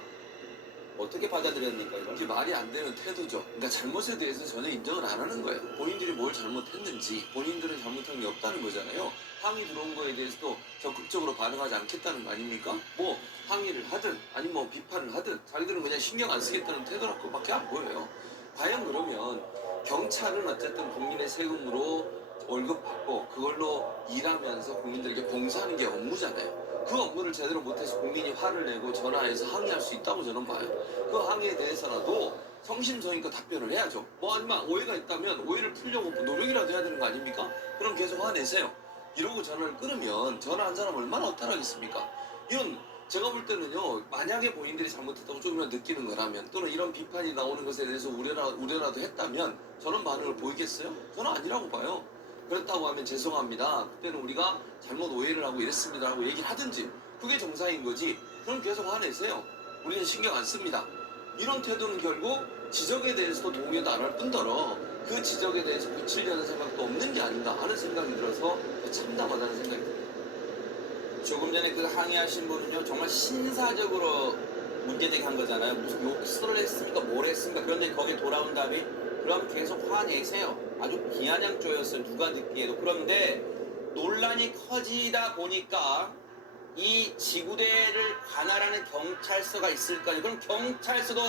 어떻게 받아들였니까? 이게 말이 안 되는 태도죠. 그러니까 잘못에 대해서 전혀 인정을 안 하는 거예요. 본인들이 뭘 잘못했는지, 본인들은 잘못한 게 없다는 거잖아요. 항의 들어온 거에 대해서도 적극적으로 반응하지 않겠다는 거 아닙니까? 뭐 항의를 하든 아니 뭐 비판을 하든 자기들은 그냥 신경 안 쓰겠다는 태도라고밖에 안 보여요. 과연 그러면 경찰은 어쨌든 국민의 세금으로 월급 받고 그걸로 일하면서 국민들에게 봉사하는 게 업무잖아요. 그 업무를 제대로 못해서 국민이 화를 내고 전화해서 항의할 수 있다고 저는 봐요. 그 항의에 대해서라도 성심성의껏 답변을 해야죠. 뭐 아니면 오해가 있다면 오해를 풀려고 노력이라도 해야 되는 거 아닙니까? 그럼 계속 화내세요. 이러고 전화를 끊으면 전화한 사람 얼마나 허탈하겠습니까? 이건 제가 볼 때는요, 만약에 본인들이 잘못했다고 조금이라도 느끼는 거라면 또는 이런 비판이 나오는 것에 대해서 우려라도 했다면 저런 반응을 보이겠어요? 저는 아니라고 봐요. 그렇다고 하면 죄송합니다. 그때는 우리가 잘못 오해를 하고 이랬습니다 라고 얘기를 하든지 그게 정상인 거지. 그럼 계속 화내세요. 우리는 신경 안 씁니다. 이런 태도는 결국 지적에 대해서도 동의도 안 할 뿐더러 그 지적에 대해서 고치려는 생각도 없는 게 아닌가 하는 생각이 들어서 참담하다는 생각이 듭니다. 조금 전에 그 항의하신 분은요, 정말 신사적으로 문제되게 한 거잖아요. 무슨 욕설을 했습니까? 뭘 했습니까? 그런데 거기에 돌아온 답이 그럼 계속 화내세요. 아주 비아냥조였어요. 누가 듣기에도. 그런데 논란이 커지다 보니까 이 지구대를 관할하는 경찰서가 있을까요? 그럼 경찰서도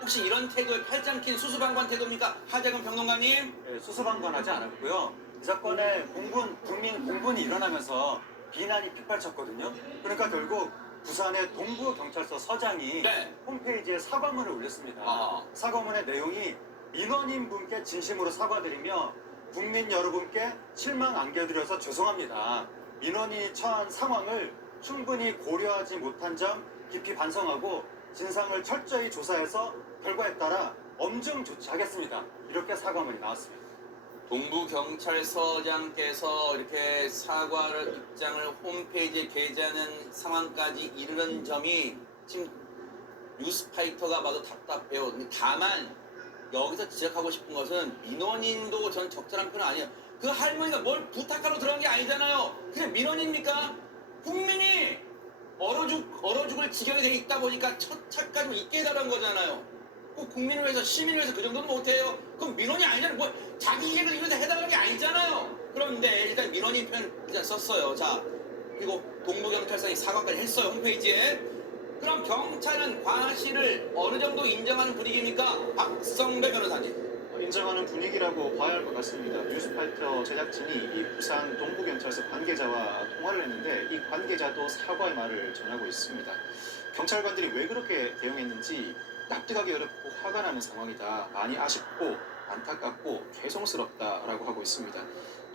혹시 이런 태도에 팔짱 낀 수수방관 태도입니까? 하재근 평론가님? 네, 수수방관하지 않았고요. 이 사건에 국민 공분이 일어나면서 비난이 빗발쳤거든요. 그러니까 결국 부산의 동부경찰서 서장이 홈페이지에 사과문을 올렸습니다. 사과문의 내용이 민원인 분께 진심으로 사과드리며 국민 여러분께 실망 안겨드려서 죄송합니다. 민원인이 처한 상황을 충분히 고려하지 못한 점 깊이 반성하고 진상을 철저히 조사해서 결과에 따라 엄중 조치하겠습니다. 이렇게 사과문이 나왔습니다. 동부경찰서장께서 이렇게 입장을 홈페이지에 게재하는 상황까지 이르는 점이 지금 뉴스파이터가 봐도 답답해요. 다만 여기서 지적하고 싶은 것은 민원인도 전 적절한 편은 아니에요. 그 할머니가 뭘 부탁하러 들어간 게 아니잖아요. 그냥 민원입니까? 국민이 얼어 죽을 지경에 돼 있다 보니까 첫 차까지 있게 해달라는 거잖아요. 꼭 국민을 위해서, 시민을 위해서 그 정도는 못해요. 그럼 민원이 아니잖아요. 뭐 자기 이익을 위해서 해달라는 게 아니잖아요. 그런데 일단 민원인 편 일단 썼어요. 자, 그리고 동부경찰서에 사과까지 했어요. 홈페이지에. 그럼 경찰은 과실을 어느 정도 인정하는 분위기입니까? 박성배 변호사님. 인정하는 분위기라고 봐야 할 것 같습니다. 뉴스파이터 제작진이 이 부산 동부경찰서 관계자와 통화를 했는데 이 관계자도 사과의 말을 전하고 있습니다. 경찰관들이 왜 그렇게 대응했는지 납득하기 어렵고 화가 나는 상황이다. 많이 아쉽고 안타깝고 죄송스럽다라고 하고 있습니다.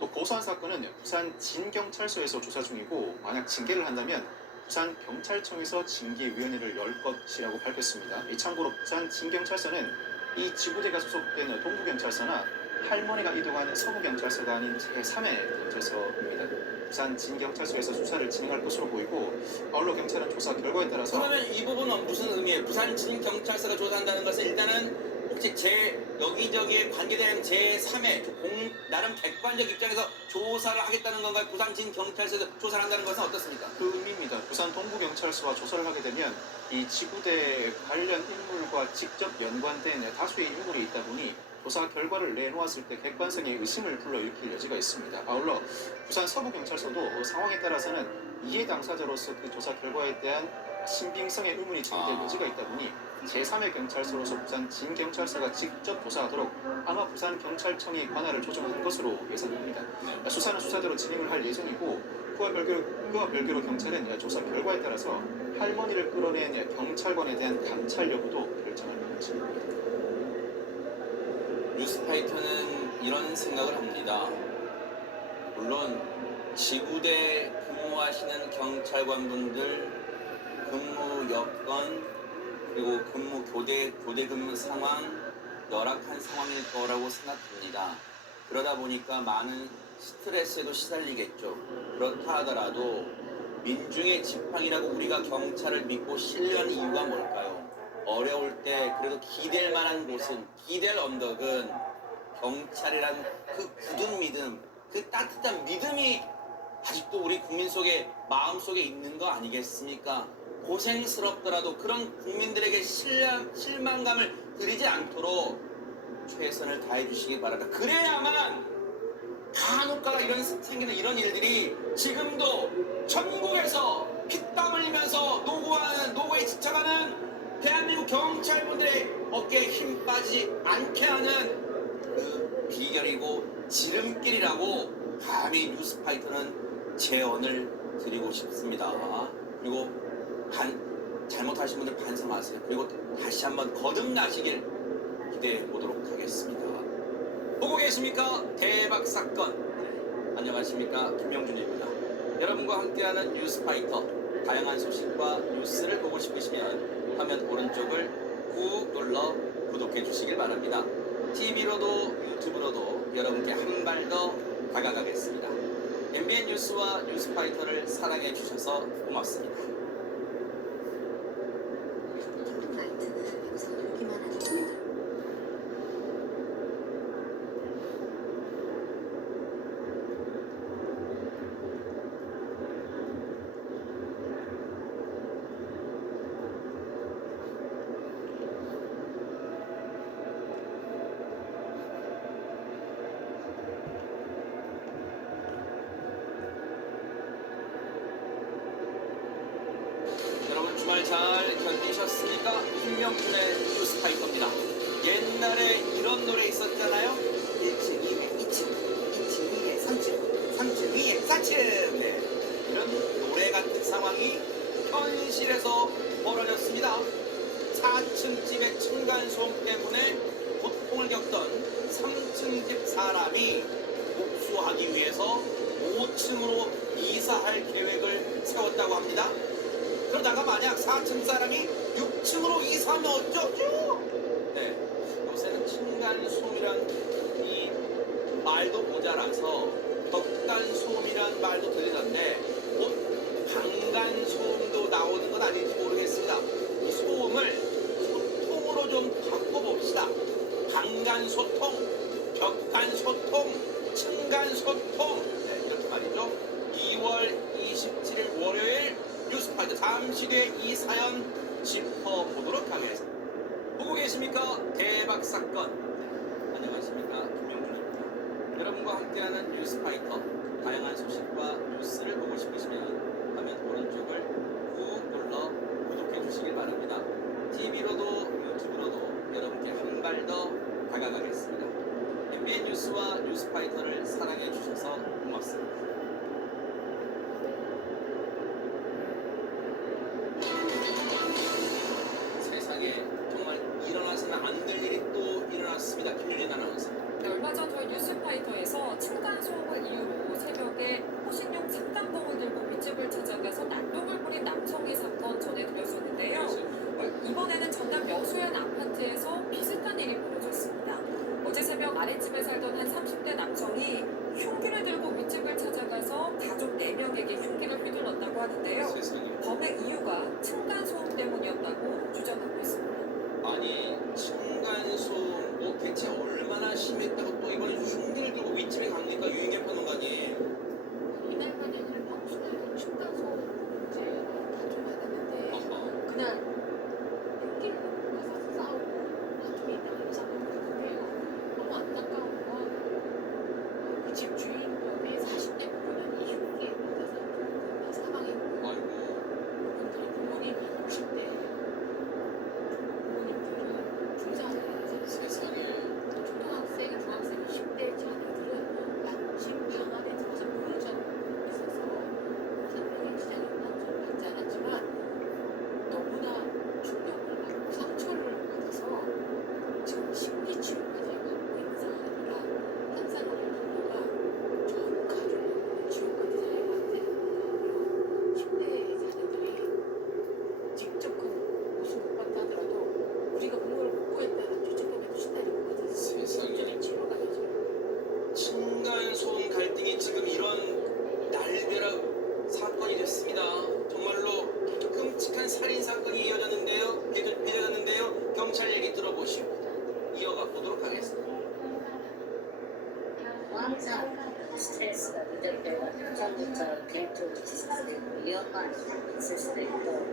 또 고소한 사건은 부산 진경찰서에서 조사 중이고 만약 징계를 한다면 부산경찰청에서 징계위원회를 열 것이라고 밝혔습니다. 참고로 부산 진경찰서는 이 지구대가 소속된 동부경찰서나 할머니가 이동한 서부경찰서가 아닌 제3의 경찰서입니다. 부산 진경찰서에서 수사를 진행할 것으로 보이고 아울러 경찰은 조사 결과에 따라서 그러면 이 부분은 무슨 의미예요? 부산 진경찰서가 조사한다는 것은 일단은 혹시 여기저기에 관계된 제3의 나름 객관적 입장에서 조사를 하겠다는 건가요? 부산 진경찰서에서 조사를 한다는 것은 어떻습니까? 그 의미입니다. 부산 동부경찰서와 조사를 하게 되면 이 지구대 관련 인물과 직접 연관된 다수의 인물이 있다 보니 조사 결과를 내놓았을 때 객관성의 의심을 불러일으킬 여지가 있습니다. 아울러 부산 서부경찰서도 상황에 따라서는 이해 당사자로서 그 조사 결과에 대한 신빙성의 의문이 제기될 여지가 있다 보니 제3의 경찰서로서 부산 진경찰서가 직접 조사하도록 아마 부산경찰청이 관할을 조정한 것으로 예상됩니다. 수사는 수사대로 진행을 할 예정이고 그와 별개로 경찰은 조사 결과에 따라서 할머니를 끌어낸 경찰관에 대한 감찰 여부도 결정할 방침입니다. 뉴스파이터는 이런 생각을 합니다. 물론 지구대 근무하시는 경찰관분들 근무 여건 그리고 교대 근무 상황 열악한 상황일 거라고 생각합니다. 그러다 보니까 많은 스트레스에도 시달리겠죠. 그렇다 하더라도 민중의 지팡이라고 우리가 경찰을 믿고 신뢰하는 이유가 뭘까요? 어려울 때 그래도 기댈 만한 곳은, 기댈 언덕은 경찰이란 그 굳은 믿음, 그 따뜻한 믿음이 아직도 우리 국민 속에, 마음 속에 있는 거 아니겠습니까? 고생스럽더라도 그런 국민들에게 실망감을 드리지 않도록 최선을 다해 주시기 바랍니다. 그래야만 간혹가다 생기는 이런 일들이 지금도 전국에서 피땀 흘리면서 노고에 지쳐가는 대한민국 경찰분들의 어깨에 힘 빠지지 않게 하는 그 비결이고 지름길이라고 감히 뉴스파이터는 제언을 드리고 싶습니다. 그리고 잘못하신 분들 반성하세요. 그리고 다시 한번 거듭나시길 기대해 보도록 하겠습니다. 보고 계십니까? 대박 사건. 안녕하십니까? 김명준입니다. 여러분과 함께하는 뉴스파이터. 다양한 소식과 뉴스를 보고 싶으시면 화면 오른쪽을 꾹 눌러 구독해 주시길 바랍니다. TV로도 유튜브로도 여러분께 한 발 더 다가가겠습니다. MBN 뉴스와 뉴스파이터를 사랑해 주셔서 고맙습니다. 주말 잘 견디셨습니까? 김명준의 뉴스파이터입니다. 옛날에 이런 노래 있었잖아요. 1층, 2층, 2층, 2층 위에 3층, 3층 위에 4층. 네. 이런 노래 같은 상황이 현실에서 벌어졌습니다. 4층 집의 층간소음 때문에 고통을 겪던 3층 집 사람이 복수하기 위해서 5층으로 이사할 계획을 세웠다고 합니다. 그러다가 만약 4층 사람이 6층으로 이사하면 어쩌죠? 네, 요새는 층간소음이란 이 말도 모자라서 덕단소음이란 말도 들리던데 강간소음도 나오는 건 아닌지 모르겠습니다. 이 소음을 소통으로 좀 바꿔봅시다. 강간소통, 벽간소통, 층간소통. 네, 이렇게 말이죠. 2월 27일 월요일 뉴스파이터 잠시 뒤에 이 사연 짚어보도록 하겠습니다. 보고 계십니까? 대박 사건. 네, 안녕하십니까? 김명준입니다. 여러분과 함께하는 뉴스파이터. 다양한 소식과 뉴스를 보고 싶으시면 화면 오른쪽을 꾹 눌러 구독해 주시길 바랍니다. TV로도 유튜브로도 여러분께 한 발 더 다가가겠습니다. MBN 뉴스와 뉴스파이터를 사랑해 주셔서 고맙습니다. 정말 일어나서는 안 될 일이 또 일어났습니다. 김유진 아나운서. 네, 얼마 전 저희 뉴스파이터에서 층간소음을 이유로 새벽에 호신용 상단봉을 들고 윗집을 찾아가서 난동을 부린 남성의 사건 전해드렸었는데요. 이번에는 전남 여수의 아파트에서 비슷한 일이 벌어졌습니다. 어제 새벽 아랫집에 살던 한 30대 남성이 흉기를 들고 윗집을 찾아가서 가족 4명에게 흉기를 휘둘렀다고 하는데요. 범행 이유가 층간소음 때문이었다고 주장하고 있습니다. 아니 층간소음 뭐 대체 얼마나 심했다고 또 이번에 흉기를 들고 윗집에 갑니까? 유인경 평론가님. 이날만 아니라 평소에도 층간소음 문제를 다툼하는데 그날 흉기를 들고 가서 싸우고 다툼이 있다고 사건을 했는데요. 항상 스트레스가 누적되고 전부터 빌트로 지속되고 위험한 있을 수도 있고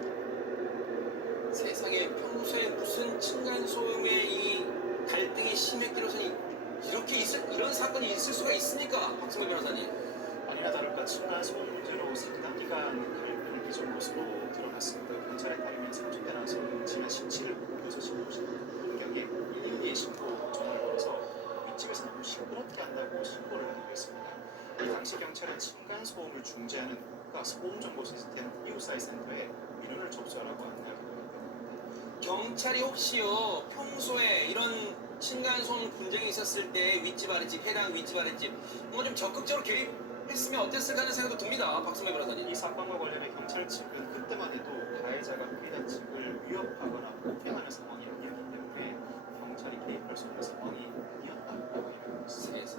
세상에 평소에 무슨 층간소음의 이 갈등이 심했기로서 이렇게 이런 사건이 있을 수가 있습니까? 박승호 변호사님. 아니나 다를까 층간소음 문제로 상당 기간 갈등을 빚은 것으로 드러났습니다. 경찰에 따르면 30대 남성은 지난 17일 오후 6시 50분경에 112에 신고 전화를 걸어서 윗집에서 너무 시끄럽게 한다고 신고를 하기로 했습니다. 이 당시 경찰은 층간소음을 중재하는 국가 소음정보 시스템 EOSI 센터에 민원을 접수하라고 안내하기로 했다고 합니다. 경찰이 혹시요 평소에 이런 층간소음 분쟁이 있었을 때 윗집 아랫집 해당 윗집 아랫집 뭔가 좀 적극적으로 개입했으면 어땠을까 하는 생각도 듭니다. 박승호 변호사님. 이 사건과 관련해 경찰 측은 그때만 해도 가해자가 피해자 측을 위협하거나 폭행하는 상황이 아니었기 때문에 경찰이 개입할 수 있는 상황이었다고 이야기하고 있습니다.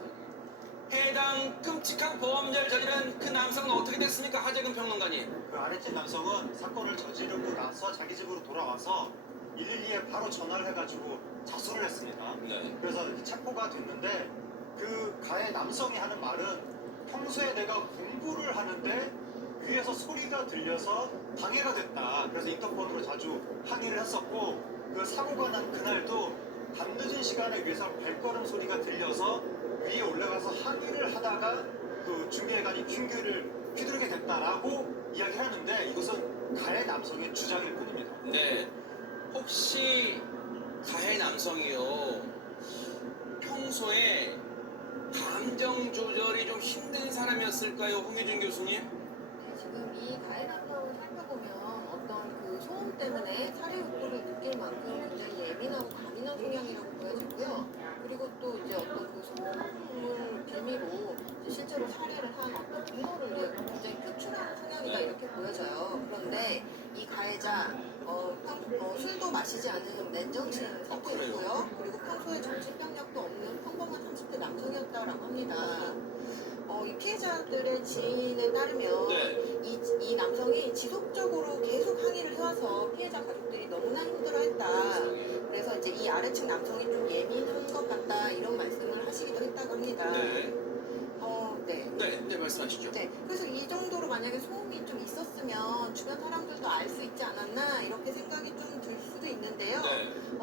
해당 끔찍한 범죄를 저지른 그 남성은 어떻게 됐습니까? 하재근 평론가님. 그 아랫집 남성은 사건을 저지르고 나서 자기 집으로 돌아와서 112에 바로 전화를 해가지고 자수를 했습니다. 네. 그래서 체포가 됐는데 그 가해 남성이 하는 말은 평소에 내가 공부를 하는데 위에서 소리가 들려서 방해가 됐다. 그래서 인터폰으로 자주 항의를 했었고 그 사고가 난 그날도 밤늦은 시간에 위에서 발걸음 소리가 들려서 위에 올라가서 항의를 하다가 그 중계관이 흉기를 휘두르게 됐다라고 이야기를 하는데 이것은 가해 남성의 주장일 뿐입니다. 네. 혹시 가해 남성이요 평소에 감정 조절이 좀 힘든 사람이었을까요, 홍유진 교수님? 지금 이 가해 남성을 살펴보면 어떤 그 소음 때문에 살해 욕구를 느낄 만큼 굉장히 예민하고 가민한 성향이라고 보여지고요. 그리고 또 이제 어떤 그 소음을 빌미로 실제로 살해를 한 어떤 분노를 이제 굉장히 표출하는 성향이다 이렇게 보여져요. 그런데 이 가해자 술도 마시지 않은 맨정신 상태였고요. 그리고 평소에 정신병력도 없는 평범한 30대 남성이었다라고 합니다. 이 피해자들의 지인에 따르면 이 남성이 지속적으로 계속 항의를 해와서 피해자 가족들이 너무나 힘들어했다. 그래서 이제 이 아래층 남성이 좀 예민한 것 같다 이런 말씀을 하시기도 했다고 합니다. 네, 말씀하시죠. 네, 그래서 이 정도로 만약에 소음이 좀 있었으면 주변 사람들도 알 수 있지 않았나 이렇게 생각이 좀 들 수도 있는데요.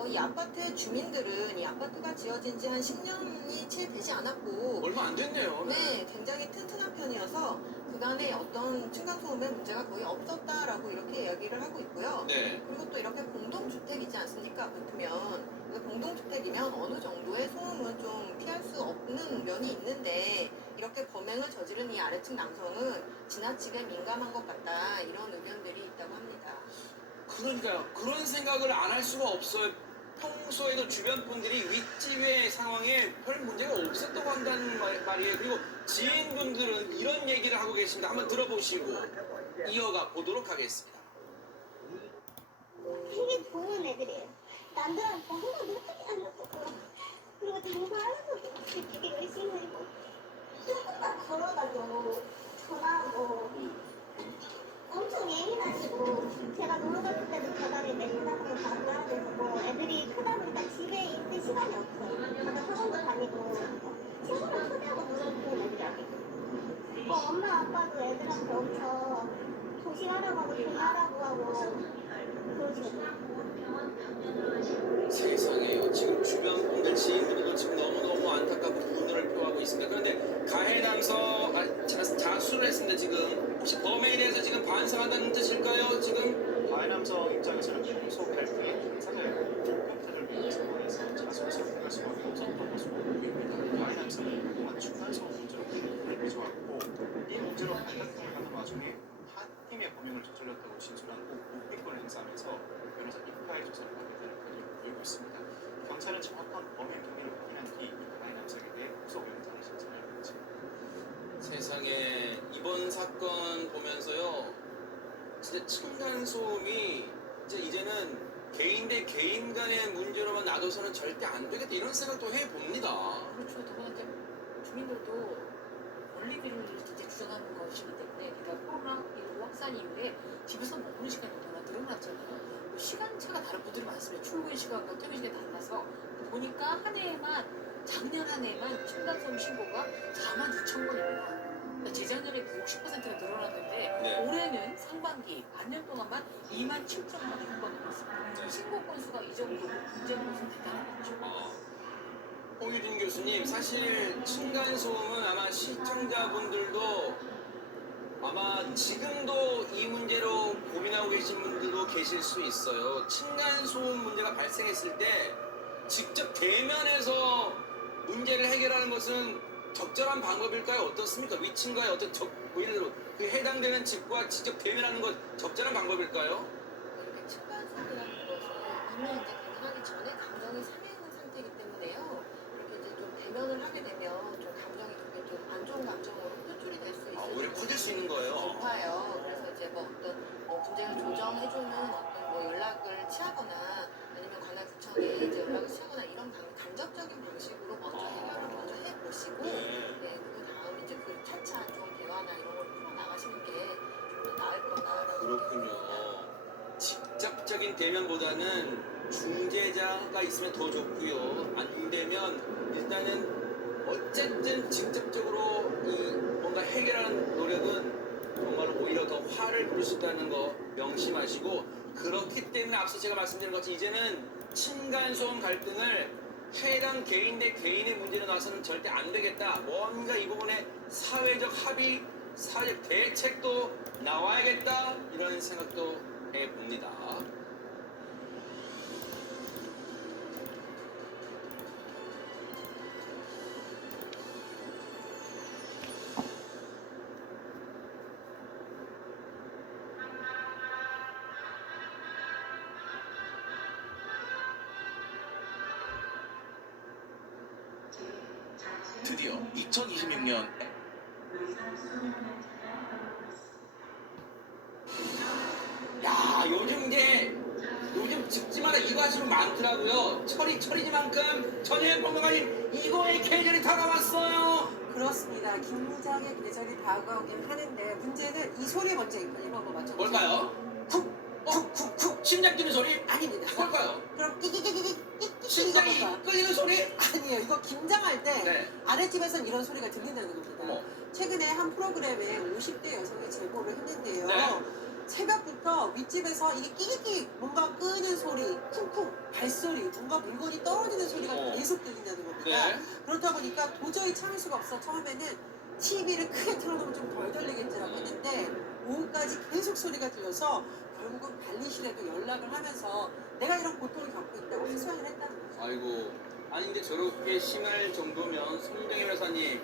이 아파트의 주민들은 이 아파트가 지어진 지 한 10년이 채 되지 않았고 얼마 안 됐네요. 네, 굉장히 튼튼한 편이어서 그간에 어떤 층간소음의 문제가 거의 없었다라고 이렇게 이야기를 하고 있고요. 그리고 또 이렇게 공동주택이지 않습니까? 아파트면. 그래서 공동주택이면 어느 정도의 소음은 좀 피할 수 없는 면이 있는데 이렇게 범행을 저지른 이 아래층 남성은 지나치게 민감한 것 같다 이런 의견들이 있다고 합니다. 그러니까요. 그런 생각을 안 할 수가 없어요. 평소에도 주변 분들이 윗집의 상황에 별 문제가 없었다고 한다는 말이에요. 그리고 지인분들은 이런 얘기를 하고 계십니다. 한번 들어보시고 이어가 보도록 하겠습니다. 되게 좋은 애들이에요. 남들한테 하나도 못하게 안 했고 그리고 정말 하나도 되게 열심히 하고 조금만 걸어가도 전화하고 엄청 예민하시고 제가 놀러 갔을 때도 바닥에 맨날 가야 돼서 뭐 애들이 크다 보니까 집에 있을 시간이 없어요. 바다 학원도 다니고 친구를 초대하고 놀러주는 애들이 아니고 엄마 아빠도 애들한테 엄청 조심하라고 하고 조심하라고 하고 그러시거든요. 세상에요. 지금 주변 분들, 지인분들도 지금 너무너무 안타깝고 분노를 표하고 있습니다. 그런데 가해 남성 자수를 했습니다. 지금 혹시 범행에 대해서 지금 반성한다는 뜻일까요? 지금 가해 남성 입장에서는 평소 갈등의 당사자였고 끝을 위한 상황에서 자수를 선택할 수밖에 없었던 것으로 보입니다. 가해 남성은 그동안 층간소음 문제로 큰 빚어왔고 이 문제로 한탄을 하는 와중에 한 팀의 범행을 저질렀다고 진술한 후 묵비권을 행사하면서 변호사 입가해 조사를 하겠다는 의견을 보이고 있습니다. 경찰은 정확한 범행 경위를 확인한 뒤 가해 남성에 대해 구속 영장을 신청할 예정입니다. 세상에 이번 사건 보면서요. 진짜 층간소음이 이제는 개인 대 개인 간의 문제로만 놔둬서는 절대 안 되겠다 이런 생각도 해봅니다. 그렇죠. 더군다나 주민들도 권리비를 이제 주장하는 것이기 때문에 그러니까 코로나19 확산 이후에 집에서 머무는 시간이 너무나 늘어났잖아요. 시간차가 다른 분들이 많습니다. 출근 시간과 퇴근 시간이 달라서 보니까 한 해에만 작년 한 해에만 층간 층간소음 신고가 42,000건입니다. 재작년에 60%가 늘어났는데 네. 올해는 상반기 반년 동안만 27,000건이 흑건을 신고 건수가 이 정도로 문제는 것은 대단한 거죠. 홍유진 교수님, 사실 층간소음은 아마 시청자분들도 아마 지금도 이 문제로 고민하고 계신 분들도 계실 수 있어요. 층간소음 문제가 발생했을 때 직접 대면해서 문제를 해결하는 것은 적절한 방법일까요? 어떻습니까? 위층과의 어떤 예를 들어 그 해당되는 집과 직접 대면하는 것 적절한 방법일까요? 이렇게 층간소음이라는 것은 이미 이제 대면하기 전에 감정이 상해있는 상태이기 때문에요. 이렇게 이제 좀 대면을 하게 되면 좀 감정이 되게 좀 안 좋은 감정으로 표출이 될 수 있어요. 오히려 커질 수 있는 거예요. 높아요. 그래서 이제 뭐 어떤 분쟁을 조정해주는 어떤 뭐 연락을 취하거나 아니면 관할구청에 이제 연락을 취하거나 이런 간접적인 방식으로 먼저 해결을 먼저 해보시고 그 다음 이제 그 차차 좀 대화나 이런 걸 풀어나가시는 게 좀 더 나을 거다라고 그렇군요. 직접적인 대면보다는 중재자가 있으면 더 좋고요. 안 되면 일단은 어쨌든 직접적으로 이 뭔가 해결하는 노력은 정말 오히려 더 화를 부를 수 있다는 거 명심하시고, 그렇기 때문에 앞서 제가 말씀드린 것처럼 이제는 층간소음 갈등을 해당 개인 대 개인의 문제로 나서는 절대 안 되겠다. 뭔가 이 부분에 사회적 합의, 사회적 대책도 나와야겠다, 이런 생각도 해봅니다. 드디어 2026년 야, 요즘 짚지마다 이거 하시는 분 많더라고요. 철이지만큼 전현 평론가님, 이거의 계절이 다가왔어요. 그렇습니다. 김장의 계절이 다가오긴 하는데 문제는 이 소리 먼저 이거 한번 맞춰보세요. 뭘까요? 쿡쿡쿡 심장 뛰는 소리? 아닙니다. 뭘까요? 그럼 끼끼끼끼끼 심장이 끌리는 소리? 아니에요. 이거 김장할 때 네. 아랫집에선 이런 소리가 들린다는 겁니다. 최근에 한 프로그램에 50대 여성이 제보를 했는데요. 네. 새벽부터 윗집에서 이게 끼끼끼 뭔가 끄는 소리, 쿵쿵 발소리, 뭔가 물건이 떨어지는 소리가 계속 들린다는 겁니다. 네. 그렇다 보니까 도저히 참을 수가 없어 처음에는 TV를 크게 틀어놓으면 좀 덜 들리겠지라고 했는데 오후까지 계속 소리가 들려서 결국은 관리실에도 연락을 하면서 내가 이런 고통을 겪고 있다고 하소연을 했다는 거죠. 아이고, 아니 근데 저렇게 심할 정도면 손정희 변호사님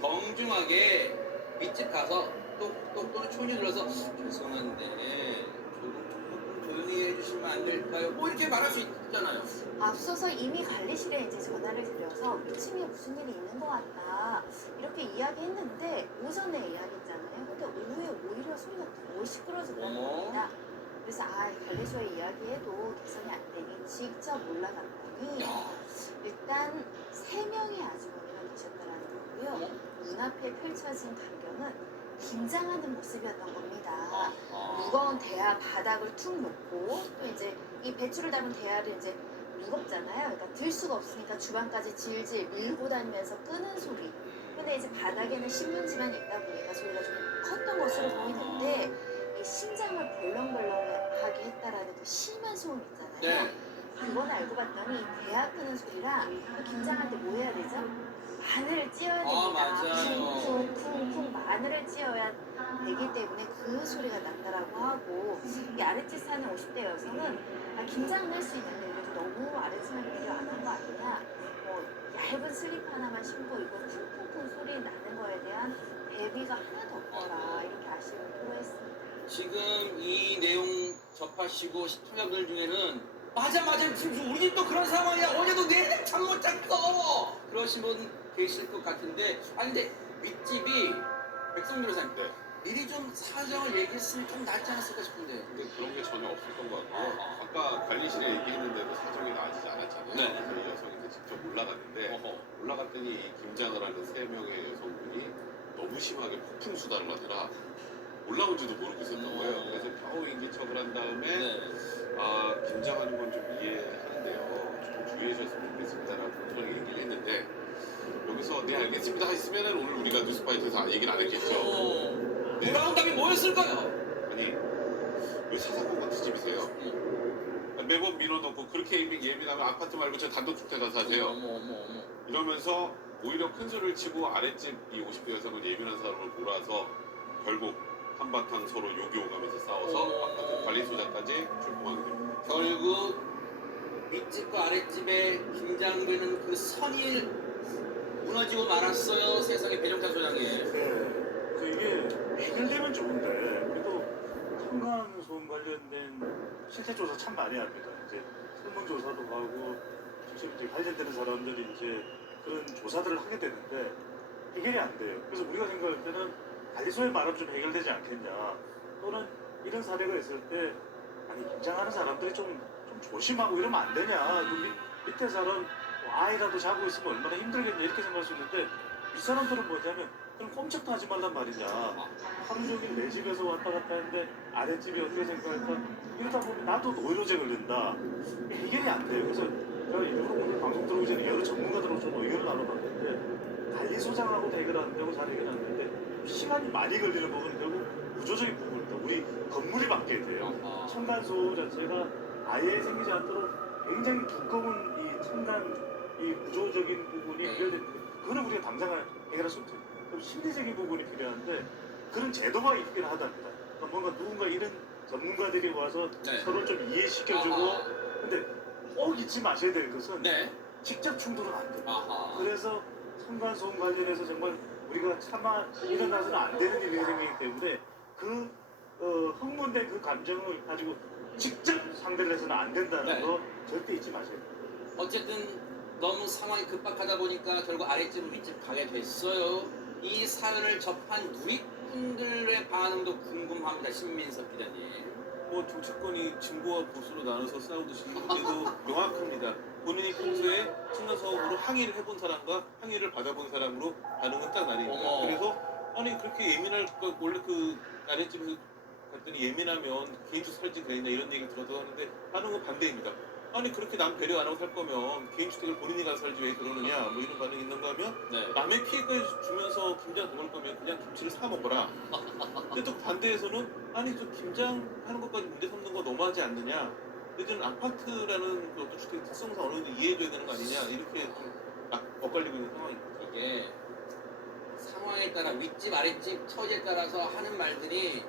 정중하게 윗집 가서 똑똑똑 총리 들어서 죄송한데 조금 조용히 해주시면 안 될까요? 뭐 이렇게 말할 수 있잖아요. 앞서서 이미 관리실에 이제 전화를 드려서 위층에 무슨 일이 있는 것 같다 이렇게 이야기했는데 오전에 이야기했잖아요. 근데 오후에 오히려 소리가 더 시끄러졌다는 겁니다. 그래서 관리소에 이야기해도 개선이 안 되니 직접 올라갔더니 일단 3명의 아주머니가 계셨다라는 거고요. 눈앞에 펼쳐진 광경은 긴장하는 모습이었던 겁니다. 무거운 대야 바닥을 툭 놓고 또 이제 이 배추를 담은 대야를 이제 무겁잖아요. 그러니까 들 수가 없으니까 주방까지 질질 밀고 다니면서 끄는 소리. 근데 이제 바닥에는 신문지만 있다 보니까 소리가 좀 컸던 것으로 보이는데 이 심장을 벌렁벌렁하게 했다라는 그 심한 소음 있잖아요. 네. 그건 알고 봤더니 대야 끄는 소리랑 긴장할 때 뭐 해야 되죠? 마늘을 찧어야 됩니다. 맞아요. 쿵쿵쿵쿵 마늘을 찧어야 되기 때문에 그 소리가 났다라고 하고 이 아랫집 사는 50대 여성은 긴장은 할 수 있는데 그래도 너무 아랫집만 배려 안 한 거 아니냐 뭐 얇은 슬리퍼 하나만 신고 이거 쿵쿵쿵 소리 나는 거에 대한 대비가 하나도 없더라 이렇게 아쉬움을 표했습니다. 지금 이 내용 접하시고 시청자분들 중에는 맞아 지금 우리 집도 그런 상황이야. 어제도 내내 잠 못 잤어. 그러신 분 계실 것 같은데, 아니 근데 윗집이 백성 변호사님 미리 좀 사정을 얘기했으면 좀 낫지 않았을까 싶은데. 근데 그런 게 전혀 없었던 것 같고요. 아까 관리실에 얘기했는데도 사정이 나아지지 않았잖아요. 네. 그래서 이 여성이 직접 올라갔는데 올라갔더니 이 김장을 하는 3명의 여성분이 너무 심하게 폭풍 수다를 하더라. 올라온지도 모르고 있었던 거예요. 그래서 겨우 인기척을 한 다음에 김장하는 건 좀 이해하는데요. 조금 주의하셨으면 좋겠습니다라고 분명히 얘기를 했는데 여기서 네 알겠습니다 했으면은 오늘 우리가 뉴스파이트에서 얘기를 안 했겠죠. 돌아온 답이 뭐였을까요? 아니 왜 사사건 같은 집이세요? 매번 밀어넣고 그렇게 예민하면 아파트 말고 저 단독주택 가서 하세요. 이러면서 오히려 큰 소리를 치고 아랫집 이 50대 여성은 예민한 사람을 몰아서 결국 한바탕 서로 욕이 오가면서 싸워서 아파트 관리소장까지 출동하게 됩니다. 결국 윗집과 아랫집에 긴장되는 그 선이 무너지고 말았어요. 세상의 배정찬 소장님. 그 이게 해결되면 좋은데 그래도 층간소음 관련된 실태 조사 참 많이 합니다. 이제 설문조사도 하고 직접 이제 관련되는 사람들이 이제 그런 조사들을 하게 되는데 해결이 안 돼요. 그래서 우리가 생각할 때는 관리소의 말은 좀 해결되지 않겠냐. 또는 이런 사례가 있을 때 아니 긴장하는 사람들이 좀 조심하고 이러면 안 되냐. 밑에 사람 아이라도 자고 있으면 얼마나 힘들겠냐 이렇게 생각할 수 있는데 이 사람들은 뭐냐면 그럼 꼼짝도 하지 말란 말이냐. 하루 종일 내 집에서 왔다 갔다 하는데 아랫집이 어떻게 생각할까. 이러다 보면 나도 노이로제 걸린다. 해결이 안 돼요. 그래서 제가 일부러 오늘 방송 들어오기 전에 여러 전문가들하고 좀 의견을 나눠봤는데 관리소장하고도 해결 안 되고 잘 해결 안 되는데 시간이 많이 걸리는 부분은 결국 구조적인 부분입니다. 우리 건물이 바뀌어야 돼요. 층간소음 자체가 아예 생기지 않도록 굉장히 두꺼운 이 층간 이 구조적인 부분이 해결되는데 그거는 우리가 당장 해결할 수 없죠. 그럼 심리적인 부분이 필요한데 그런 제도가 있긴 하답니다. 그러니까 뭔가 누군가 이런 전문가들이 와서 서로 좀 이해시켜주고 근데 꼭 잊지 마셔야 될 것은 직접 충돌은 안 돼요. 그래서 층간소음 관련해서 정말 우리가 차마 일어나서는 안 되는 일이 생기기 때문에 그 흥분된 그 감정을 가지고 직접 상대를 해서는 안 된다는 거 절대 잊지 마세요. 어쨌든 너무 상황이 급박하다 보니까 결국 아랫집 윗집 가게 됐어요. 이 사연을 접한 누리꾼들의 반응도 궁금합니다. 신민석 기자님. 뭐 정치권이 진보와 보수로 나눠서 싸우듯이 이것도 명확합니다. 본인이 평소에 층간소음으로 항의를 해본 사람과 항의를 받아본 사람으로 반응은 딱 나뉩니다. 그래서 아니 그렇게 예민할 거 원래 그 아랫집에서 갔더니 예민하면 개인주택 살지 그랬냐 이런 얘기를 들어도 하는데 반응은 반대입니다. 아니 그렇게 남 배려 안 하고 살 거면 개인주택을 본인이 가서 살지 왜 그러느냐 뭐 이런 반응이 있는가 하면 남의 피해까지 주면서 김장 먹을 거면 그냥 김치를 사 먹어라. 근데 또 반대에서는 아니 좀 김장하는 것까지 문제 삼는 거 너무하지 않느냐. 예전에 아파트라는 그 어떤 주택 특성상 어느 정도 이해해줘야 되는 거 아니냐 이렇게 좀 엇갈리고 있는 상황입니다. 이게 상황에 따라 윗집 아랫집 처지에 따라서 하는 말들이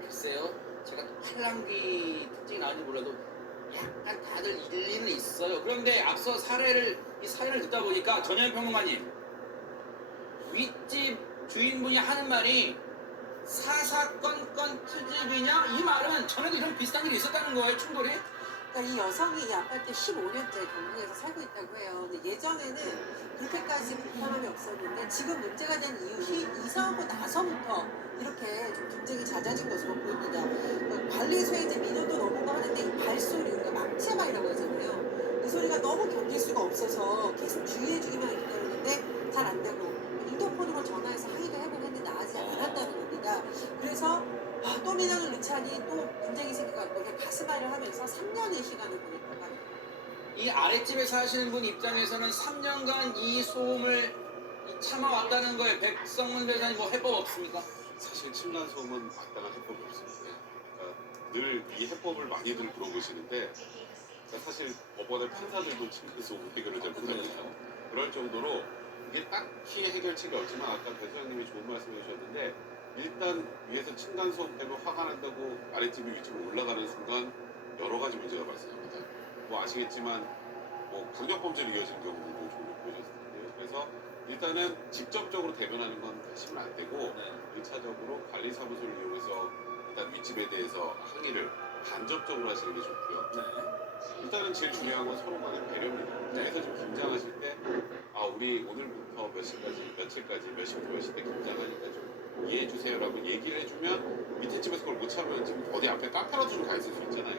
글쎄요 제가 또 팔랑귀 특징이 나는지 몰라도 약간 다들 일리는 있어요. 그런데 앞서 이 사연을 듣다 보니까 전현 평론가님 윗집 주인분이 하는 말이 사사건건 트집이냐 이 말은 전에도 이런 비슷한 일이 있었다는 거예요. 충돌이? 그러니까 이 여성이 이 아파트 15년째 경북에서 살고 있다고 해요. 근데 예전에는 그렇게까지 불편함이 없었는데 지금 문제가 된 이후 이사하고 나서부터 이렇게 좀 경쟁이 잦아진 것으로 보입니다. 관리소에 이제 민원도 넘어가 하는데 이 발소리 우리가 망치마이라고 하잖아요. 이 소리가 너무 견딜 수가 없어서 계속 주의해주기만 기다리는데 잘 안 되고 인터폰으로 전화해서 항의를 해보고 했는데 나아지지 않았다는 겁니다. 그래서 또 민원을 넣지 하니 또 분쟁이 생겨갖고 이게 가슴앓이를 하면서 3년의 시간을 보냈다고 합니다. 이 아랫집에 사시는 분 입장에서는 3년간 이 소음을 참아왔다는 거에 백성문 변호사님 뭐 해법 없습니까? 사실 층간소음은 마땅한 해법이 없습니다. 그러니까 늘 이 해법을 많이들 물어보시는데 그러니까 사실 법원의 판사들도 층간소음 해결을 잘 못합니다. 그럴 정도로 이게 딱히 해결책이 없지만 아까 배 소장님이 좋은 말씀해 주셨는데 일단 위에서 층간소음 때문에 화가 난다고 아랫집이 위쪽으로 올라가는 순간 여러 가지 문제가 발생합니다. 뭐 아시겠지만 뭐 강력범죄로 이어진 경우도 종종 보셨을 텐데요. 그래서 일단은 직접적으로 대변하는 건 하시면 안 되고 1차적으로 관리사무소를 이용해서 일단 윗집에 대해서 항의를 간접적으로 하시는 게 좋고요. 일단은 제일 중요한 건 서로 간의 배려입니다. 그래서 좀 김장하실 때 우리 오늘부터 몇 시까지 며칠까지 몇 시부터 몇 시 때 김장하니까 좀 이해해 주세요라고 얘기를 해주면 밑에 집에서 그걸 못 참으면 지금 어디 앞에 카페라도 좀 가 있을 수 있잖아요.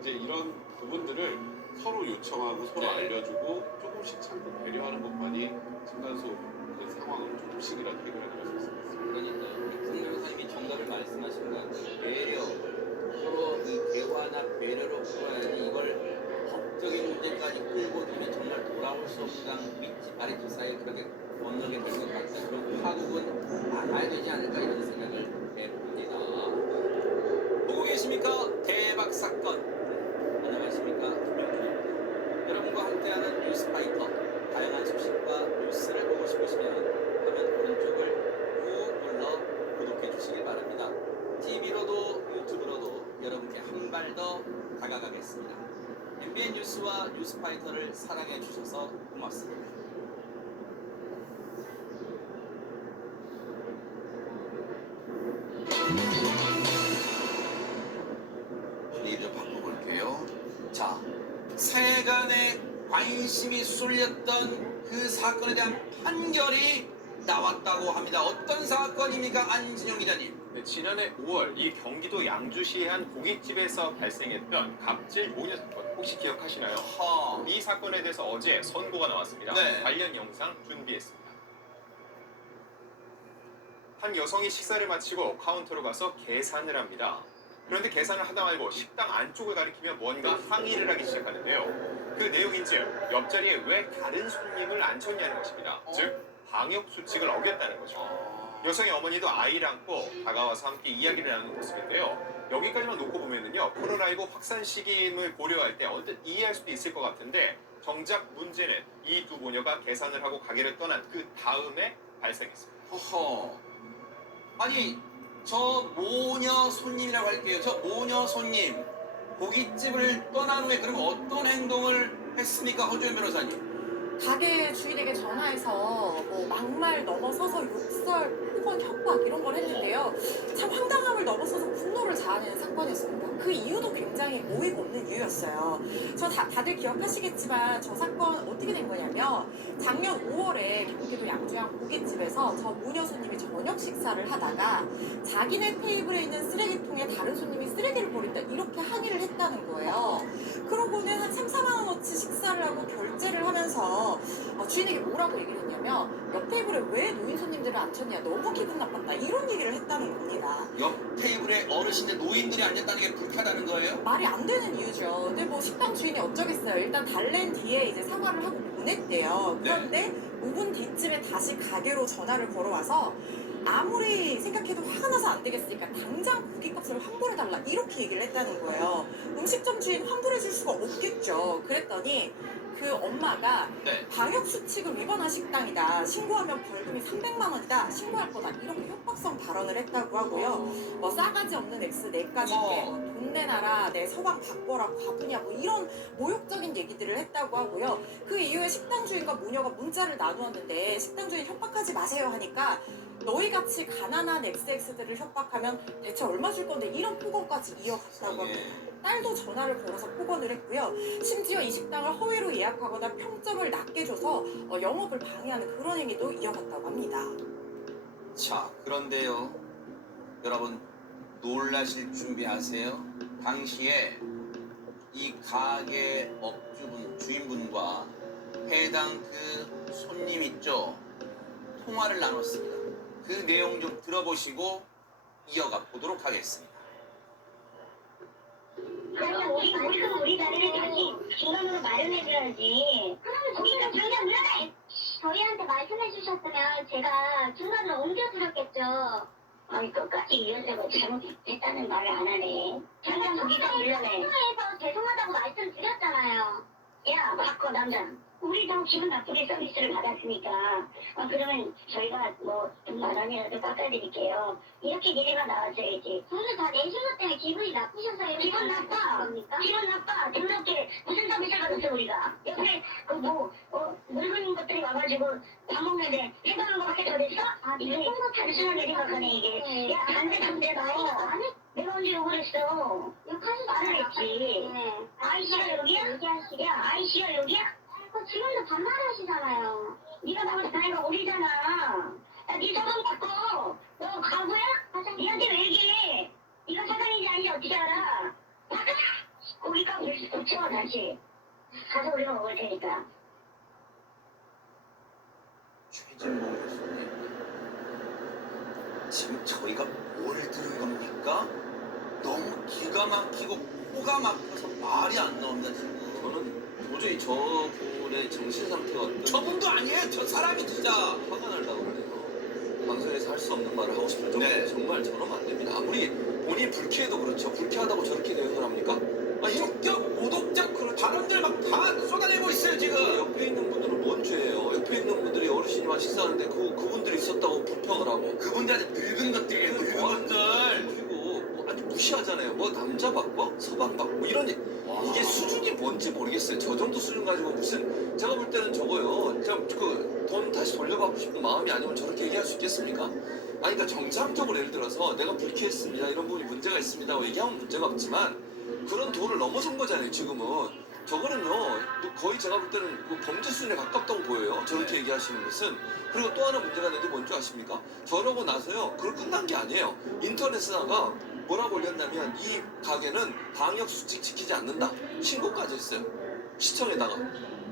이제 이런 부분들을 서로 요청하고 서로 알려주고 조금씩 참고 배려하는 것만이 층간소음 그 상황을 조금씩이라도 해결해 나갈 수 있습니다. 그러니까요. 우리 군 변호사님이 정답을 말씀하신 것 같아요. 배려. 서로 이 대화나 배려로 풀어야지 이걸 법적인 문제까지 끌고 들면 정말 돌아올 수 없는 윗집 말이 그 사이에 그렇게 건너게 될 것 같다. 그럼 파국은 막아야 되지 않을까 이런 생각을 해봅니다. 보고 계십니까? 대박 사건. 안녕하십니까? 김영준입니다. 여러분과 함께하는 뉴스파이터. 다양한 소식과 뉴스를 보고 싶으시면 화면 오른쪽을 꾹 눌러 구독해 주시길 바랍니다. TV로도 유튜브로도 여러분께 한 발 더 다가가겠습니다. MBN 뉴스와 뉴스파이터를 사랑해 주셔서 고맙습니다. 분위기 좀 바꿔볼게요. 자, 세간의 관심이 쏠렸던 그 사건에 대한 판결이 나왔다고 합니다. 어떤 사건입니까, 안진영 기자님? 네, 지난해 5월 이 경기도 양주시의 한 고깃집에서 발생했던 갑질 모녀 사건 혹시 기억하시나요? 이 사건에 대해서 어제 선고가 나왔습니다. 네. 관련 영상 준비했습니다. 한 여성이 식사를 마치고 카운터로 가서 계산을 합니다. 그런데 계산을 하다 말고 식당 안쪽을 가리키며 뭔가 항의를 하기 시작하는데요. 그 내용인즉 옆자리에 왜 다른 손님을 앉혔냐는 것입니다. 즉 방역 수칙을 어겼다는 거죠. 여성의 어머니도 아이를 안고 다가와서 함께 이야기를 나누는 모습인데요. 여기까지만 놓고 보면은요, 코로나19 확산 시기임을 고려할 때 언뜻 이해할 수도 있을 것 같은데 정작 문제는 이 두 모녀가 계산을 하고 가게를 떠난 그 다음에 발생했습니다. 허허. 아니, 저 모녀 손님이라고 할게요. 저 모녀 손님 고깃집을 떠난 후에 그럼 어떤 행동을 했습니까, 허주현 변호사님? 가게 주인에게 전화해서 뭐 막말 넘어서서 욕설 혹은 협박 이런 걸 했는데요. 참 황당함을 넘어서서 분노를 자아내는 사건이었습니다. 그 이유도 굉장히 어이가 없는 이유였어요. 다들 기억하시겠지만 저 사건 어떻게 된 거냐면 작년 5월에 경기도 양주양 고깃집에서 저 모녀 손님이 저녁 식사를 하다가 자기네 테이블에 있는 쓰레기통에 다른 손님이 쓰레기를 버린다 이렇게 항의를 했다는 거예요. 그러고는 한 3, 4만 원어치 식사를 하고 결제를 하면서 주인에게 뭐라고 얘기를 했냐면 옆 테이블에 왜 노인 손님들을 앉혔냐 너무 기분 나빴다 이런 얘기를 했다는 겁니다. 옆 테이블에 어르신들 노인들이 앉았다는 게 불쾌하다는 거예요? 말이 안 되는 이유죠. 근데 뭐 식당 주인이 어쩌겠어요. 일단 달랜 뒤에 이제 사과를 하고 보냈대요. 그런데 5분 뒤쯤에 다시 가게로 전화를 걸어와서 아무리 생각해도 화가 나서 안 되겠으니까 당장 고깃값을 환불해달라 이렇게 얘기를 했다는 거예요. 음식점 주인 환불해줄 수가 없겠죠. 그랬더니 그 엄마가 방역 수칙을 위반한 식당이다. 신고하면 벌금이 300만 원이다. 신고할 거다. 이렇게 협박성 발언을 했다고 하고요. 뭐 싸가지 없는 X 내까지 돈 내놔라. 내 서방 바꿔라. 바보냐. 뭐 이런 모욕적인 얘기들을 했다고 하고요. 그 이후에 식당 주인과 모녀가 문자를 나누었는데 식당 주인 협박하지 마세요 하니까 너희같이 가난한 XX들을 협박하면 대체 얼마 줄 건데 이런 폭언까지 이어갔다고 합니다. 딸도 전화를 걸어서 폭언을 했고요. 심지어 이 식당을 허위로 예약하거나 평점을 낮게 줘서 영업을 방해하는 그런 행위도 이어갔다고 합니다. 자, 그런데요. 여러분 놀라실 준비하세요. 당시에 이 가게 업주분, 주인분과 해당 그 손님 있죠? 통화를 나눴습니다. 그 내용 좀 들어보시고 이어가 보도록 하겠습니다. 그러면 우리 자리를 다시 중간으로 마련해줘야지. 그러면 거기가 당장 물러나. 저희한테 말씀해 주셨으면 제가 중간으로 옮겨드렸겠죠. 아니 끝까지 이현세가 잘못했다는 말을 안 하네. 당장 거기가 물러내. 통화해서 죄송하다고 말씀드렸잖아요. 야 바꿔 남자. 우리도 기분 나쁘게 서비스를 받았으니까 그러면 저희가 뭐 돈 만 원이라도 깎아드릴게요. 이렇게 얘기가 나왔어야지. 오늘 다 내신 것 때문에 기분이 나쁘셔서요. 기분 나빠. 기분 나빠. 등록게 무슨 서비스를 받았어 우리가. 옆에 늙은 것들이 와가지고 밥 먹는데 해당한 거밖에 더 됐어? 이게 단순하게 생각하네 이게. 야 담배 너. 내가 언제 욕을 했어? 욕하지 말아야지. 아이씨가 여기야? 야 아이씨가 여기야? 지금도 반말하시잖아요. 네가 나보다 나이가 어리잖아. 야, 네 서방 바꿔. 너 가구야? 니한테 왜 얘기해? 네가 사장인지 아닌지 어떻게 알아? 바꿔! 고깃값 고쳐 다시. 가서 우리가 먹을 테니까. 최진봉 교수님, 지금 저희가 뭘 들은 겁니까? 너무 기가 막히고 코가 막혀서 말이 안 나온다 지금. 저는 도저히 저분의 정신 상태가 어떤 저분도 아니에요. 저 사람이 진짜 화가 날라고 그러네요. 방송에서 할 수 없는 말을 하고 싶을 정도로 정말 저러면 안 됩니다. 아무리 본인이 불쾌해도 그렇죠. 불쾌하다고 저렇게 대응을 합니까? 인격, 모독적 그런 발언들 막 다 쏟아내고 있어요 지금. 옆에 있는 분들은 뭔 죄예요? 옆에 있는 분들이 어르신이만 식사하는데 그분들이 있었다고 불평을 하고 그분들한테 늙은 것들이에요. 늙은 것들. 그리고 뭐 아주 무시하잖아요. 뭐 남자 바꿔? 서방 바꿔? 뭐 이런 이게 수준이 뭔지 모르겠어요. 저 정도 수준 가지고 무슨 제가 볼 때는 저거요. 돈 다시 돌려받고 싶은 마음이 아니면 저렇게 얘기할 수 있겠습니까? 아니 그러니까 정상적으로 예를 들어서 내가 불쾌했습니다. 이런 부분이 문제가 있습니다. 얘기하면 문제가 없지만 그런 도를 넘어선 거잖아요. 지금은 저거는요 거의 제가 볼 때는 범죄 수준에 가깝다고 보여요. 저렇게 얘기하시는 것은. 그리고 또 하나 문제가 있는 게 뭔지 아십니까? 저러고 나서요 그걸 끝난 게 아니에요. 인터넷에다가 뭐라고 올렸냐면 이 가게는 방역 수칙 지키지 않는다 신고까지 했어요. 시청에다가.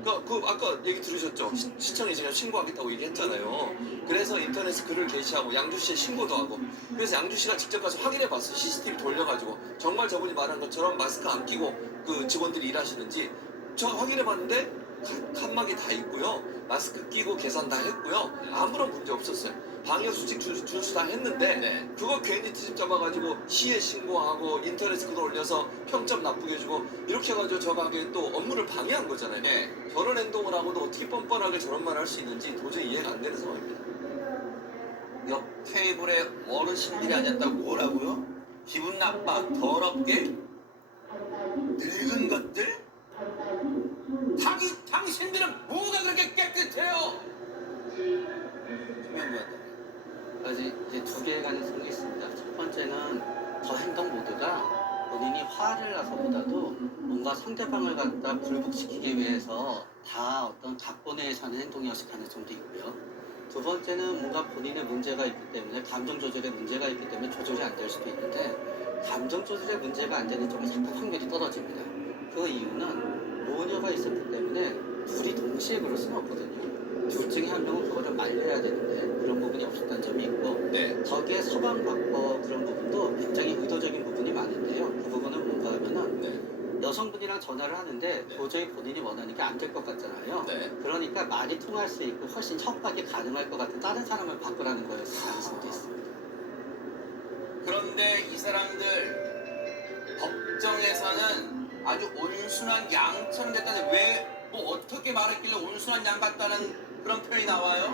그러니까 아까 얘기 들으셨죠? 시청에 지금 신고하겠다고 얘기했잖아요. 그래서 인터넷에 글을 게시하고 양주시에 신고도 하고 그래서 양주시가 직접 가서 확인해 봤어요. CCTV 돌려가지고 정말 저분이 말한 것처럼 마스크 안 끼고 그 직원들이 일하시는지 저 확인해 봤는데 칸막이 다 있고요. 마스크 끼고 계산 다 했고요. 아무런 문제 없었어요. 방역수칙 준수 다 했는데 그거 괜히 트집 잡아가지고 시에 신고하고 인터넷에 글 올려서 평점 나쁘게 주고 이렇게 해가지고 저 가게에 또 업무를 방해한 거잖아요. 저런 행동을 하고도 어떻게 뻔뻔하게 저런 말을 할 수 있는지 도저히 이해가 안 되는 상황입니다. 옆 테이블에 어르신들이 앉았다고 뭐라고요? 기분 나빠? 더럽게? 늙은 것들? 당신들은 뭐가 그렇게 깨끗해요? 아직 이제 두 개의 가능성이 있습니다. 첫 번째는 저 행동 모두가 본인이 화를 나서보다도 뭔가 상대방을 갖다 불복시키기 위해서 다 어떤 각본에 사는 행동이었을 가능성도 있고요. 두 번째는 뭔가 본인의 문제가 있기 때문에 감정 조절에 문제가 있기 때문에 조절이 안 될 수도 있는데 감정 조절에 문제가 안 되는 쪽이 약간 확률이 떨어집니다. 그 이유는 모녀가 있었기 때문에 둘이 동시에 그럴 수는 없거든요. 둘 중에 한 명은 그거를 말려야 되는데 그런 부분이 없었다는 점이 있고 거기에 서방 바꿔 그런 부분도 굉장히 의도적인 부분이 많은데요. 그 부분은 뭔가 하면은 여성분이랑 전화를 하는데 도저히 본인이 원하는 게 안 될 것 같잖아요. 그러니까 말이 통할 수 있고 훨씬 협박이 가능할 것 같은 다른 사람을 바꾸라는 거였을 가능성도 있습니다. 그런데 이 사람들 법정에서는 아주 온순한 양처럼 됐다는데 왜 뭐 어떻게 말했길래 온순한 양 같다는 그런 표현이 나와요?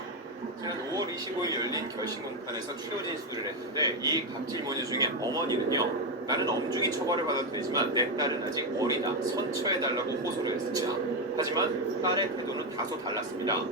지난 5월 25일 열린 결심 공판에서 추료 진술을 했는데 이 갑질 모녀 중에 어머니는요 나는 엄중히 처벌을 받아도 되지만 내 딸은 아직 어리다 선처해달라고 호소를 했습니다. 하지만 딸의 태도는 다소 달랐습니다.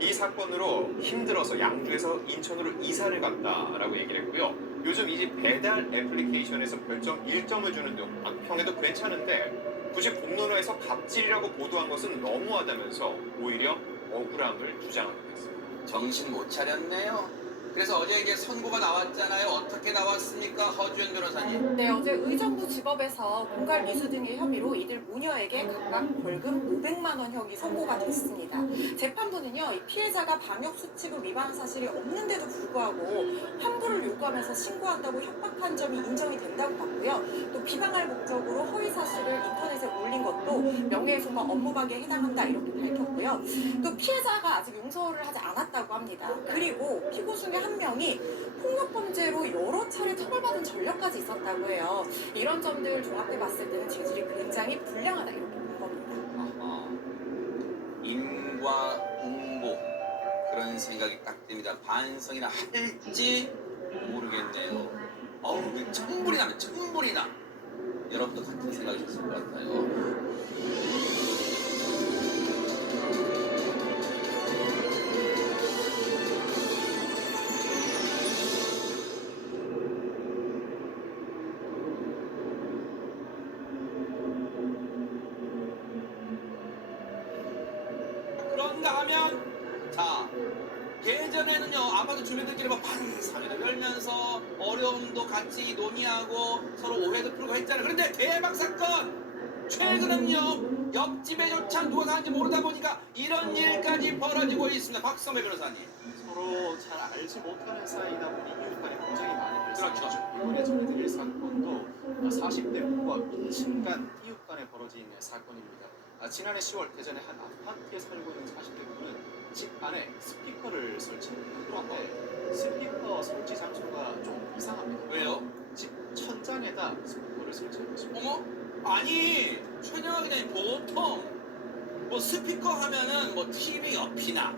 이 사건으로 힘들어서 양주에서 인천으로 이사를 갔다라고 얘기를 했고요. 요즘 이 집 배달 애플리케이션에서 별점 1점을 주는 등 평에도 괜찮은데 굳이 공론화에서 갑질이라고 보도한 것은 너무하다면서 오히려 억울함을 주장하기도 했습니다. 정신 못 차렸네요. 그래서 어제 이게 선고가 나왔잖아요. 어떻게 나왔습니까? 허주연 변호사님. 네, 어제 의정부 지법에서 공갈 미수 등의 혐의로 이들 모녀에게 각각 벌금 500만 원형이 선고가 됐습니다. 재판부는요, 이 피해자가 방역수칙을 위반 사실이 없는데도 불구하고 환불을 요구하면서 신고한다고 협박한 점이 인정이 된다고 봤고요. 또 비방할 목적으로 허위 사실을 인터넷에 올린 것도 명예훼손과 업무방해에 해당한다 이렇게 밝혔고요. 또 피해자가 아직 용서를 하지 않았다고 합니다. 그리고 피고 중에 한 명이 폭력범죄로 여러 차례 처벌받은 전력까지 있었다고 해요. 이런 점들 종합해 봤을 때는 죄질이 굉장히 불량하다 이렇게 본 겁니다. 인과응보 그런 생각이 딱 듭니다. 반성이나 할지 모르겠네요. 왜 천불이 나면 천불이 나. 여러분도 같은 생각이셨을 것 같아요. 그런가 하면 자 예전에는요 아파트 주민들끼리 막 반상회를 열면서 어려움도 같이 논의하고 서로 오해도 풀고 했잖아요. 그런데 대박 사건 최근은요 옆집에조차 누가 사는지 모르다 보니까 이런 일까지 벌어지고 있습니다. 박성배 변호사님. 서로 잘 알지 못하는 사이다 보니 이웃 간에 분쟁이 많이 발생하죠. 이번에 전해드릴 사건도 40대 부부와 2층간 이웃 간에 벌어진 사건입니다. 지난해 10월 대전의 한 아파트에 살고 있는 40대 부부는 집 안에 스피커를 설치했는데 그런데 스피커 설치 장소가 좀 이상합니다. 왜요? 집 천장에다 스피커를 설치한 것입니다. 어머? 아니 최정화 기자님 보통 뭐 스피커 하면은 뭐 TV 옆이나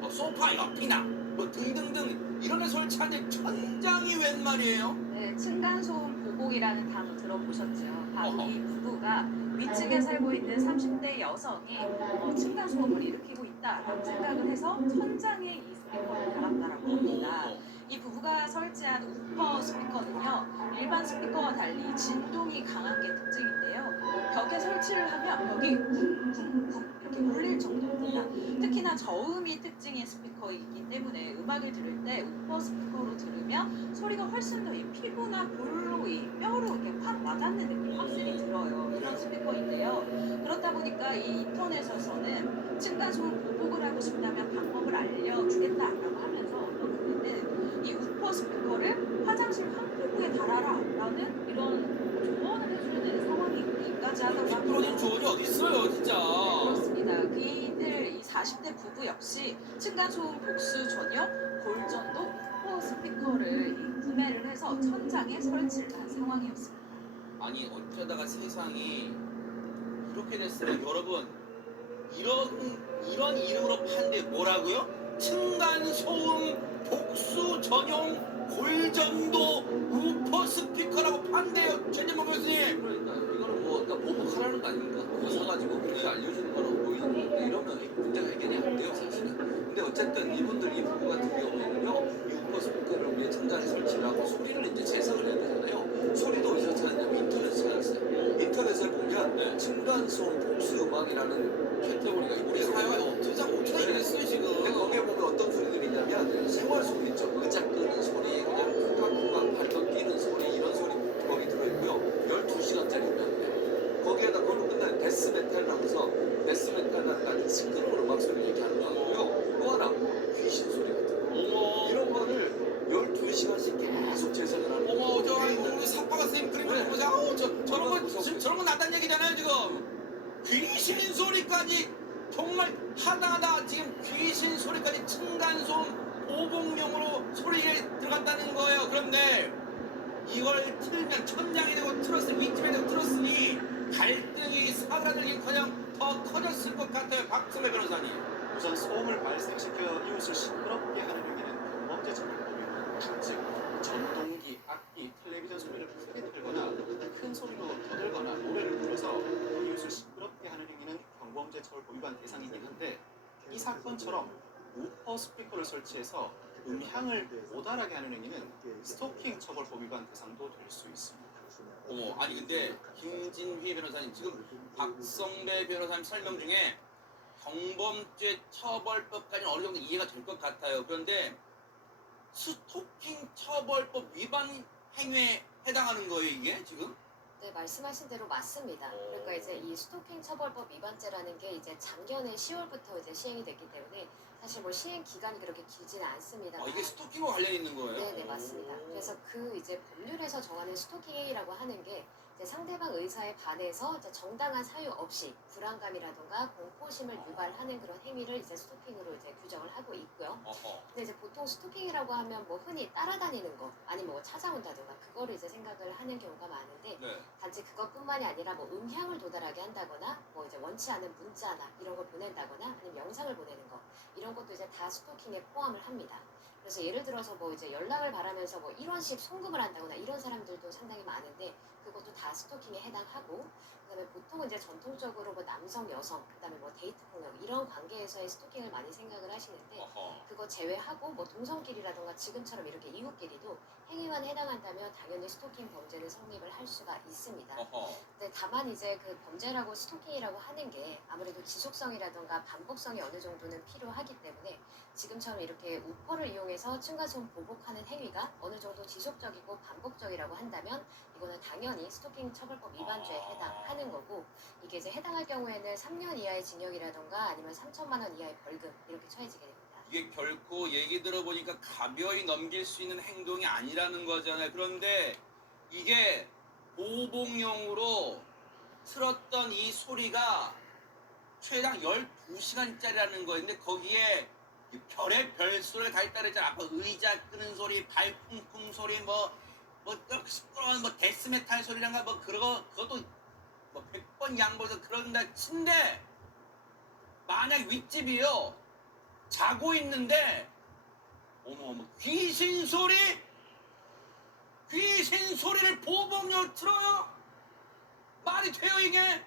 뭐 소파 옆이나 뭐 등등등 이런 데 설치하는데 천장이 웬 말이에요? 네, 층간소음 보복이라는 단어 들어보셨죠? 바로 이 부부가 위층에 살고 있는 30대 여성이 층간소음을 일으키고 있다라고 생각을 해서 천장에 이 스피커를 달았다라고 합니다. 이 부부가 설치한 우퍼 스피커는요, 일반 스피커와 달리 진동이 강한 게 특징인데요. 벽에 설치를 하면 벽이 쿵쿵쿵 이렇게 울릴 정도입니다. 특히나 저음이 특징인 스피커이기 때문에 음악을 들을 때 우퍼 스피커로 들으면 소리가 훨씬 더 이 피부나 볼로 이 뼈로 이렇게 확 와닿는 느낌이 확실히 들어요. 이런 스피커인데요. 그렇다 보니까 이 인터넷에서는 층간소음 보복을 하고 싶다면 방법을 알려주겠다라고 하면서 어떤 분들은 이 우퍼 스피커를 화장실 환기구에 달아라라는 이런 조언을 해주는 상황이기까지 하다고 합니다. 그런 조언이 어디 있어요, 진짜? 네, 그렇습니다. 그이들 이 40대 부부 역시 층간소음 복수 전혀 골전도 우퍼 스피커를 구매를 해서 천장에 설치를 한 상황이었습니다. 아니 어쩌다가 세상이 이렇게 됐으면 여러분 이런 이름으로 판데 뭐라고요? 층간소음 복수 전용 골전도 우퍼 스피커라고 판대요, 최진모 교수님. 그러니까 이거는 뭐 그러니까 보복하라는 거 아닙니까? 그거 사가지고 그렇게 알려주는 거라고 보이는 건데 이러면 이 문제가 해결이 안 돼요, 사실은. 근데 어쨌든 이분들 이 부부 같은 경우에는요, 이 우퍼 스피커를 위해 천장에 설치를 하고 소리를 이제 재생을 해야 되잖아요. 소리도 어디서 찾았냐면 인터넷에서 찾았어요. 인터넷을 보면 층간소음 복수 음악이라는 캐테고리가 우리 사회가 어떻게 됐어요 지금. 근데 거기에 보면 어떤 소리들이 있냐면 생활 소리 있죠. 의자 끄는 소리, 그냥 쿵쾅쿵쾅 발로 뛰는 소리, 이런 소리 거기 들어있고요. 12시간짜리 음악이에요. 거기에다 그걸로 끝나는 데스메탈이라고 해서 데스메탈이라는 아주 시끄러운 음악 소리를 얘기하는 거 같고요. 또 하나 귀신 소리 같은 거. 이런 거를 12시간씩 계속 재생을 하는 거예요. 어머, 저 우리 사파가 선생님 그림 좀 보자. 저런 거 나단 얘기잖아요 지금. 귀신 소리까지 정말 하다하다 지금 귀신 소리까지 층간소음 보복용으로 소리에 들어간다는 거예요. 그런데 이걸 틀면 천장에 대고 틀었으니 윗집에 대고 틀었으니 갈등이 사그라들기커녕 더 커졌을 것 같아요. 박승배 변호사님. 우선 소음을 발생시켜 이웃을 시끄럽게 하는 행위는 범죄처벌법이고, 즉 전동기, 악기, 텔레비전 소리를 크게 들거나 큰 소리로 떠들거나 노래를 불러서 이웃을 시끄럽게 하는 행위는 경범죄처벌법 위반 대상이긴 한데, 이 사건처럼 우퍼 스피커를 설치해서 음향을 모달하게 하는 행위는 스토킹 처벌법 위반 대상도 될 수 있습니다. 어머, 아니 근데 김진휘 변호사님 지금 박성배 변호사님 설명 중에 경범죄 처벌법까지는 어느 정도 이해가 될 것 같아요. 그런데 스토킹 처벌법 위반 행위에 해당하는 거예요, 이게 지금? 네, 말씀하신 대로 맞습니다. 그러니까 이제 이 스토킹 처벌법 위반죄라는 게 이제 작년에 10월부터 이제 시행이 됐기 때문에 사실 뭐 시행 기간이 그렇게 길지는 않습니다. 이게 스토킹과 관련이 있는 거예요? 네, 네, 맞습니다. 그래서 그 이제 법률에서 정하는 스토킹 행위라고 하는 게 이제 상대방 의사에 반해서 이제 정당한 사유 없이 불안감이라든가 공포심을 유발하는 그런 행위를 이제 스토킹으로 이제 규정을 하고 있고요. 근데 이제 보통 스토킹이라고 하면 뭐 흔히 따라다니는 거 아니면 뭐 찾아온다든가 그거를 이제 생각을 하는 경우가 많은데 단지 그것뿐만이 아니라 뭐 음향을 도달하게 한다거나 뭐 이제 원치 않은 문자나 이런 걸 보낸다거나 아니면 영상을 보내는 거 이런 것도 이제 다 스토킹에 포함을 합니다. 그래서 예를 들어서 뭐 이제 연락을 바라면서 뭐 1원씩 송금을 한다거나 이런 사람들도 상당히 많은데 그것도 다 스토킹에 해당하고, 그다음에 보통은 이제 전통적으로 뭐 남성, 여성, 그다음에 뭐 데이트 폭력 이런 관계에서의 스토킹을 많이 생각을 하시는데 그거 제외하고 뭐 동성끼리라든가 지금처럼 이렇게 이웃끼리도 행위만 해당한다면 당연히 스토킹 범죄는 성립을 할 수가 있습니다. 근데 다만 이제 그 범죄라고 스토킹이라고 하는 게 아무래도 지속성이라든가 반복성이 어느 정도는 필요하기 때문에 지금처럼 이렇게 우퍼를 이용해서 층간소음 보복하는 행위가 어느 정도 지속적이고 반복적이라고 한다면 이거는 당연히 스토킹 처벌법 위반죄에 해당하는 거고, 이게 이제 해당할 경우에는 3년 이하의 징역이라던가 아니면 3천만 원 이하의 벌금 이렇게 처해지게 됩니다. 이게 결코 얘기 들어보니까 가벼이 넘길 수 있는 행동이 아니라는 거잖아요. 그런데 이게 보복용으로 틀었던 이 소리가 최장 12시간짜리라는 거였는데 거기에 이 별의 별소리가 다 있다 그랬잖아. 아까 의자 끄는 소리, 발 쿵쿵 소리, 뭐 시끄러운 뭐 데스메탈 소리란가 뭐 그것도 뭐 100번 양보해서 그런다 친데 만약 윗집이요 자고 있는데 어머 귀신 소리를 보복료 틀어요? 말이 돼요 이게?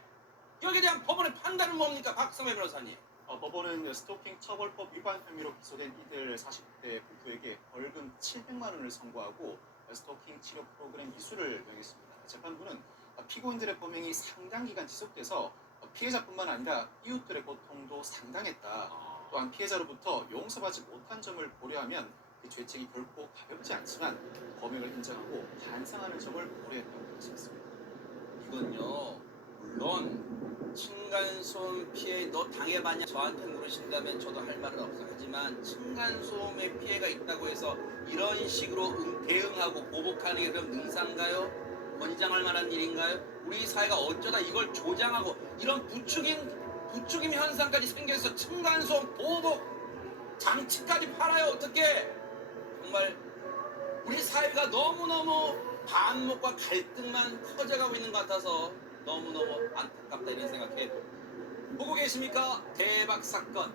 여기에 대한 법원의 판단은 뭡니까 박성배 변호사님? 법원은 스토킹 처벌법 위반 혐의로 기소된 이들 40대 부부에게 벌금 700만 원을 선고하고 스토킹 치료 프로그램 이수를 명했습니다. 재판부는 피고인들의 범행이 상당 기간 지속돼서 피해자뿐만 아니라 이웃들의 고통도 상당했다. 또한 피해자로부터 용서받지 못한 점을 고려하면 그 죄책이 결코 가볍지 않지만 범행을 인정하고 반성하는 점을 고려했다고 말했습니다. 이건요 물론 층간소음 피해 너 당해봤냐 저한테 물으신다면 저도 할 말은 없어요. 하지만 층간소음의 피해가 있다고 해서 이런 식으로 대응하고 보복하는 게 그럼 능사인가요? 권장할 만한 일인가요? 우리 사회가 어쩌다 이걸 조장하고 이런 부추김 현상까지 생겨서 층간소음 보복 장치까지 팔아요. 어떻게 정말 우리 사회가 너무너무 반목과 갈등만 커져가고 있는 것 같아서 너무너무 안타깝다 이런 생각해 보고 계십니까? 대박 사건.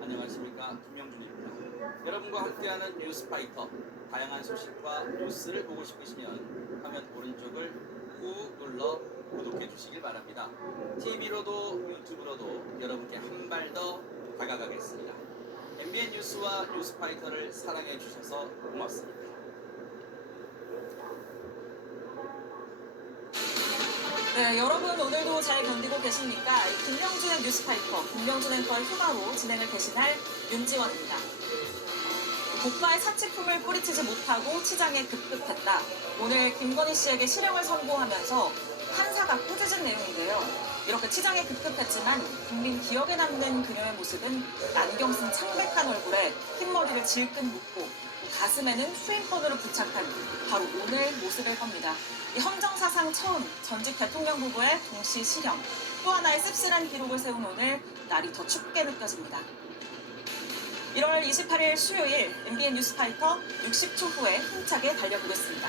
안녕하십니까? 김영준입니다. 여러분과 함께하는 뉴스파이터. 다양한 소식과 뉴스를 보고 싶으시면 화면 오른쪽을 꾹 눌러 구독해 주시길 바랍니다. TV로도 유튜브로도 여러분께 한 발 더 다가가겠습니다. MBN 뉴스와 뉴스파이터를 사랑해 주셔서 고맙습니다. 네, 여러분 오늘도 잘 견디고 계십니까? 김명준의 뉴스파이터, 김명준 앵커의 휴가로 진행을 대신할 윤지원입니다. 고가의 사치품을 뿌리치지 못하고 치장에 급급했다. 오늘 김건희 씨에게 실형을 선고하면서 판사가 꾸짖은 내용인데요. 이렇게 치장에 급급했지만 국민 기억에 남는 그녀의 모습은 안경 쓴 창백한 얼굴에 흰머리를 질끈 묶고 가슴에는 수행권으로 부착한 바로 오늘 모습일 겁니다. 헌정사상 처음 전직 대통령 부부의 동시 실형, 또 하나의 씁쓸한 기록을 세운 오늘 날이 더 춥게 느껴집니다. 1월 28일 수요일 MBN 뉴스파이터 60초 후에 힘차게 달려보겠습니다.